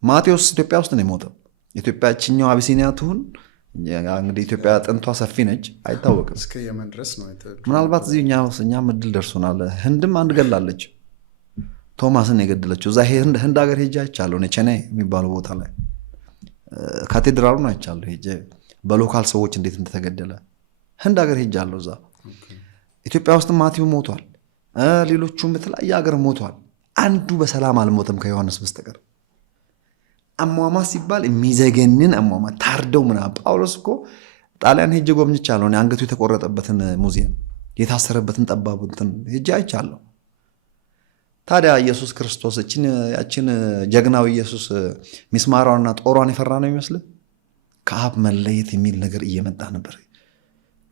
ማቴዎስ ኢትዮጵያ ውስጥ ነው የሞተው። ኢትዮጵያ ችኛው አቢሲኒያ ትሁን እንግዲህ ኢትዮጵያ ጥንቷ ሰፊ ነች፣ አይታወቅም። እስከ የመን ድረስ ነው። ምናልባት እዚህ እኛ ምድል ደርሶናል። ህንድም አንድ ገላለች ቶማስን የገደለችው። እዛ ህንድ ሀገር ሄጄ አይቻለሁ። ቼናይ የሚባለው ቦታ ላይ ካቴድራሉን አይቻለሁ ሄጄ፣ በሎካል ሰዎች እንዴት እንደተገደለ ህንድ ሀገር ሄጃለሁ። እዛ ኢትዮጵያ ውስጥም ማቲው ሞቷል፣ ሌሎቹም በተለያየ ሀገር ሞቷል። አንዱ በሰላም አልሞተም ከዮሐንስ በስተቀር። አሟሟት ሲባል የሚዘገንን አሟሟት፣ ታርደው ምናምን። ጳውሎስ እኮ ጣሊያን ሄጄ ጎብኝቻለሁ። አንገቱ የተቆረጠበትን ሙዚየም፣ የታሰረበትን ጠባቡትን ሄጄ አይቻለሁ። ታዲያ ኢየሱስ ክርስቶስ ያችን ጀግናዊ ኢየሱስ ሚስማሯንና ጦሯን የፈራ ነው ይመስል? ከአብ መለየት የሚል ነገር እየመጣ ነበር።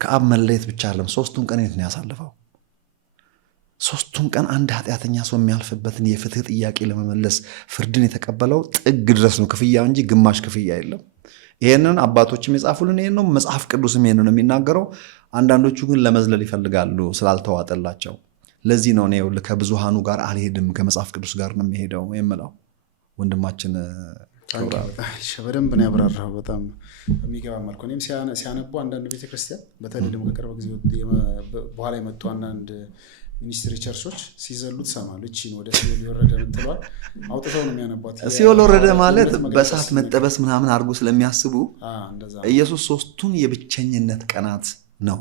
ከአብ መለየት ብቻ አይደለም፣ 3ቱን ቀን የት ነው ያሳልፈው? 3ቱን ቀን አንድ ኃጢአተኛ ሰው የሚያልፍበትን የፍትህ ጥያቄ ለመመለስ ፍርድን የተቀበለው ጥግ ድረስ ነው። ክፍያ እንጂ ግማሽ ክፍያ የለም። ይህንን አባቶችም የጻፉልን ይህን ነው፣ መጽሐፍ ቅዱስም ይህን ነው የሚናገረው። አንዳንዶቹ ግን ለመዝለል ይፈልጋሉ ስላልተዋጠላቸው። ለዚህ ነው እኔ ከብዙሃኑ ጋር አልሄድም ከመጽሐፍ ቅዱስ ጋር ነው የሚሄደው የምለው። ወንድማችን በደንብ ነው ያብራራው፣ በጣም በሚገባ መልኩ። እኔም ሲያነቡ አንዳንድ ቤተክርስቲያን በተለይ ደግሞ ከቅርብ ጊዜ በኋላ የመጡ አንዳንድ ሚኒስትሪ ቸርቾች ሲዘሉ ትሰማሉ። እቺን ወደ ሲኦል የወረደ ምትለዋል አውጥተው ነው የሚያነቧት። ሲኦል ወረደ ማለት በእሳት መጠበስ ምናምን አድርጎ ስለሚያስቡ ኢየሱስ 3ቱን የብቸኝነት ቀናት ነው።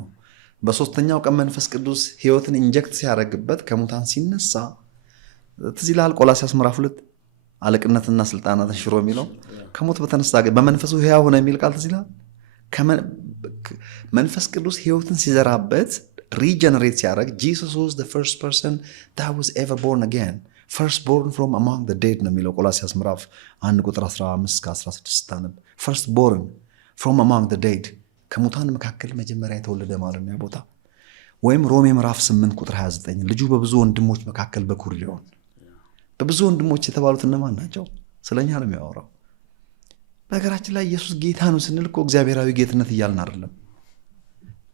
በ3ኛው ቀን መንፈስ ቅዱስ ህይወትን ኢንጀክት ሲያደርግበት ከሙታን ሲነሳ ትዝ ይልሃል። ቆላስይስ ምዕራፍ 2 አለቅነትና ስልጣናትን ሽሮ የሚለው ከሞት በተነሳ በመንፈሱ ሕያው ሆነ የሚል ቃል ትዝ ይልሃል። መንፈስ ቅዱስ ህይወትን ሲዘራበት regenerate ሲያደርግ Jesus was the first person that was ever born again, first born from among the dead ነው የሚለው ቆላስይስ ምዕራፍ 1 ቁጥር 15-16 ታነብ። first born from among the dead ከሙታን መካከል መጀመሪያ የተወለደ ማለት ነው ቦታ። ወይም ሮሜ ምዕራፍ 8 ቁጥር 29 ልጁ በብዙ ወንድሞች መካከል በኩር ሊሆን። በብዙ ወንድሞች የተባሉት እነማን ናቸው? ስለኛ ነው የሚያወራው። በነገራችን ላይ ኢየሱስ ጌታ ነው ስንል እኮ እግዚአብሔራዊ ጌትነት እያልን አይደለም።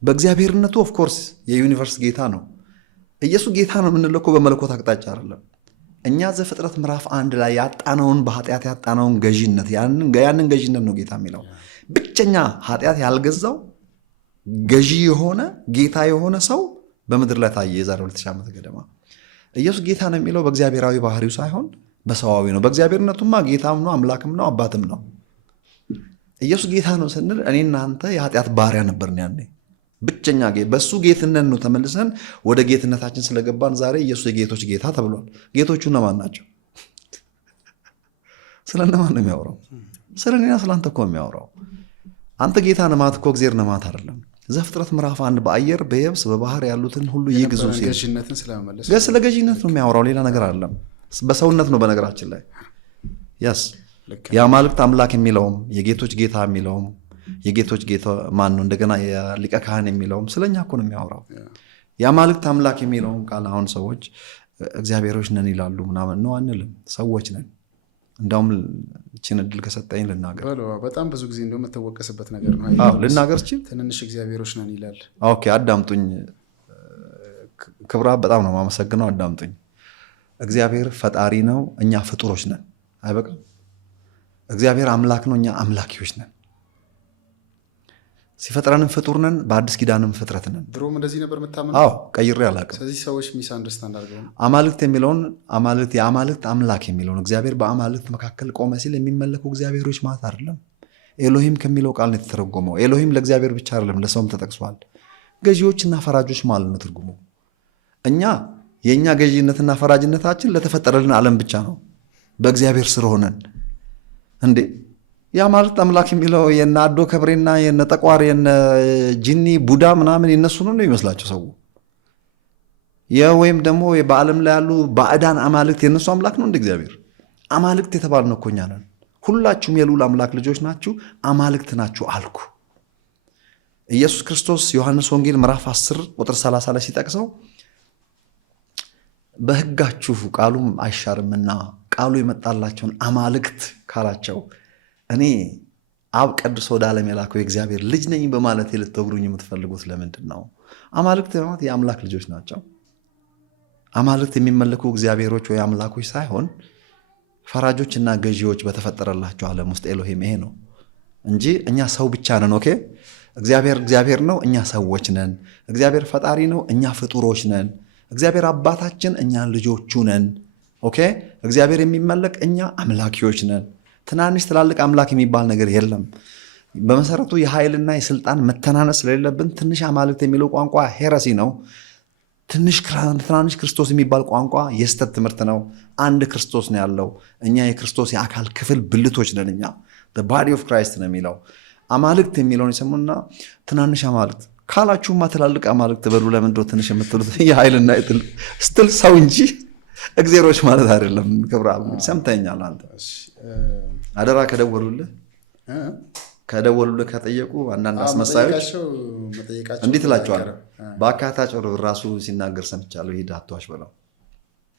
በእግዚአብሔርነቱ ኦፍ ኮርስ የዩኒቨርስ ጌታ ነው። ኢየሱስ ጌታ ነው የምንለው እኮ በመለኮት አቅጣጫ አይደለም። እኛ ዘፍጥረት ምዕራፍ 1 ላይ ያጣነውን በኃጢአት ያጣነውን ገዢነት ያንን ገዢነት ነው ጌታ የሚለው። ብቸኛ ኃጢአት ያልገዛው ገዢ የሆነ ጌታ የሆነ ሰው በምድር ላይ ታየ የዛሬ 2000 ዓመት ገደማ። ኢየሱስ ጌታ ነው የሚለው በእግዚአብሔራዊ ባህሪው ሳይሆን በሰዋዊ ነው። በእግዚአብሔርነቱማ ጌታም ነው አምላክም ነው አባትም ነው። ኢየሱስ ጌታ ነው ስንል እኔና አንተ የኃጢአት ባሪያ ነበርን ያኔ። ብቸኛ በሱ ጌትነት ነው ተመልሰን ወደ ጌትነታችን ስለገባን ዛሬ ኢየሱስ የጌቶች ጌታ ተብሏል። ጌቶቹ እነማን ናቸው? ስለ እነማን ነው የሚያወራው? ስለ እኔና ስለ አንተ እኮ የሚያወራው። አንተ ጌታ ነህ ማለት እኮ እግዚአብሔር ነህ ማለት አይደለም። ዘፍጥረት ምዕራፍ 1 በአየር በየብስ በባህር ያሉትን ሁሉ ይግዙ ሲል ስለ ገዥነት ነው የሚያወራው፣ ሌላ ነገር አይደለም። በሰውነት ነው በነገራችን ላይ ያስ የአማልክት አምላክ የሚለውም የጌቶች ጌታ የሚለውም የጌቶች ጌታ ማን ነው? እንደገና የሊቀ ካህን የሚለውም ስለኛ እኮ ነው የሚያወራው። የአማልክት አምላክ የሚለውም ቃል አሁን ሰዎች እግዚአብሔሮች ነን ይላሉ ምናምን ነው አንልም፣ ሰዎች ነን። እንዳውም እችን እድል ከሰጠኝ ልናገር። በጣም ብዙ ጊዜ እንደው የምትወቀስበት ነገር ነው። ልናገር እችል ትንንሽ እግዚአብሔሮች ነን ይላል። ኦኬ አዳምጡኝ። ክብራ በጣም ነው የማመሰግነው። አዳምጡኝ። እግዚአብሔር ፈጣሪ ነው፣ እኛ ፍጡሮች ነን። አይበቃም? እግዚአብሔር አምላክ ነው፣ እኛ አምላኪዎች ነን። ሲፈጥረንም ፍጡር ነን፣ በአዲስ ኪዳንም ፍጥረት ነን። ድሮም እንደዚህ ነበር የምታምነው? አዎ ቀይሬ አላውቅም። ስለዚህ ሰዎች ሚስ አንደርስታንድ አድርገው አማልክት የሚለውን የአማልክት አምላክ የሚለውን እግዚአብሔር በአማልክት መካከል ቆመ ሲል የሚመለኩ እግዚአብሔሮች ማለት አይደለም። ኤሎሂም ከሚለው ቃል ነው የተተረጎመው። ኤሎሂም ለእግዚአብሔር ብቻ አይደለም ለሰውም ተጠቅሷል። ገዢዎችና ፈራጆች ማለት ነው ትርጉሙ። የእኛ ገዢነትና ፈራጅነታችን ለተፈጠረልን ዓለም ብቻ ነው፣ በእግዚአብሔር ስር ሆነን እንዴ። የአማልክት አምላክ የሚለው የነ አዶ ከብሬና የነ ጠቋር የነ ጂኒ ቡዳ ምናምን የነሱ ነው ይመስላቸው ሰው። ወይም ደግሞ በዓለም ላይ ያሉ ባዕዳን አማልክት የነሱ አምላክ ነው እንደ እግዚአብሔር። አማልክት የተባልነው እኮ እኛ ነን። ሁላችሁም የልዑል አምላክ ልጆች ናችሁ፣ አማልክት ናችሁ አልኩ። ኢየሱስ ክርስቶስ ዮሐንስ ወንጌል ምዕራፍ 10 ቁጥር 30 ላይ ሲጠቅሰው በሕጋችሁ ቃሉም አይሻርምና ቃሉ የመጣላቸውን አማልክት ካላቸው እኔ አብ ቀድሶ ወደ ዓለም የላከው የእግዚአብሔር ልጅ ነኝ በማለት ልትወግሩኝ የምትፈልጉት ለምንድን ነው? አማልክት ማለት የአምላክ ልጆች ናቸው። አማልክት የሚመለኩ እግዚአብሔሮች ወይ አምላኮች ሳይሆን ፈራጆችና ገዢዎች በተፈጠረላቸው ዓለም ውስጥ ኤሎሂም ይሄ ነው እንጂ እኛ ሰው ብቻ ነን። ኦኬ እግዚአብሔር ነው፣ እኛ ሰዎች ነን። እግዚአብሔር ፈጣሪ ነው፣ እኛ ፍጡሮች ነን። እግዚአብሔር አባታችን፣ እኛ ልጆቹ ነን። ኦኬ እግዚአብሔር የሚመለክ እኛ አምላኪዎች ነን። ትናንሽ ትላልቅ አምላክ የሚባል ነገር የለም። በመሰረቱ የኃይልና የስልጣን መተናነስ ስለሌለብን ትንሽ አማልክት የሚለው ቋንቋ ሄረሲ ነው። ትናንሽ ክርስቶስ የሚባል ቋንቋ የስተት ትምህርት ነው። አንድ ክርስቶስ ነው ያለው። እኛ የክርስቶስ የአካል ክፍል ብልቶች ነን። እኛ ባዲ ኦፍ ክራይስት ነው የሚለው። አማልክት የሚለውን የሰሙና ትናንሽ አማልክት ካላችሁማ ትላልቅ አማልክት በሉ። ለምንድነው ትንሽ የምትሉት? የኃይልና የጥል ስትል ሰው እንጂ እግዚአብሔሮች ማለት አይደለም። ክብረ አብ ሰምተኛል። አንተ አደራ ከደወሉልህ ከጠየቁ አንዳንድ አስመሳዮች እንዲህ ትላቸዋለህ። በአካታቸው ራሱ ሲናገር ሰምቻለሁ። ሂድ አትዋሽ በለው።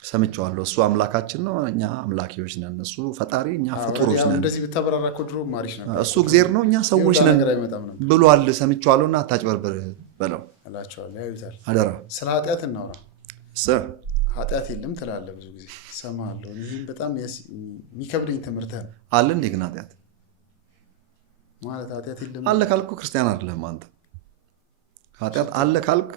ሰምቼዋለሁ። እሱ አምላካችን ነው፣ እኛ አምላኪዎች ነን። እሱ ፈጣሪ፣ እኛ ፍጡሮች ነን። እሱ እግዚአብሔር ነው፣ እኛ ሰዎች ነን ብሏል። ሰምቼዋለሁና አታጭበርብር በለው። አደራ ስለ ኃጢአት እናውራ። ኃጢአት የለም ትላለህ ብዙ ጊዜ ሰማለሁ። ይህም በጣም የሚከብደኝ ትምህርት አለ። እንዴ ግን ኃጢአት ማለት ኃጢአት የለም አለ ካልኩ ክርስቲያን አይደለም አንተ። ኃጢአት አለ ካልክ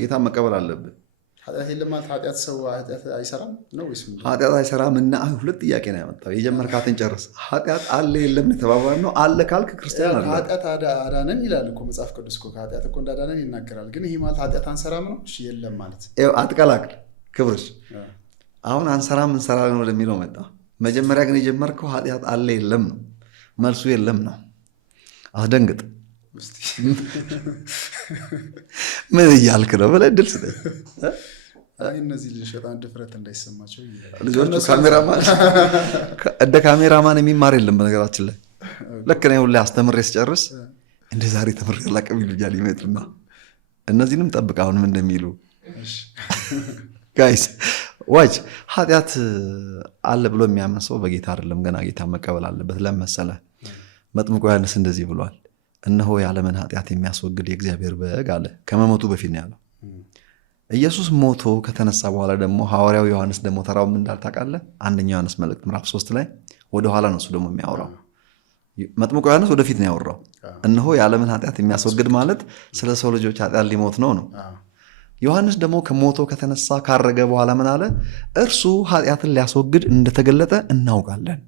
ጌታ መቀበል አለብህ። ኃጢአት የለም ማለት ኃጢአት ሰው ኃጢአት አይሰራም ነው ወይስ ኃጢአት አይሰራም? እና ሁለት ጥያቄ ነው ያመጣው። የጀመርካትን ጨርስ። ኃጢአት አለ የለም ተባባል ነው። አለ ካልክ ክርስቲያን አይደለም። ኃጢአት አዳነን ይላል እኮ መጽሐፍ ቅዱስ እኮ ከኃጢአት እኮ እንዳዳነን ይናገራል። ግን ይሄ ማለት ኃጢአት አንሰራም ነው? እሺ የለም ማለት አትቀላቅል። ክብርሽ አሁን አንሰራም እንሰራለን ወደሚለው መጣ። መጀመሪያ ግን የጀመርከው ኃጢአት አለ የለም ነው። መልሱ የለም ነው። አስደንግጥ። ምን እያልክ ነው ብለህ ድል ስጠኝ። እነዚህ ልጆች በጣም ድፍረት እንዳይሰማቸው ልጆቹ እንደ ካሜራማን የሚማር የለም በነገራችን ላይ። ልክ ነው። ሁሌ አስተምሬ ስጨርስ እንደ ዛሬ ተምሬ አላውቅም ይሉኛል። ይመጡና እነዚህንም ጠብቅ አሁንም እንደሚሉ ጋይስ ዋጅ ኃጢአት አለ ብሎ የሚያምን ሰው በጌታ አይደለም። ገና ጌታ መቀበል አለበት። ለምን መሰለህ? መጥምቁ ዮሐንስ እንደዚህ ብሏል። እነሆ የዓለምን ኃጢአት የሚያስወግድ የእግዚአብሔር በግ አለ። ከመሞቱ በፊት ነው ያለው። ኢየሱስ ሞቶ ከተነሳ በኋላ ደግሞ ሐዋርያው ዮሐንስ ደግሞ ተራው ምን እንዳል ታውቃለህ? አንደኛ ዮሐንስ መልእክት ምዕራፍ 3 ላይ ወደኋላ ነው እሱ ደግሞ የሚያወራው። መጥምቁ ዮሐንስ ወደፊት ነው ያወራው። እነሆ የዓለምን ኃጢአት የሚያስወግድ ማለት ስለ ሰው ልጆች ኃጢአት ሊሞት ነው። ዮሐንስ ደግሞ ከሞቶ ከተነሳ ካረገ በኋላ ምን አለ? እርሱ ኃጢአትን ሊያስወግድ እንደተገለጠ እናውቃለን።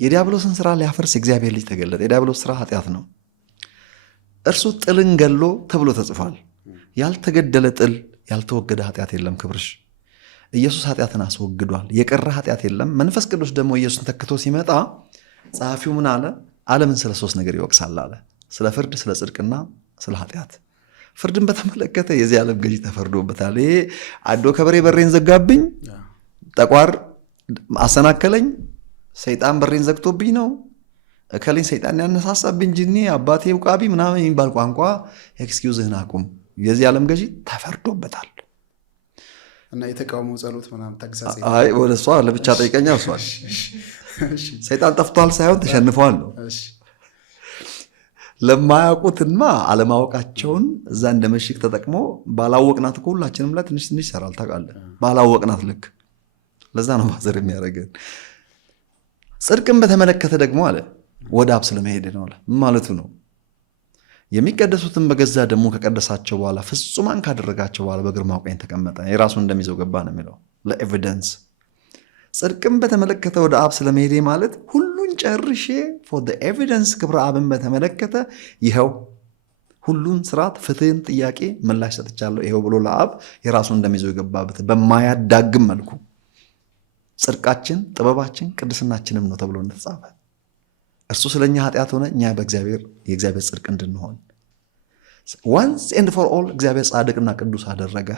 የዲያብሎስን ስራ ሊያፈርስ የእግዚአብሔር ልጅ ተገለጠ። የዲያብሎስ ስራ ኃጢአት ነው። እርሱ ጥልን ገሎ ተብሎ ተጽፏል። ያልተገደለ ጥል ያልተወገደ ኃጢአት የለም። ክብርሽ ኢየሱስ ኃጢአትን አስወግዷል። የቀረ ኃጢአት የለም። መንፈስ ቅዱስ ደግሞ ኢየሱስን ተክቶ ሲመጣ ጸሐፊው ምን አለ? ዓለምን ስለ 3 ነገር ይወቅሳል አለ። ስለ ፍርድ፣ ስለ ጽድቅና ስለ ኃጢአት። ፍርድን በተመለከተ የዚህ ዓለም ገዢ ተፈርዶበታል። ይሄ አዶ ከበሬ በሬን ዘጋብኝ፣ ጠቋር አሰናከለኝ፣ ሰይጣን በሬን ዘግቶብኝ ነው እከሌን ሰይጣን ያነሳሳብኝ ጅኒ አባቴ ውቃቢ ምናምን የሚባል ቋንቋ ኤክስኪውዝህን አቁም። የዚህ ዓለም ገዢ ተፈርዶበታል። እና የተቃውሞ ጸሎት ምናምን ተግሳጽ ወደ እሷ ለብቻ ጠይቀኛ። እሷል ሰይጣን ጠፍቷል ሳይሆን ተሸንፈዋል ነው። ለማያውቁትማ አለማወቃቸውን እዛ እንደ መሽግ ተጠቅሞ ባላወቅናት እኮ ሁላችንም ላይ ትንሽ ትንሽ ይሰራል ታውቃለህ። ባላወቅናት ልክ ለዛ ነው ማዘር የሚያደርገን። ጽድቅን በተመለከተ ደግሞ አለ ወደ አብ ስለመሄድ ነው ማለቱ ነው። የሚቀደሱትን በገዛ ደሙ ከቀደሳቸው በኋላ ፍጹማን ካደረጋቸው በኋላ በግርማው ቀኝ ተቀመጠ። የራሱን እንደሚይዘው ገባ ነው የሚለው ለኤቪደንስ። ጽድቅን በተመለከተ ወደ አብ ስለመሄድ ማለት ሁሉን ጨርሼ ፎር ዘ ኤቪደንስ ክብረ አብን በተመለከተ ይኸው ሁሉን ስርዓት፣ ፍትህን፣ ጥያቄ ምላሽ ሰጥቻለሁ ይኸው ብሎ ለአብ የራሱን እንደሚይዘው የገባበት በማያዳግም መልኩ ጽድቃችን፣ ጥበባችን፣ ቅድስናችንም ነው ተብሎ እንደተጻፈ እርሱ ስለኛ ኃጢአት ሆነ እኛ የእግዚአብሔር ጽድቅ እንድንሆን ዋንስ ኤንድ ፎር ኦል እግዚአብሔር ጻድቅና ቅዱስ አደረገ።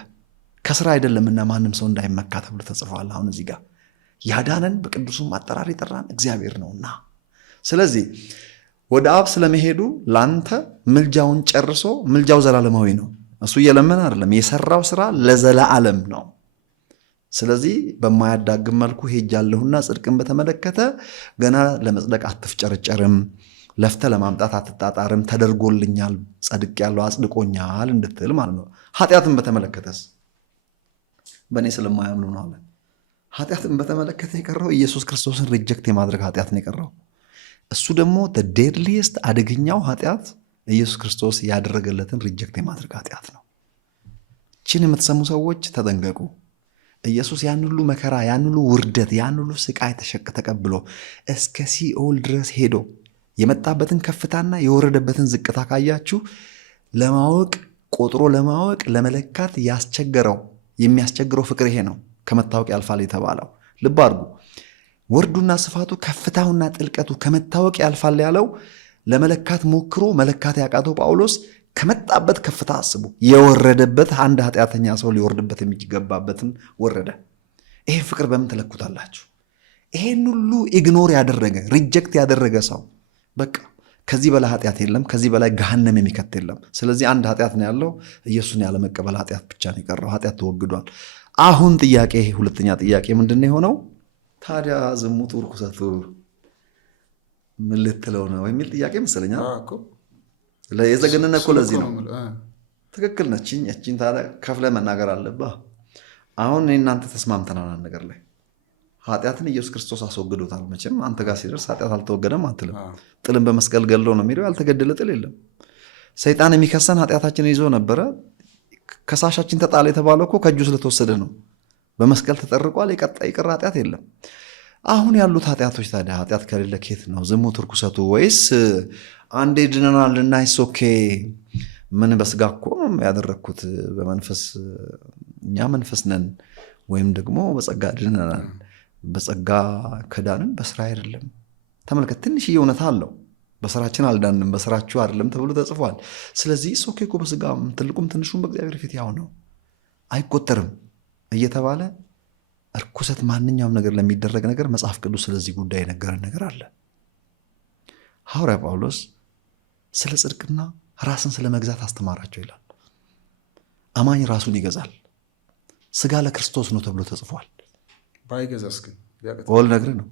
ከስራ አይደለምና ማንም ሰው እንዳይመካ ተብሎ ተጽፏል። አሁን እዚህ ጋር ያዳነን በቅዱሱም አጠራር የጠራን እግዚአብሔር ነውና፣ ስለዚህ ወደ አብ ስለመሄዱ ላንተ ምልጃውን ጨርሶ፣ ምልጃው ዘላለማዊ ነው። እሱ እየለመን አይደለም፣ የሰራው ስራ ለዘላለም ነው። ስለዚህ በማያዳግም መልኩ ሄጃለሁና ጽድቅን በተመለከተ ገና ለመጽደቅ አትፍጨርጨርም፣ ለፍተ ለማምጣት አትጣጣርም፣ ተደርጎልኛል፣ ጸድቄያለሁ፣ አጽድቆኛል እንድትል ማለት ነው። ኃጢአትን በተመለከተስ በእኔ ስለማያምኑ ነው አለ። ኃጢአትን በተመለከተ የቀረው ኢየሱስ ክርስቶስን ሪጀክት የማድረግ ኃጢአት ነው የቀረው። እሱ ደግሞ ዴድሊስት አደገኛው ኃጢአት ኢየሱስ ክርስቶስ ያደረገለትን ሪጀክት የማድረግ ኃጢአት ነው። ችን የምትሰሙ ሰዎች ተጠንቀቁ። ኢየሱስ ያን ሁሉ መከራ፣ ያን ሁሉ ውርደት፣ ያን ሁሉ ስቃይ ተቀብሎ እስከ ሲኦል ድረስ ሄዶ የመጣበትን ከፍታና የወረደበትን ዝቅታ ካያችሁ ለማወቅ ቆጥሮ ለማወቅ ለመለካት የሚያስቸግረው ፍቅር ይሄ ነው። ከመታወቅ ያልፋል የተባለው ልብ አድርጉ። ወርዱና ስፋቱ ከፍታውና ጥልቀቱ ከመታወቅ ያልፋል ያለው ለመለካት ሞክሮ መለካት ያቃተው ጳውሎስ ከመጣበት ከፍታ አስቡ። የወረደበት አንድ ኃጢአተኛ ሰው ሊወርድበት የሚገባበትን ወረደ። ይሄን ፍቅር በምን ትለኩታላችሁ? ይሄን ሁሉ ኢግኖር ያደረገ ሪጀክት ያደረገ ሰው በቃ ከዚህ በላይ ኃጢአት የለም፣ ከዚህ በላይ ገሃነም የሚከት የለም። ስለዚህ አንድ ኃጢአት ነው ያለው፣ ኢየሱስን ያለመቀበል ኃጢአት ብቻ ነው የቀረው። ኃጢአት ተወግዷል። አሁን ጥያቄ፣ ሁለተኛ ጥያቄ ምንድን ነው የሆነው? ታዲያ ዝሙቱ ርኩሰቱ ምን ልትለው ነው የሚል ጥያቄ መሰለኛ። የዘገነነ እኮ ለዚህ ነው። ትክክል ነች። እቺን ታዲያ ከፍለ መናገር አለብህ። አሁን እናንተ ተስማምተናል ነገር ላይ ኃጢአትን ኢየሱስ ክርስቶስ አስወግዶታል። መቼም አንተ ጋር ሲደርስ ኃጢአት አልተወገደም አትልም። ጥልን በመስቀል ገድሎ ነው የሚለው። ያልተገደለ ጥል የለም። ሰይጣን የሚከሰን ኃጢአታችንን ይዞ ነበረ። ከሳሻችን ተጣለ የተባለው እኮ ከእጁ ስለተወሰደ ነው። በመስቀል ተጠርቋል። የቀረ ኃጢአት የለም። አሁን ያሉት ኃጢአቶች ታዲያ ኃጢአት ከሌለ ኬት ነው ዝሙት ርኩሰቱ? ወይስ አንዴ ድነናል እና ኦኬ ምን በስጋ እኮ ያደረግኩት በመንፈስ እኛ መንፈስ ነን፣ ወይም ደግሞ በጸጋ ድነናል። በጸጋ ከዳንን በስራ አይደለም። ተመልከት፣ ትንሽ እውነታ አለው። በስራችን አልዳንም፣ በስራችሁ አይደለም ተብሎ ተጽፏል። ስለዚህ ኦኬ እኮ በስጋም ትልቁም ትንሹም በእግዚአብሔር ፊት ያው ነው፣ አይቆጠርም እየተባለ እርኩሰት ማንኛውም ነገር ለሚደረግ ነገር መጽሐፍ ቅዱስ ስለዚህ ጉዳይ የነገረን ነገር አለ። ሐዋርያ ጳውሎስ ስለ ጽድቅና ራስን ስለ መግዛት አስተማራቸው ይላል። አማኝ ራሱን ይገዛል። ስጋ ለክርስቶስ ነው ተብሎ ተጽፏል። ባይገዛስ ግን ወል ነገር ነው።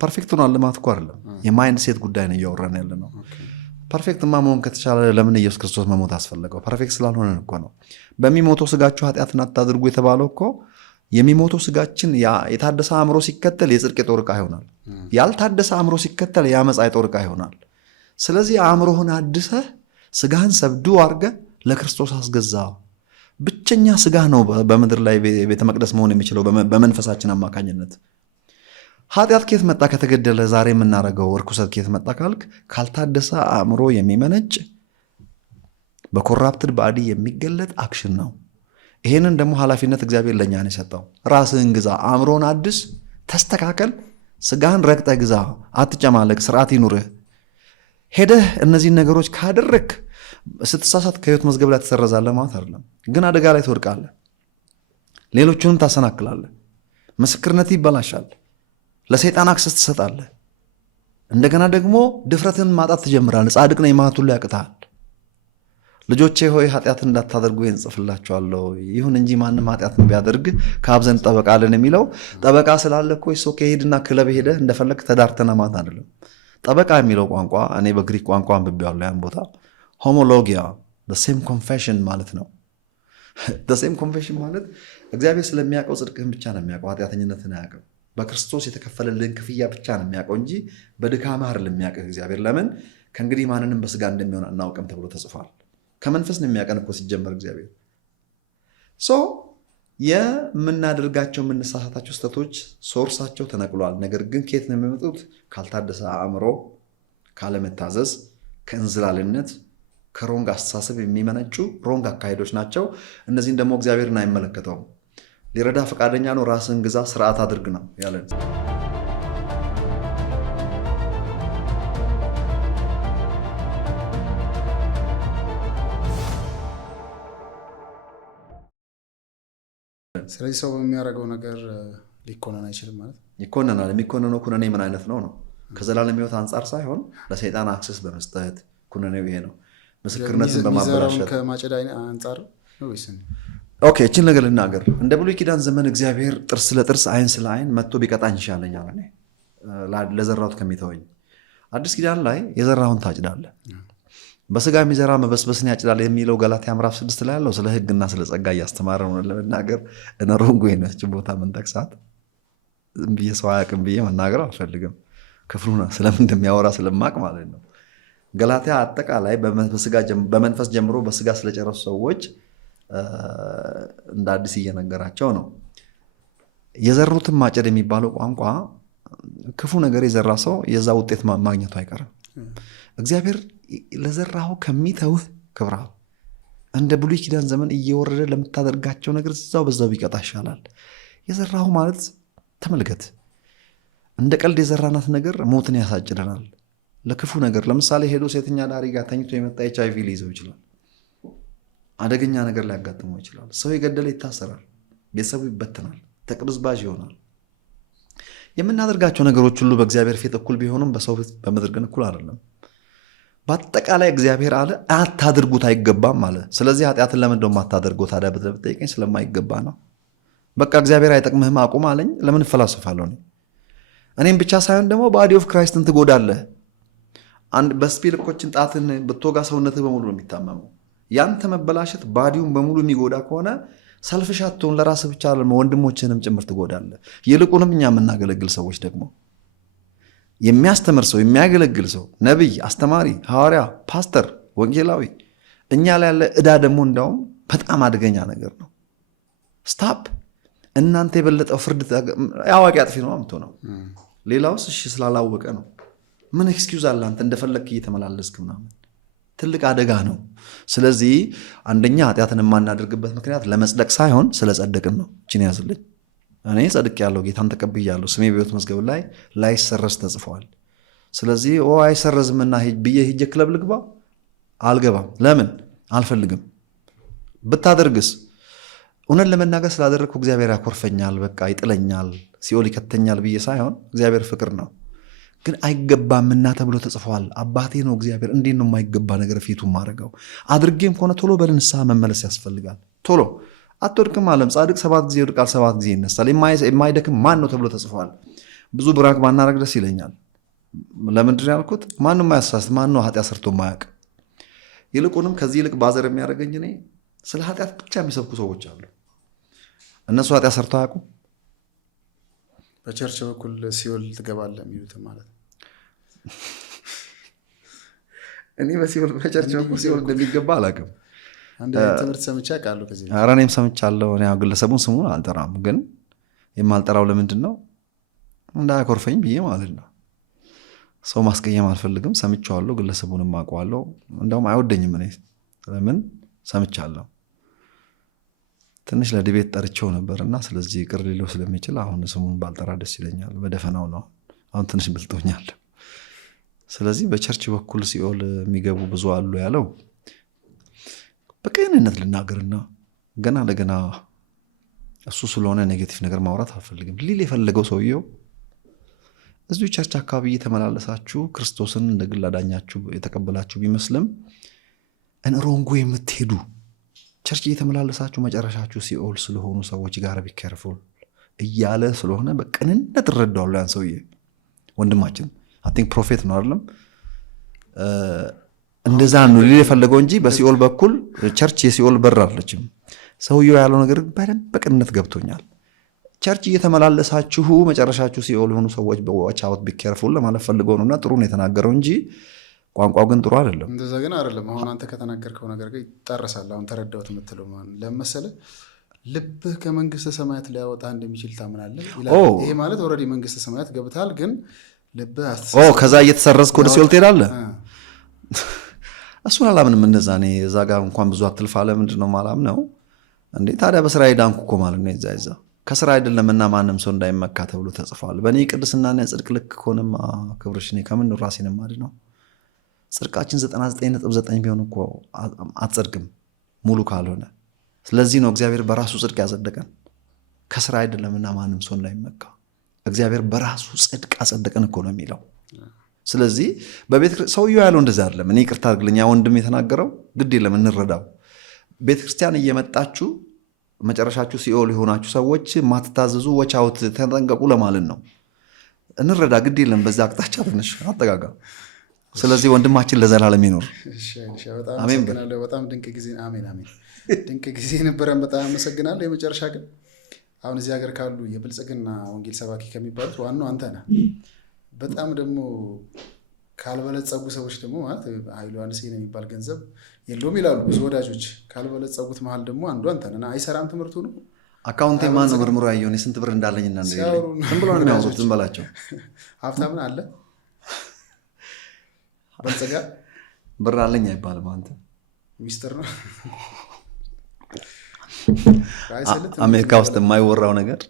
ፐርፌክት ነው አለማት እኮ አይደለም። የማይንድ ሴት ጉዳይ ነው እያወራን ያለ ነው። ፐርፌክትማ መሆን ከተቻለ ለምን ኢየሱስ ክርስቶስ መሞት አስፈለገው? ፐርፌክት ስላልሆነ እኮ ነው። በሚሞተው ስጋችሁ ኃጢአትን አታድርጉ የተባለው እኮ የሚሞተው ስጋችን የታደሰ አእምሮ ሲከተል የጽድቅ የጦር ዕቃ ይሆናል። ያልታደሰ አእምሮ ሲከተል የአመፃ የጦር ዕቃ ይሆናል። ስለዚህ አእምሮህን አድሰህ ስጋህን ሰብዱ አድርገህ ለክርስቶስ አስገዛ። ብቸኛ ስጋ ነው በምድር ላይ ቤተ መቅደስ መሆን የሚችለው በመንፈሳችን አማካኝነት። ኃጢአት ኬት መጣ ከተገደለ? ዛሬ የምናደርገው እርኩሰት ኬት መጣ ካልክ ካልታደሰ አእምሮ የሚመነጭ በኮራፕትድ ባዲ የሚገለጥ አክሽን ነው። ይሄንን ደግሞ ኃላፊነት እግዚአብሔር ለእኛ ነው የሰጠው። ራስህን ግዛ፣ አእምሮን አድስ፣ ተስተካከል፣ ስጋህን ረግጠህ ግዛ፣ አትጨማለቅ፣ ስርዓት ይኑርህ። ሄደህ እነዚህን ነገሮች ካደረክ ስትሳሳት ከህይወት መዝገብ ላይ ትሰረዛለህ ማለት አይደለም፣ ግን አደጋ ላይ ትወድቃለህ፣ ሌሎቹንም ታሰናክላለህ፣ ምስክርነት ይበላሻል፣ ለሰይጣን አክሰስ ትሰጣለህ። እንደገና ደግሞ ድፍረትን ማጣት ትጀምራለህ። ጻድቅ ነኝ ማለት ሁሉ ያቅትሃል። ልጆቼ ሆይ ኃጢአትን እንዳታደርጉ ይህን ጽፍላችኋለሁ። ይሁን እንጂ ማንም ኃጢአትን ቢያደርግ ከአብ ዘንድ ጠበቃ አለን የሚለው ጠበቃ ስላለ እኮ ሰው ከሄድና ክለብ ሄደህ እንደፈለግ ተዳርተና ማለት አይደለም። ጠበቃ የሚለው ቋንቋ እኔ በግሪክ ቋንቋ አንብቤዋለሁ። ያን ቦታ ሆሞሎጊያ ሴም ኮንፌሽን ማለት ነው። ሴም ኮንፌሽን ማለት እግዚአብሔር ስለሚያውቀው ጽድቅህን ብቻ ነው የሚያውቀው፣ ኃጢአተኝነትን አያውቅም። በክርስቶስ የተከፈለልን ክፍያ ብቻ ነው የሚያውቀው እንጂ በድካምህ አይደለም የሚያውቅህ እግዚአብሔር። ለምን ከእንግዲህ ማንንም በስጋ እንደሚሆን አናውቅም ተብሎ ተጽፏል። ከመንፈስ ነው የሚያውቀን እኮ ሲጀመር እግዚአብሔር። የምናደርጋቸው የምንሳሳታቸው ስህተቶች ሶርሳቸው ተነቅሏል። ነገር ግን ከየት ነው የሚመጡት? ካልታደሰ አእምሮ፣ ካለመታዘዝ፣ ከእንዝላልነት፣ ከሮንግ አስተሳሰብ የሚመነጩ ሮንግ አካሄዶች ናቸው። እነዚህን ደግሞ እግዚአብሔርን አይመለከተውም። ሊረዳ ፈቃደኛ ነው። ራስን ግዛ፣ ስርዓት አድርግ ነው ያለን። ስለዚህ ሰው በሚያደርገው ነገር ሊኮነን አይችልም ማለት ይኮነናል። የሚኮነነው ኩነኔ ምን አይነት ነው? ከዘላለም ሕይወት አንጻር ሳይሆን ለሰይጣን አክሰስ በመስጠት ኩነኔው ይሄ ነው። ምስክርነትን በማበላሸት ከማጨድ አንጻር ነው ወይስ? ኦኬ፣ እችን ነገር ልናገር። እንደ ብሉይ ኪዳን ዘመን እግዚአብሔር ጥርስ ለጥርስ አይን ስለ አይን መጥቶ ቢቀጣኝ ይሻለኛል እኔ ለዘራሁት ከሚተወኝ። አዲስ ኪዳን ላይ የዘራሁን ታጭዳለህ። በስጋ የሚዘራ መበስበስን ያጭዳል የሚለው ገላትያ ምዕራፍ 6 ላይ ያለው ስለ ሕግና ስለ ጸጋ እያስተማረ ነው። ለመናገር እነሮንጎ ነች ቦታ መንጠቅሳት ዝም ብዬ ሰው አያውቅም ብዬ መናገር አልፈልግም። ክፍሉን ስለምን እንደሚያወራ ስለማቅ ማለት ነው። ገላትያ አጠቃላይ በመንፈስ ጀምሮ በስጋ ስለጨረሱ ሰዎች እንደ አዲስ እየነገራቸው ነው። የዘሩትን ማጨድ የሚባለው ቋንቋ ክፉ ነገር የዘራ ሰው የዛ ውጤት ማግኘቱ አይቀርም። እግዚአብሔር ለዘራው ከሚተውህ ክብራ እንደ ብሉይ ኪዳን ዘመን እየወረደ ለምታደርጋቸው ነገር እዛው በዛው ቢቀጣ ይሻላል። የዘራው ማለት ተመልከት፣ እንደ ቀልድ የዘራናት ነገር ሞትን ያሳጭደናል። ለክፉ ነገር ለምሳሌ ሄዶ ሴተኛ ዳሪ ጋር ተኝቶ የመጣ HIV ሊይዘው ይችላል። አደገኛ ነገር ሊያጋጥመው ይችላል። ሰው የገደለ ይታሰራል፣ ቤተሰቡ ይበተናል፣ ተቅብዝባዥ ይሆናል። የምናደርጋቸው ነገሮች ሁሉ በእግዚአብሔር ፊት እኩል ቢሆኑም በሰው ፊት በምድር ግን እኩል አይደለም። በአጠቃላይ እግዚአብሔር አለ አታድርጉት አይገባም አለ። ስለዚህ ኃጢአትን ለምን ደሞ አታደርጉት ታዲያ ብትጠይቀኝ ስለማይገባ ነው። በቃ እግዚአብሔር አይጠቅምህም አቁም አለኝ። ለምን እፈላስፋለሁ? እኔም ብቻ ሳይሆን ደግሞ ባዲ ኦፍ ክራይስትን ትጎዳለህ። አንድ በስፒልኮችን ጣትን ብትወጋ ሰውነትህ በሙሉ ነው የሚታመመው። ያንተ መበላሸት ባዲውን በሙሉ የሚጎዳ ከሆነ ሰልፍሻቶን ለራስህ ብቻ ወንድሞችንም ጭምር ትጎዳለህ። ይልቁንም እኛ የምናገለግል ሰዎች ደግሞ የሚያስተምር ሰው የሚያገለግል ሰው ነቢይ፣ አስተማሪ፣ ሐዋርያ፣ ፓስተር፣ ወንጌላዊ እኛ ላይ ያለ ዕዳ ደግሞ እንዳውም በጣም አደገኛ ነገር ነው። ስታፕ እናንተ የበለጠው ፍርድ አዋቂ አጥፊ ነው አምቶ ነው። ሌላውስ እሺ ስላላወቀ ነው። ምን ኤክስኪውዝ አለ አንተ እንደፈለግክ እየተመላለስክ ምናምን። ትልቅ አደጋ ነው። ስለዚህ አንደኛ ኃጢአትን የማናደርግበት ምክንያት ለመጽደቅ ሳይሆን ስለጸደቅን ነው። እችን ያዝልኝ። እኔ ጸድቅ ያለው ጌታን ተቀብያለሁ፣ ስሜ በሕይወት መዝገብ ላይ ላይሰረዝ ተጽፏል። ስለዚህ አይሰረዝምና ብዬ ሂጄ ክለብ ልግባ? አልገባም። ለምን? አልፈልግም። ብታደርግስ? እውነት ለመናገር ስላደረግኩ እግዚአብሔር ያኮርፈኛል፣ በቃ ይጥለኛል፣ ሲኦል ይከተኛል ብዬ ሳይሆን እግዚአብሔር ፍቅር ነው። ግን አይገባምና ተብሎ ተጽፏል። አባቴ ነው እግዚአብሔር። እንዴት ነው የማይገባ ነገር ፊቱ ማድረገው? አድርጌም ከሆነ ቶሎ በንስሐ መመለስ ያስፈልጋል። ቶሎ አትወድቅም አለም። ጻድቅ 7 ጊዜ ይወድቃል፣ 7 ጊዜ ይነሳል። የማይደክም ማን ነው ተብሎ ተጽፏል። ብዙ ብራክ ባናረግ ደስ ይለኛል። ለምንድን ያልኩት? ማንም አያሳስት፣ ማን ነው ኃጢአት ሰርቶ ማያውቅ? ይልቁንም ከዚህ ይልቅ ባዘር የሚያደርገኝ እኔ ስለ ኃጢአት ብቻ የሚሰብኩ ሰዎች አሉ። እነሱ ኃጢአት ሰርቶ አያውቁም። በቸርች በኩል ሲኦል ትገባለህ የሚሉትም ማለት ነው። እኔ በቸርች በኩል ሲኦል እንደሚገባ አላውቅም። አንድ ትምህርት ሰምቼ አውቃለሁ። ከዚህ ኧረ እኔም ሰምቻለሁ። ግለሰቡን ስሙን አልጠራም፣ ግን የማልጠራው ለምንድን ነው? እንዳያኮርፈኝ ብዬ ማለት ነው። ሰው ማስቀየም አልፈልግም። ሰምቼዋለሁ፣ ግለሰቡንም አውቀዋለሁ። እንደውም አይወደኝም እኔ ለምን ሰምቻለሁ። ትንሽ ለዲቤት ጠርቼው ነበር እና ስለዚህ ቅር ሊለው ስለሚችል አሁን ስሙን ባልጠራ ደስ ይለኛል። በደፈናው ነው። አሁን ትንሽ ብልጦኛል። ስለዚህ በቸርች በኩል ሲኦል የሚገቡ ብዙ አሉ ያለው በቅንነት ልናገርና ገና ለገና እሱ ስለሆነ ኔጌቲቭ ነገር ማውራት አልፈልግም። ሊል የፈለገው ሰውየው እዚሁ ቸርች አካባቢ እየተመላለሳችሁ ክርስቶስን እንደ ግል አዳኛችሁ የተቀበላችሁ ቢመስልም እንሮንጎ የምትሄዱ ቸርች እየተመላለሳችሁ መጨረሻችሁ ሲኦል ስለሆኑ ሰዎች ጋር ቢኬርፉል እያለ ስለሆነ በቅንነት እረዳዋለሁ። ያን ሰውዬ ወንድማችን አይ ቲንክ ፕሮፌት ነው አይደለም? እንደዛ ነው ሊል የፈለገው እንጂ በሲኦል በኩል ቸርች የሲኦል በር አለችም። ሰውየው ያለው ነገር በደንብ በቅንነት ገብቶኛል። ቸርች እየተመላለሳችሁ መጨረሻችሁ ሲኦል የሆኑ ሰዎች በዋች አውት ቢኬርፉል ለማለት ፈልገው ነውና ጥሩ ነው የተናገረው እንጂ ቋንቋው ግን ጥሩ አይደለም። እንደዛ ግን አይደለም። አሁን አንተ ከተናገርከው ነገር ጋር ይጣረሳል። አሁን ተረዳሁት የምትለው ማለት ለመሰለ ልብህ ከመንግስተ ሰማያት ሊያወጣ እንደሚችል ታምናለህ ይላል። ይሄ ማለት ኦልሬዲ መንግስተ ሰማያት ገብተሃል፣ ግን ልብህ ከዛ እየተሰረዝክ ወደ ሲኦል ትሄዳለህ። እሱን አላምንም። እንደዛ እኔ እዛ ጋር እንኳን ብዙ አትልፋ ለምንድን ነው ማላም ነው እንዴ? ታዲያ በስራ ዳንኩ እኮ ማለት ነው። ይዛ ከስራ አይደለምና ማንም ሰው እንዳይመካ ተብሎ ተጽፏል። በእኔ ቅድስናና ጽድቅ ልክ ከሆነማ ክብርሽ እኔ ከምን ራሴን ማድን ነው? ጽድቃችን 99.9 ቢሆን እኮ አትጸድቅም ሙሉ ካልሆነ። ስለዚህ ነው እግዚአብሔር በራሱ ጽድቅ ያጸደቀን ከስራ አይደለምና ማንም ሰው እንዳይመካ። እግዚአብሔር በራሱ ጽድቅ አጸደቀን እኮ ነው የሚለው። ስለዚህ ሰውየው ያለው እንደዛ አይደለም። እኔ ይቅርታ አድርግልኝ ወንድም የተናገረው ግድ የለም እንረዳው። ቤተክርስቲያን እየመጣችሁ መጨረሻችሁ ሲኦል የሆናችሁ ሰዎች ማትታዘዙ ወቻውት ተጠንቀቁ ለማለት ነው። እንረዳ፣ ግድ የለም በዛ አቅጣጫ ትንሽ አጠጋጋ። ስለዚህ ወንድማችን ለዘላለም ይኖር። በጣም ድንቅ ጊዜ አሜን አሜን። ድንቅ ጊዜ ነበረን። በጣም አመሰግናለሁ። የመጨረሻ ግን አሁን እዚህ ሀገር ካሉ የብልጽግና ወንጌል ሰባኪ ከሚባሉት ዋናው አንተ ነህ። በጣም ደግሞ ካልበለጸጉ ሰዎች ደግሞ ማለት ኃይሉ ዮሐንስ የሚባል ገንዘብ የለውም ይላሉ ብዙ ወዳጆች። ካልበለጸጉት መሀል ደግሞ አንዱ አንተ ነህ። አይሰራም ትምህርቱ ነው አካውንቴ ማን ነው ምርምሮ ያየው? እኔ ስንት ብር እንዳለኝና እንደሌለኝ ዝም ብሎ ነው የሚያወሩት። ዝም በላቸው። ሀብታምን አለ በልጽጋ ብር አለኝ አይባልም። አንተ ሚስጥር ነው። አሜሪካ ውስጥ የማይወራው ነገር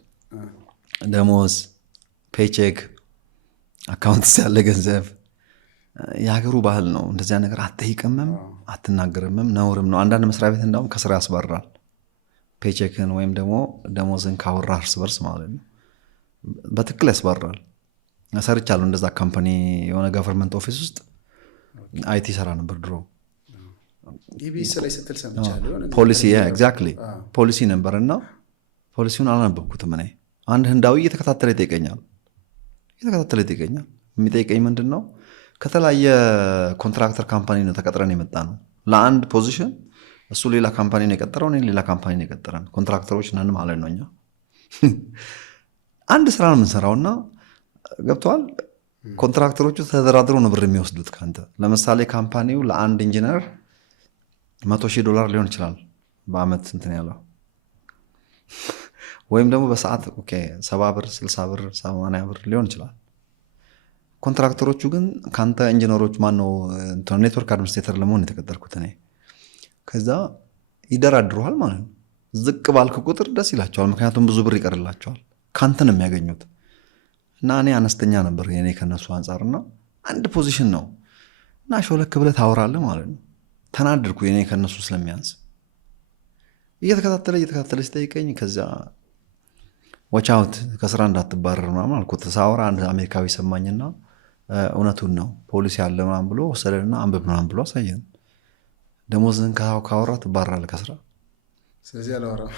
ደሞዝ፣ ፔቼክ፣ አካውንት ውስጥ ያለ ገንዘብ የሀገሩ ባህል ነው። እንደዚያ ነገር አትጠይቅምም፣ አትናገርምም፣ ነውርም ነው። አንዳንድ መስሪያ ቤት እንዳውም ከስራ ያስበራል። ፔቼክን ወይም ደግሞ ደሞዝን ካወራ እርስ በርስ ማለት ነው በትክክል ያስበራል። ሰርቻለሁ እንደዛ ካምፓኒ የሆነ ገቨርንመንት ኦፊስ ውስጥ አይቲ ሰራ ነበር ድሮ። ፖሊሲ ኤግዛክትሊ ፖሊሲ ነበር እና ፖሊሲውን አላነበብኩትም እኔ። አንድ ህንዳዊ እየተከታተለ ይጠይቀኛል። የሚጠይቀኝ ምንድን ነው? ከተለያየ ኮንትራክተር ካምፓኒ ነው ተቀጥረን የመጣ ነው ለአንድ ፖዚሽን። እሱ ሌላ ካምፓኒ ነው የቀጠረው፣ እኔ ሌላ ካምፓኒ ነው የቀጠረን። ኮንትራክተሮች ነን ማለት ነው እኛ። አንድ ስራ ነው የምንሰራውና ገብተዋል። ኮንትራክተሮቹ ተደራድረው ነው ብር የሚወስዱት ከአንተ። ለምሳሌ ካምፓኒው ለአንድ ኢንጂነር $100,000 ሊሆን ይችላል በአመት እንትን ያለው፣ ወይም ደግሞ በሰዓት $70 ብር፣ $60 ብር፣ $80 ብር ሊሆን ይችላል። ኮንትራክተሮቹ ግን ከአንተ ኢንጂነሮች ማነው ኔትወርክ አድሚኒስትሬተር ለመሆን የተቀጠርኩት እኔ። ከዛ ይደራድሩሃል ማለት ነው። ዝቅ ባልክ ቁጥር ደስ ይላቸዋል፣ ምክንያቱም ብዙ ብር ይቀርላቸዋል። ካንተ ነው የሚያገኙት። እና እኔ አነስተኛ ነበር የኔ ከነሱ አንጻርና አንድ ፖዚሽን ነው እና ሾለክ ብለህ ታወራለህ ማለት ነው። ተናደድኩ የኔ ከነሱ ስለሚያንስ። እየተከታተለ ሲጠይቀኝ ከዚያ ዋች አውት ከስራ እንዳትባረር ምናምን አልኩት። ሳወራ አንድ አሜሪካዊ ሰማኝና እውነቱን ነው ፖሊሲ አለ ምናምን ብሎ ወሰደንና አንብብ ምናምን ብሎ አሳየን። ደሞዝህን ካወራ ትባረራለህ ከስራ። ስለዚህ አላወራም።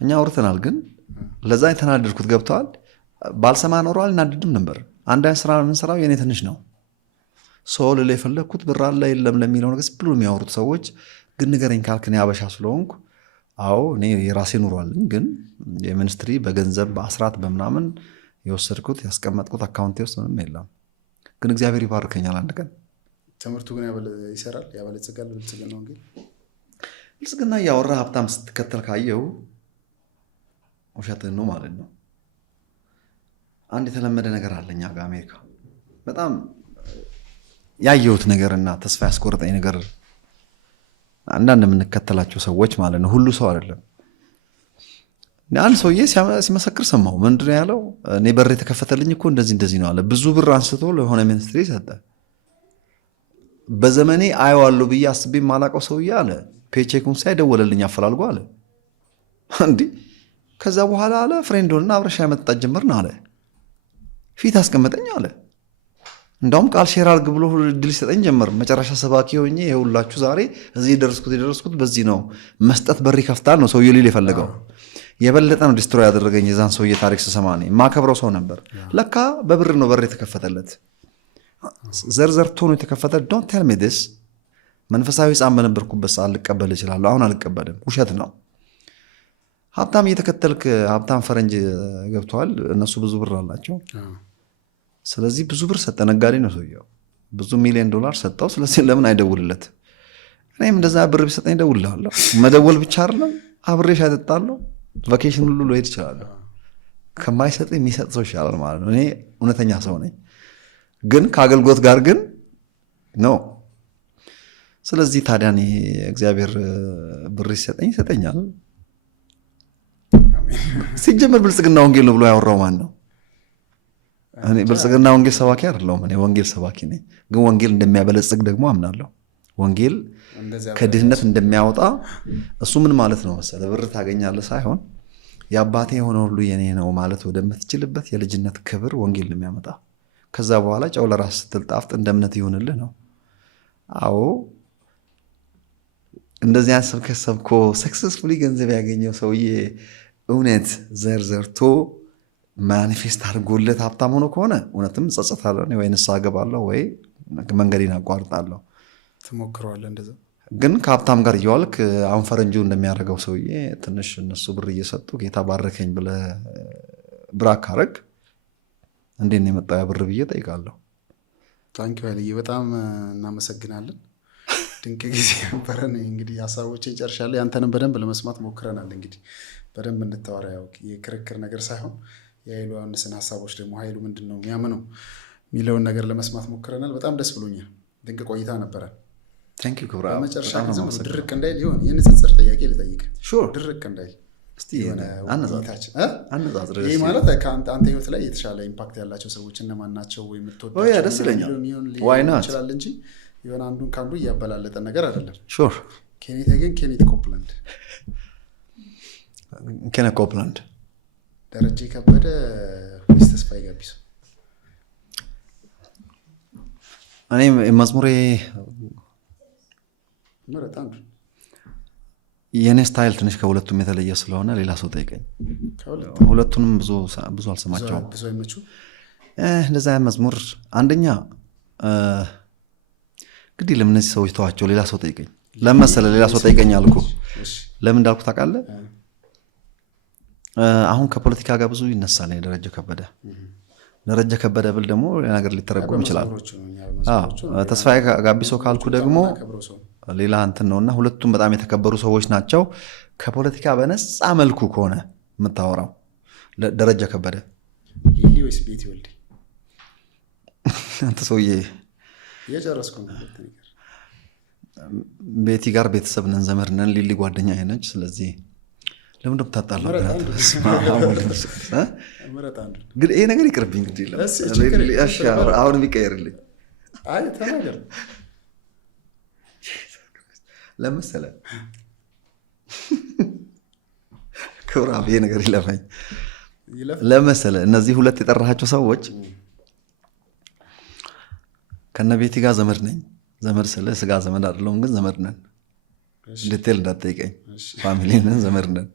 እኛ አውርተናል፣ ግን ለዛ የተናደድኩት ገብተዋል። ባልሰማ ኖሮ አልናደድም ነበር። አንድ አይነት ስራ የምንሰራው የኔ ትንሽ ነው። ሰው ልላ የፈለግኩት ብር አለ የለም ለሚለው ነገር ብሎ የሚያወሩት ሰዎች ግን ንገረኝ ካልክ እኔ አበሻ ስለሆንኩ አዎ እኔ የራሴ ኑሮ አለኝ፣ ግን የሚኒስትሪ በገንዘብ በአስራት በምናምን የወሰድኩት ያስቀመጥኩት አካውንቴ ውስጥ ምንም የለም። ግን እግዚአብሔር ይባርከኛል አንድ ቀን። ትምህርቱ ግን ይሰራል፣ ያበለጽጋል። ብልጽግና እያወራ ሀብታም ስትከተል ካየው ውሸትህን ነው ማለት ነው። አንድ የተለመደ ነገር አለ እኛ ጋር አሜሪካ፣ በጣም ያየሁት ነገርና ተስፋ ያስቆረጠኝ ነገር አንዳንድ የምንከተላቸው ሰዎች ማለት ነው፣ ሁሉ ሰው አይደለም። አንድ ሰውዬ ሲመሰክር ሰማሁ። ምንድን ነው ያለው? እኔ በር የተከፈተልኝ እኮ እንደዚህ ነው አለ። ብዙ ብር አንስቶ ለሆነ ሚኒስትሪ ሰጠ። በዘመኔ አየዋለሁ ብዬ አስቤ የማላውቀው ሰውዬ አለ ፔቼኩን ሳይደወለልኝ አፈላልጎ አለ። እንዲህ ከዛ በኋላ አለ ፍሬንዶንና አብረሻ መጠጣት ጀመርን አለ። ፊት አስቀመጠኝ አለ። እንዳውም ቃል ሼር አድርግ ብሎ ድል ሲሰጠኝ ጀመር። መጨረሻ ሰባኪ ሆኜ ይኸውላችሁ ዛሬ እዚህ የደረስኩት በዚህ ነው። መስጠት በር ይከፍታል ነው ሰውዬ ሊል የፈለገው። የበለጠ ነው ዲስትሮይ ያደረገኝ የዛን ሰውዬ ታሪክ ስሰማ። እኔ ማከብረው ሰው ነበር። ለካ በብር ነው በር የተከፈተለት። ዘርዘርቶ ነው የተከፈተ። ዶንት ቴል ሚ ዲስ። መንፈሳዊ ሕፃን በነበርኩበት ሰዓት ልቀበል እችላለሁ፣ አሁን አልቀበልም። ውሸት ነው። ሀብታም እየተከተልክ ሀብታም ፈረንጅ ገብተዋል። እነሱ ብዙ ብር አላቸው። ስለዚህ ብዙ ብር ሰጠ። ነጋዴ ነው ሰውየው። ብዙ $1,000,000 ሰጠው። ስለዚህ ለምን አይደውልለት? እኔም እንደዛ ብር ቢሰጠኝ እደውልልሃለሁ። መደወል ብቻ አይደለም አብሬሽ አይጠጣለሁ። ቫኬሽን ሁሉ ልሄድ እችላለሁ። ከማይሰጥ የሚሰጥ ሰው ይሻላል ማለት ነው። እኔ እውነተኛ ሰው ነኝ፣ ግን ከአገልግሎት ጋር ግን ነው። ስለዚህ ታዲያ እኔ እግዚአብሔር ብር ሲሰጠኝ ይሰጠኛል። ሲጀመር ብልጽግና ወንጌል ነው ብሎ ያወራው ማን ነው? እኔ ብልጽግና ወንጌል ሰባኪ አይደለሁም። እኔ ወንጌል ሰባኪ ነኝ፣ ግን ወንጌል እንደሚያበለጽግ ደግሞ አምናለሁ። ወንጌል ከድህነት እንደሚያወጣ። እሱ ምን ማለት ነው መሰለህ? ብር ታገኛለህ ሳይሆን የአባቴ የሆነ ሁሉ የኔ ነው ማለት ወደምትችልበት የልጅነት ክብር ወንጌል ነው የሚያመጣ። ከዛ በኋላ ጨው ለራስ ስትል ጣፍጥ እንደ እምነት ይሆንልህ ነው። አዎ እንደዚህ አይነት ስብከት ሰብኮ ሰክሰስፉሊ ገንዘብ ያገኘው ሰውዬ እውነት ዘርዘርቶ ማኒፌስት አድርጎለት ሀብታም ሆኖ ከሆነ እውነትም ጸጸታለሁ ወይ ንስሐ እገባለሁ ወይ መንገዴን አቋርጣለሁ። ትሞክረዋለህ እንደዛ። ግን ከሀብታም ጋር እየዋልክ አሁን ፈረንጁ እንደሚያደርገው ሰውዬ ትንሽ እነሱ ብር እየሰጡ ጌታ ባረከኝ ብለህ ብራክ ካረግ እንዴት ነው የመጣው ያ ብር ብዬ ጠይቃለሁ። ታንኪዩ ኃይልዬ፣ በጣም እናመሰግናለን። ድንቅ ጊዜ ነበረን። እንግዲህ ሀሳቦችን ጨርሻለሁ። ያንተንም በደንብ ለመስማት ሞክረናል። እንግዲህ በደንብ እንድታወራ ያው የክርክር ነገር ሳይሆን የኃይሉ ዮሐንስን ሀሳቦች ደግሞ ኃይሉ ምንድን ነው የሚያምነው የሚለውን ነገር ለመስማት ሞክረናል። በጣም ደስ ብሎኛል። ድንቅ ቆይታ ነበረ። በመጨረሻ ድርቅ እንዳይል ይሆን የንጽጽር ጥያቄ ልጠይቅ። ድርቅ እንዳይል ይህ ማለት ከአንተ ህይወት ላይ የተሻለ ኢምፓክት ያላቸው ሰዎች እነማን ናቸው? ወይ የምትወዳቸው ይችላል እንጂ የሆነ አንዱን ከአንዱ እያበላለጠ ነገር አይደለም። ኬኔት ግን ኬኔት ኮፕላንድ፣ ደረጀ ከበደ ወይስ ተስፋዬ ጋቢሶ? እኔ መዝሙሬ የእኔ ስታይል ትንሽ ከሁለቱም የተለየ ስለሆነ ሌላ ሰው ጠይቀኝ። ሁለቱንም ብዙ አልሰማቸውም። እንደዛ መዝሙር አንደኛ እንግዲህ ለምን እነዚህ ሰዎች ተዋቸው፣ ሌላ ሰው ጠይቀኝ ለመሰለ ሌላ ሰው ጠይቀኝ አልኩ። ለምን እንዳልኩ ታውቃለህ? አሁን ከፖለቲካ ጋር ብዙ ይነሳል። ደረጀ ከበደ ብል ደግሞ ነገር ሊተረጎም ይችላል። ተስፋዬ ጋቢሶ ካልኩ ደግሞ ሌላ እንትን ነውና ሁለቱም በጣም የተከበሩ ሰዎች ናቸው። ከፖለቲካ በነፃ መልኩ ከሆነ የምታወራው ደረጀ ከበደ። አንተ ሰውዬ ቤቲ ጋር ቤተሰብ ነን፣ ዘመድ ነን። ሊሊ ጓደኛ ነች። ስለዚህ ለምን እንደምታጣላ ግን ይሄ ነገር ይቅርብኝ። እንግዲህ አሁን ቢቀየርልኝ ለመሰለ ክብራብ ይሄ ነገር ይለፈኝ ለመሰለ እነዚህ ሁለት የጠራሃቸው ሰዎች ከነቤቲ ጋር ዘመድ ነኝ። ዘመድ ስለ ስጋ ዘመድ አይደለም፣ ግን ዘመድ ነን። ዲቴል እንዳትጠይቀኝ። ፋሚሊ ነን፣ ዘመድ ነን።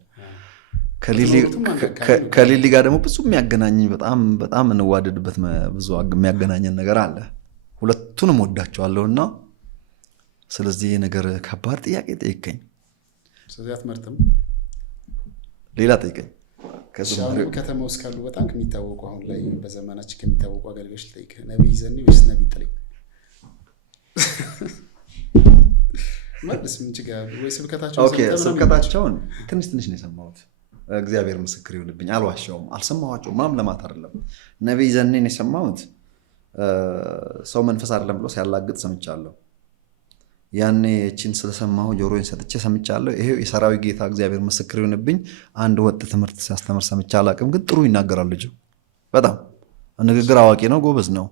ከሊሊ ጋር ደግሞ ብዙ የሚያገናኝ በጣም እንዋደድበት ብዙ የሚያገናኘን ነገር አለ። ሁለቱንም ወዳቸዋለሁና ስለዚህ ነገር ከባድ ጥያቄ ጠይቀኝ። ስለዚህ አትመርጥም? ሌላ ጠይቀኝ። ከተማ ውስጥ ካሉ በጣም ከሚታወቁ አሁን ላይ በዘመናችን ከሚታወቁ አገልጋዮች ጠይቅ። ነቢይ ዘኔ ወይስ ነቢይ ጥለኝ? ስብከታቸውን ትንሽ ነው የሰማሁት። እግዚአብሔር ምስክር ይሁንብኝ፣ አልዋሻውም፣ አልሰማኋቸውም። ማም ለማት አይደለም። ነቢይ ዘኔን የሰማሁት ሰው መንፈስ አይደለም ብሎ ሲያላግጥ ሰምቻለሁ። ያኔ እቺን ስለሰማሁ ጆሮዬን ሰጥቼ ሰምቻለሁ። ይሄ የሰራዊት ጌታ እግዚአብሔር ምስክር ይሁንብኝ፣ አንድ ወጥ ትምህርት ሲያስተምር ሰምቼ አላውቅም። ግን ጥሩ ይናገራል ልጁ። በጣም ንግግር አዋቂ ነው፣ ጎበዝ ነው።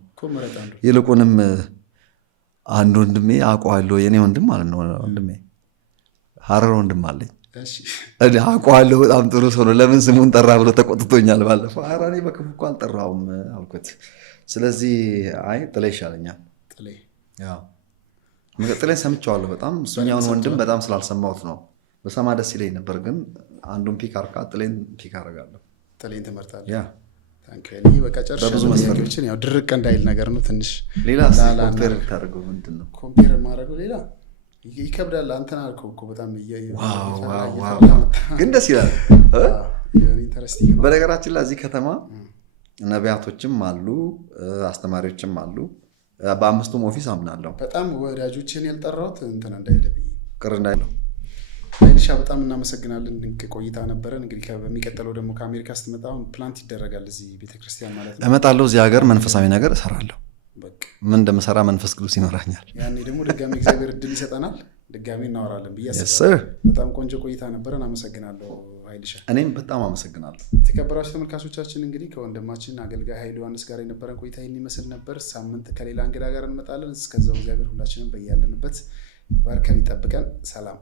ይልቁንም አንድ ወንድሜ አውቀዋለሁ፣ የኔ ወንድም ማለት ነው። ወንድሜ ሀረር ወንድም አለኝ፣ አውቀዋለሁ። በጣም ጥሩ ሰው ነው። ለምን ስሙን ጠራ ብሎ ተቆጥቶኛል ባለፈው። ኧረ እኔ በክፉ እኮ አልጠራውም አልኩት። ስለዚህ አይ ጥሌ ይሻለኛል። ጥሌን ሰምቼዋለሁ በጣም። እሱኛውን ወንድም በጣም ስላልሰማሁት ነው። በሰማ ደስ ይለኝ ነበር፣ ግን አንዱን ፒክ አርካ ጥሌን ፒክ አደርጋለሁ። ጥሌን ትመርጣለህ? በቃ ጨርሻለሁ። ያው ድርቅ እንዳይል ነገር ነው ትንሽ። ሌላ ኮምፔር ታደርገው ምንድን ነው? ኮምፔር ማድረገው ሌላ ይከብዳል። አንተን አልከው እኮ በጣም ግን ደስ ይላል። በነገራችን ላይ እዚህ ከተማ ነቢያቶችም አሉ፣ አስተማሪዎችም አሉ። በአምስቱም ኦፊስ አምናለሁ። በጣም ወዳጆችን ያልጠራሁት እንትን እንዳይለብኝ ቅር እንዳይለው። አይልሻ በጣም እናመሰግናለን። ድንቅ ቆይታ ነበረን። እንግዲህ በሚቀጥለው ደግሞ ከአሜሪካ ስትመጣ አሁን ፕላንት ይደረጋል እዚህ ቤተክርስቲያን ማለት ነው። እመጣለሁ። እዚህ ሀገር መንፈሳዊ ነገር እሰራለሁ። ምን እንደምሰራ መንፈስ ቅዱስ ይኖራኛል። ያኔ ደግሞ ድጋሚ እግዚአብሔር እድል ይሰጠናል፣ ድጋሚ እናወራለን ብዬ አስባለሁ። በጣም ቆንጆ ቆይታ ነበረን። አመሰግናለሁ ኃይልሻ። እኔም በጣም አመሰግናለሁ። የተከበራችሁ ተመልካቾቻችን እንግዲህ ከወንድማችን አገልጋይ ኃይሉ ዮሐንስ ጋር የነበረን ቆይታ ይህን ይመስል ነበር። ሳምንት ከሌላ እንግዳ ጋር እንመጣለን። እስከዛው እግዚአብሔር ሁላችንም በያለንበት ይባርከን፣ ይጠብቀን። ሰላም